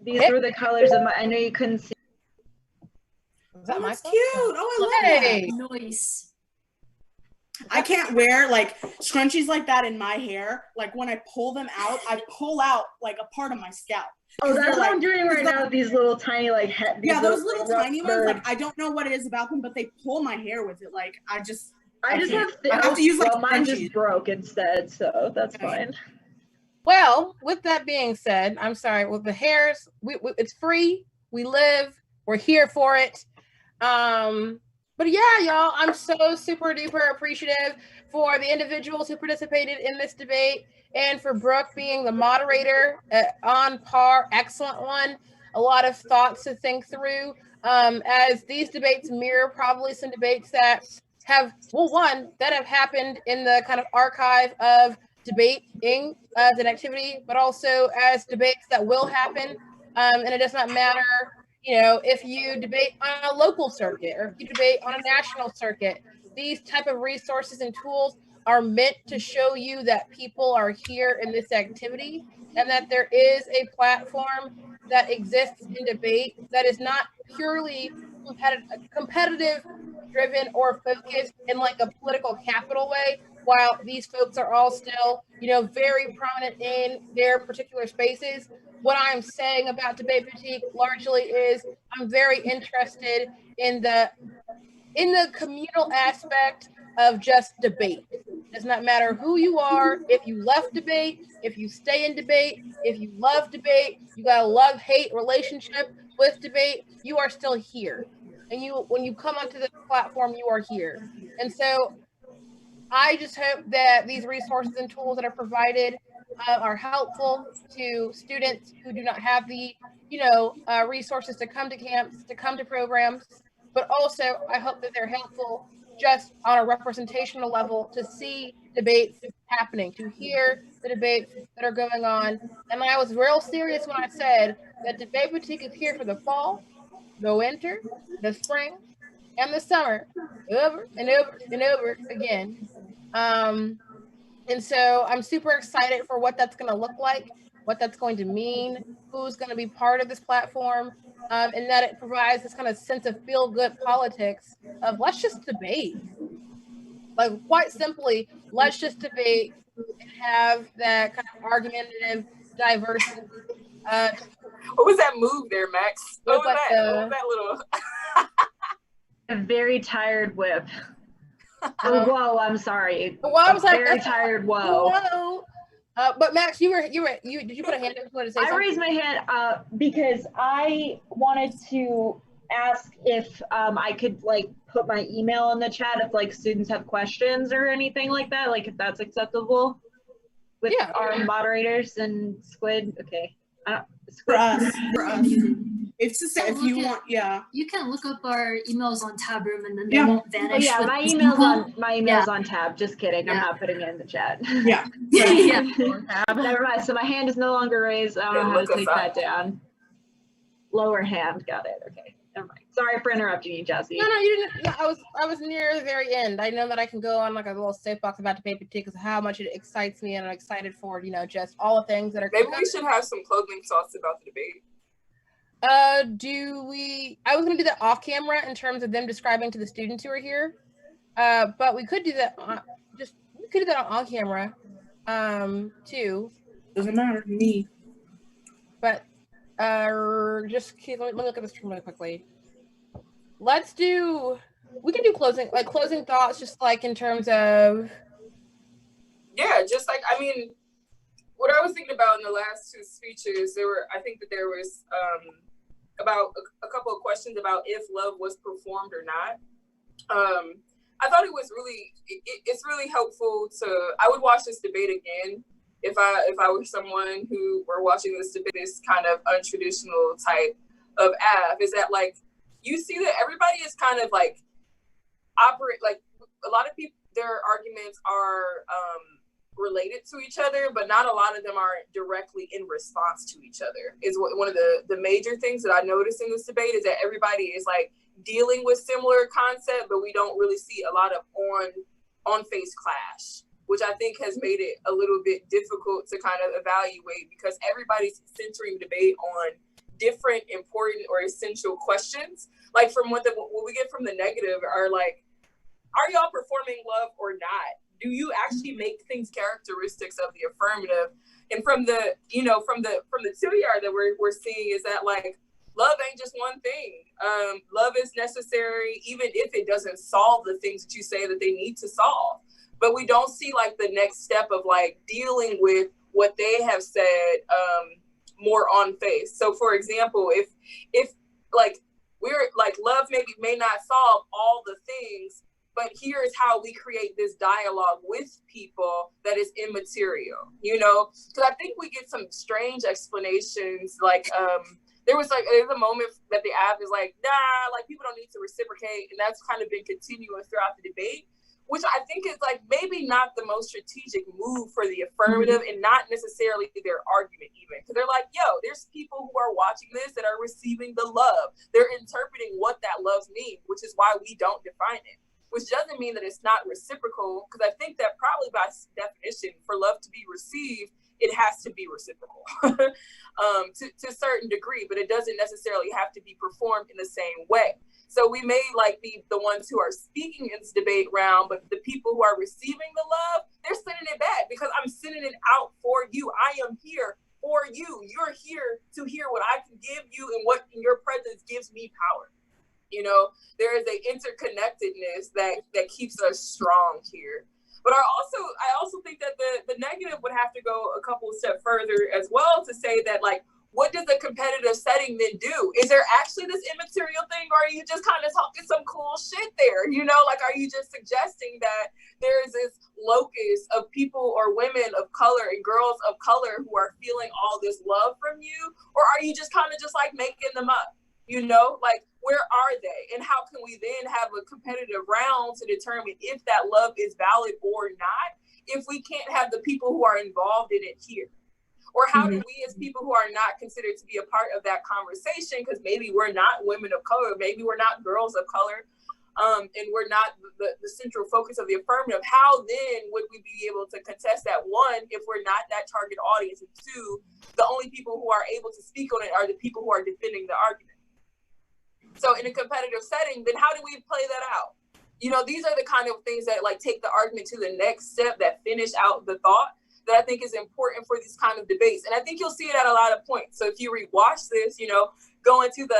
these were the colors of my. I know you couldn't see. Is that That's cute. Oh, I love that. Nice. I can't wear like scrunchies like that in my hair. Like when I pull them out, I pull out like a part of my scalp. Oh, that's what I'm doing right now. These little tiny like those little tiny ones. Like I don't know what it is about them, but they pull my hair with it. Like I have to use like mine just broke instead, so that's fine. Well, with that being said, I'm sorry. With the hairs, it's free. We live. We're here for it. But yeah, y'all, I'm so super duper appreciative for the individuals who participated in this debate, and for Brooke being the moderator. On par, excellent one. A lot of thoughts to think through, as these debates mirror probably some debates that have, well, one, that have happened in the kind of archive of debating as an activity, but also as debates that will happen. And it does not matter, if you debate on a local circuit or if you debate on a national circuit. These type of resources and tools are meant to show you that people are here in this activity and that there is a platform that exists in debate that is not purely competitive driven or focused in like a political capital way, while these folks are all still, very prominent in their particular spaces. What I'm saying about Debate Boutique largely is I'm very interested in the communal aspect of just debate. It does not matter who you are, if you left debate, if you stay in debate, if you love debate, you got a love-hate relationship with debate, you are still here. And when you come onto the platform, you are here. And so I just hope that these resources and tools that are provided are helpful to students who do not have the, resources to come to camps, to come to programs. But also, I hope that they're helpful just on a representational level to see debates happening, to hear the debates that are going on. And I was real serious when I said that Debate Boutique is here for the fall, the winter, the spring, and the summer, over and over and over again. And so I'm super excited for what that's going to look like, what that's going to mean, who's going to be part of this platform, and that it provides this kind of sense of feel-good politics of let's just debate. Like, quite simply, let's just debate and have that kind of argumentative diversity. What was that move there, Max? What was that little? A very tired whip. Whoa, I'm sorry. Well, I was like, very tired. Whoa. But Max, did you put a hand up? To say I raised my hand because I wanted to ask if I could put my email in the chat if students have questions or anything like that, if that's acceptable with our moderators and Squid. Okay. For us. It's just if you want, You can look up our emails on Tab Room and then they won't vanish. Oh, my email's on Tab. Just kidding. I'm not putting it in the chat. Yeah. Never mind. So my hand is no longer raised. I don't know how to take that down. Lower hand. Got it. Okay. Never mind. Sorry for interrupting you, Jesse. No, you didn't. No, I was near the very end. I know that I can go on a little soapbox about Debate Boutique because how much it excites me, and I'm excited for just all the things that are. Maybe we should have some clothing thoughts about the debate. I was going to do that off camera in terms of them describing to the students who are here. But we could do that on camera, too. Doesn't matter to me. But let me look at this really quickly. We can do closing thoughts, just in terms of. Yeah, just what I was thinking about in the last two speeches, I think that there was about a couple of questions about if love was performed or not. I thought it was it's really helpful I would watch this debate again if I were someone who were watching this debate, this kind of untraditional type of app, is that you see that everybody is kind of operate a lot of people, their arguments are related to each other, but not a lot of them are directly in response to each other. Is one of the major things that I noticed in this debate is that everybody is dealing with similar concept, but we don't really see a lot of on face clash, which I think has made it a little bit difficult to kind of evaluate because everybody's centering debate on different important or essential questions. From what we get from the negative are are y'all performing love or not? Do you actually make things characteristics of the affirmative? And from the from the 2 yard that we're seeing is that love ain't just one thing. Love is necessary, even if it doesn't solve the things that you say that they need to solve. But we don't see the next step of dealing with what they have said more on face. So for example, if we're love may not solve all the things, but here is how we create this dialogue with people that is immaterial, you know? Because I think we get some strange explanations, like, there's a moment that the app is like, nah, like people don't need to reciprocate, and that's kind of been continuous throughout the debate, which I think is like maybe not the most strategic move for the affirmative, and not necessarily their argument even, because they're like, yo, there's people who are watching this that are receiving the love. They're interpreting what that love means, which is why we don't define it. Which doesn't mean that it's not reciprocal, because I think that probably by definition, for love to be received, it has to be reciprocal to a certain degree, but it doesn't necessarily have to be performed in the same way. So we may like be the ones who are speaking in this debate round, but the people who are receiving the love, they're sending it back because I'm sending it out for you. I am here for you. You're here to hear what I can give you, and what in your presence gives me power. You know, there is a interconnectedness that keeps us strong here. But I also think that the negative would have to go a couple of steps further as well, to say that, like, what does a competitive setting then do? Is there actually this immaterial thing, or are you just kind of talking some cool shit there? You know, like, are you just suggesting that there is this locus of people or women of color and girls of color who are feeling all this love from you? Or are you just kind of just like making them up? You know, like, where are they? And how can we then have a competitive round to determine if that love is valid or not, if we can't have the people who are involved in it here? Or how do we, as people who are not considered to be a part of that conversation, because maybe we're not women of color, maybe we're not girls of color, and we're not the central focus of the affirmative, how then would we be able to contest that, one, if we're not that target audience, and two, the only people who are able to speak on it are the people who are defending the argument? So in a competitive setting, then how do we play that out? You know, these are the kind of things that like take the argument to the next step, that finish out the thought, that I think is important for these kind of debates. And I think you'll see it at a lot of points. So if you rewatch this, you know, go into the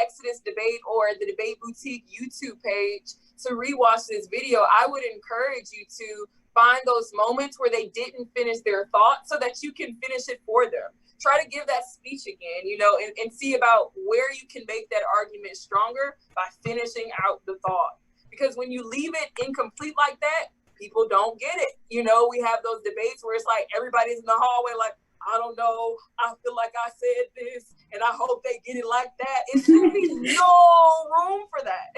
Exodus debate or the Debate Boutique YouTube page to rewatch this video, I would encourage you to find those moments where they didn't finish their thought so that you can finish it for them. Try to give that speech again, you know, and see about where you can make that argument stronger by finishing out the thought. Because when you leave it incomplete like that, people don't get it. You know, we have those debates where it's like everybody's in the hallway like, I don't know, I feel like I said this, and I hope they get it like that. It shouldn't be no room for that.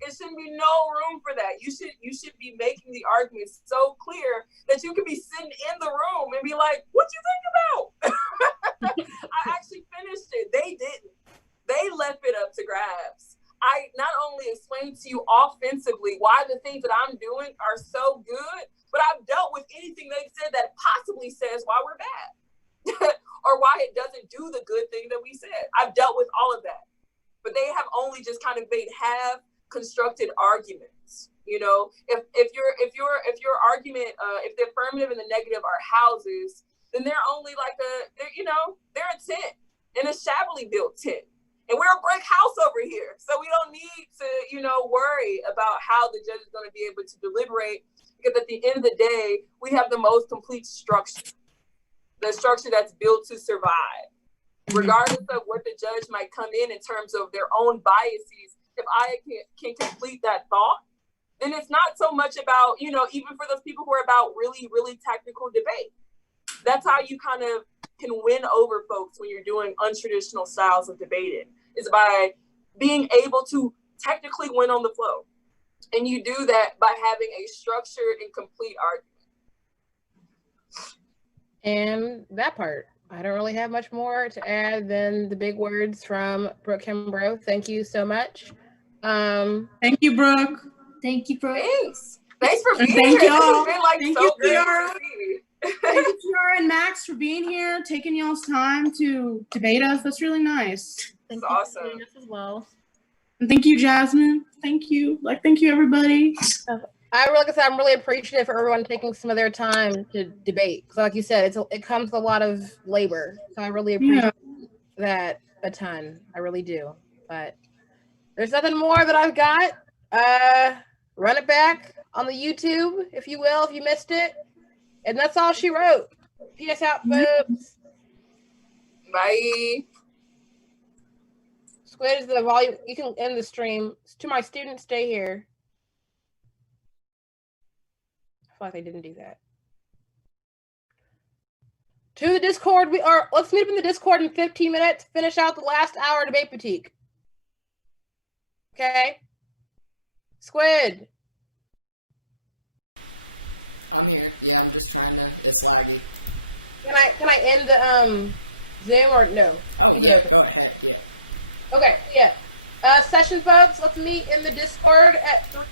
It shouldn't be no room for that. You should be making the argument so clear that you can be sitting in the room and be like, what you think about? I actually finished it. They didn't. They left it up to grabs. I not only explained to you offensively why the things that I'm doing are so good, but I've dealt with anything they said that possibly says why we're bad or why it doesn't do the good thing that we said. I've dealt with all of that, but they have only just kind of made half constructed arguments. You know, if your argument, if the affirmative and the negative are houses, then they're only like they're a tent, and a shabbily built tent. And we're a brick house over here. So we don't need to, you know, worry about how the judge is going to be able to deliberate, because at the end of the day, we have the most complete structure, the structure that's built to survive. Regardless of what the judge might come in terms of their own biases, if I can complete that thought, then it's not so much about, you know, even for those people who are about really, really technical debate. That's how you kind of can win over folks when you're doing untraditional styles of debating, is by being able to technically win on the flow. And you do that by having a structured and complete argument. And that part, I don't really have much more to add than the big words from Brooke Kimbrough. Thank you so much. Thank you, Brooke. Thank you, Brooke. Thanks for being Thank here. y'all. This has been like Thank so you, good Kiara. to see. Thank you, Kiara and Max, for being here, taking y'all's time to debate us. That's really nice. Thank It's you awesome. for doing this as well. And thank you, Jasmine. Thank you. Thank you, everybody. Like I said, I'm really appreciative for everyone taking some of their time to debate. Because like you said, it comes with a lot of labor. So I really appreciate that a ton. I really do. But there's nothing more that I've got. Run it back on the YouTube, if you will, if you missed it. And that's all she wrote. Peace out, folks. Bye. Squid is the volume. You can end the stream. To my students, stay here. feel like they didn't do that. To the Discord, let's meet up in the Discord in 15 minutes, finish out the last hour of Debate Boutique. Okay? Squid. I'm here. Yeah, I'm just trying to. It's laggy. Can I end the Zoom or no? Oh, Keep it yeah, open. go ahead. Yeah. Okay, yeah. Session folks, let's meet in the Discord at 3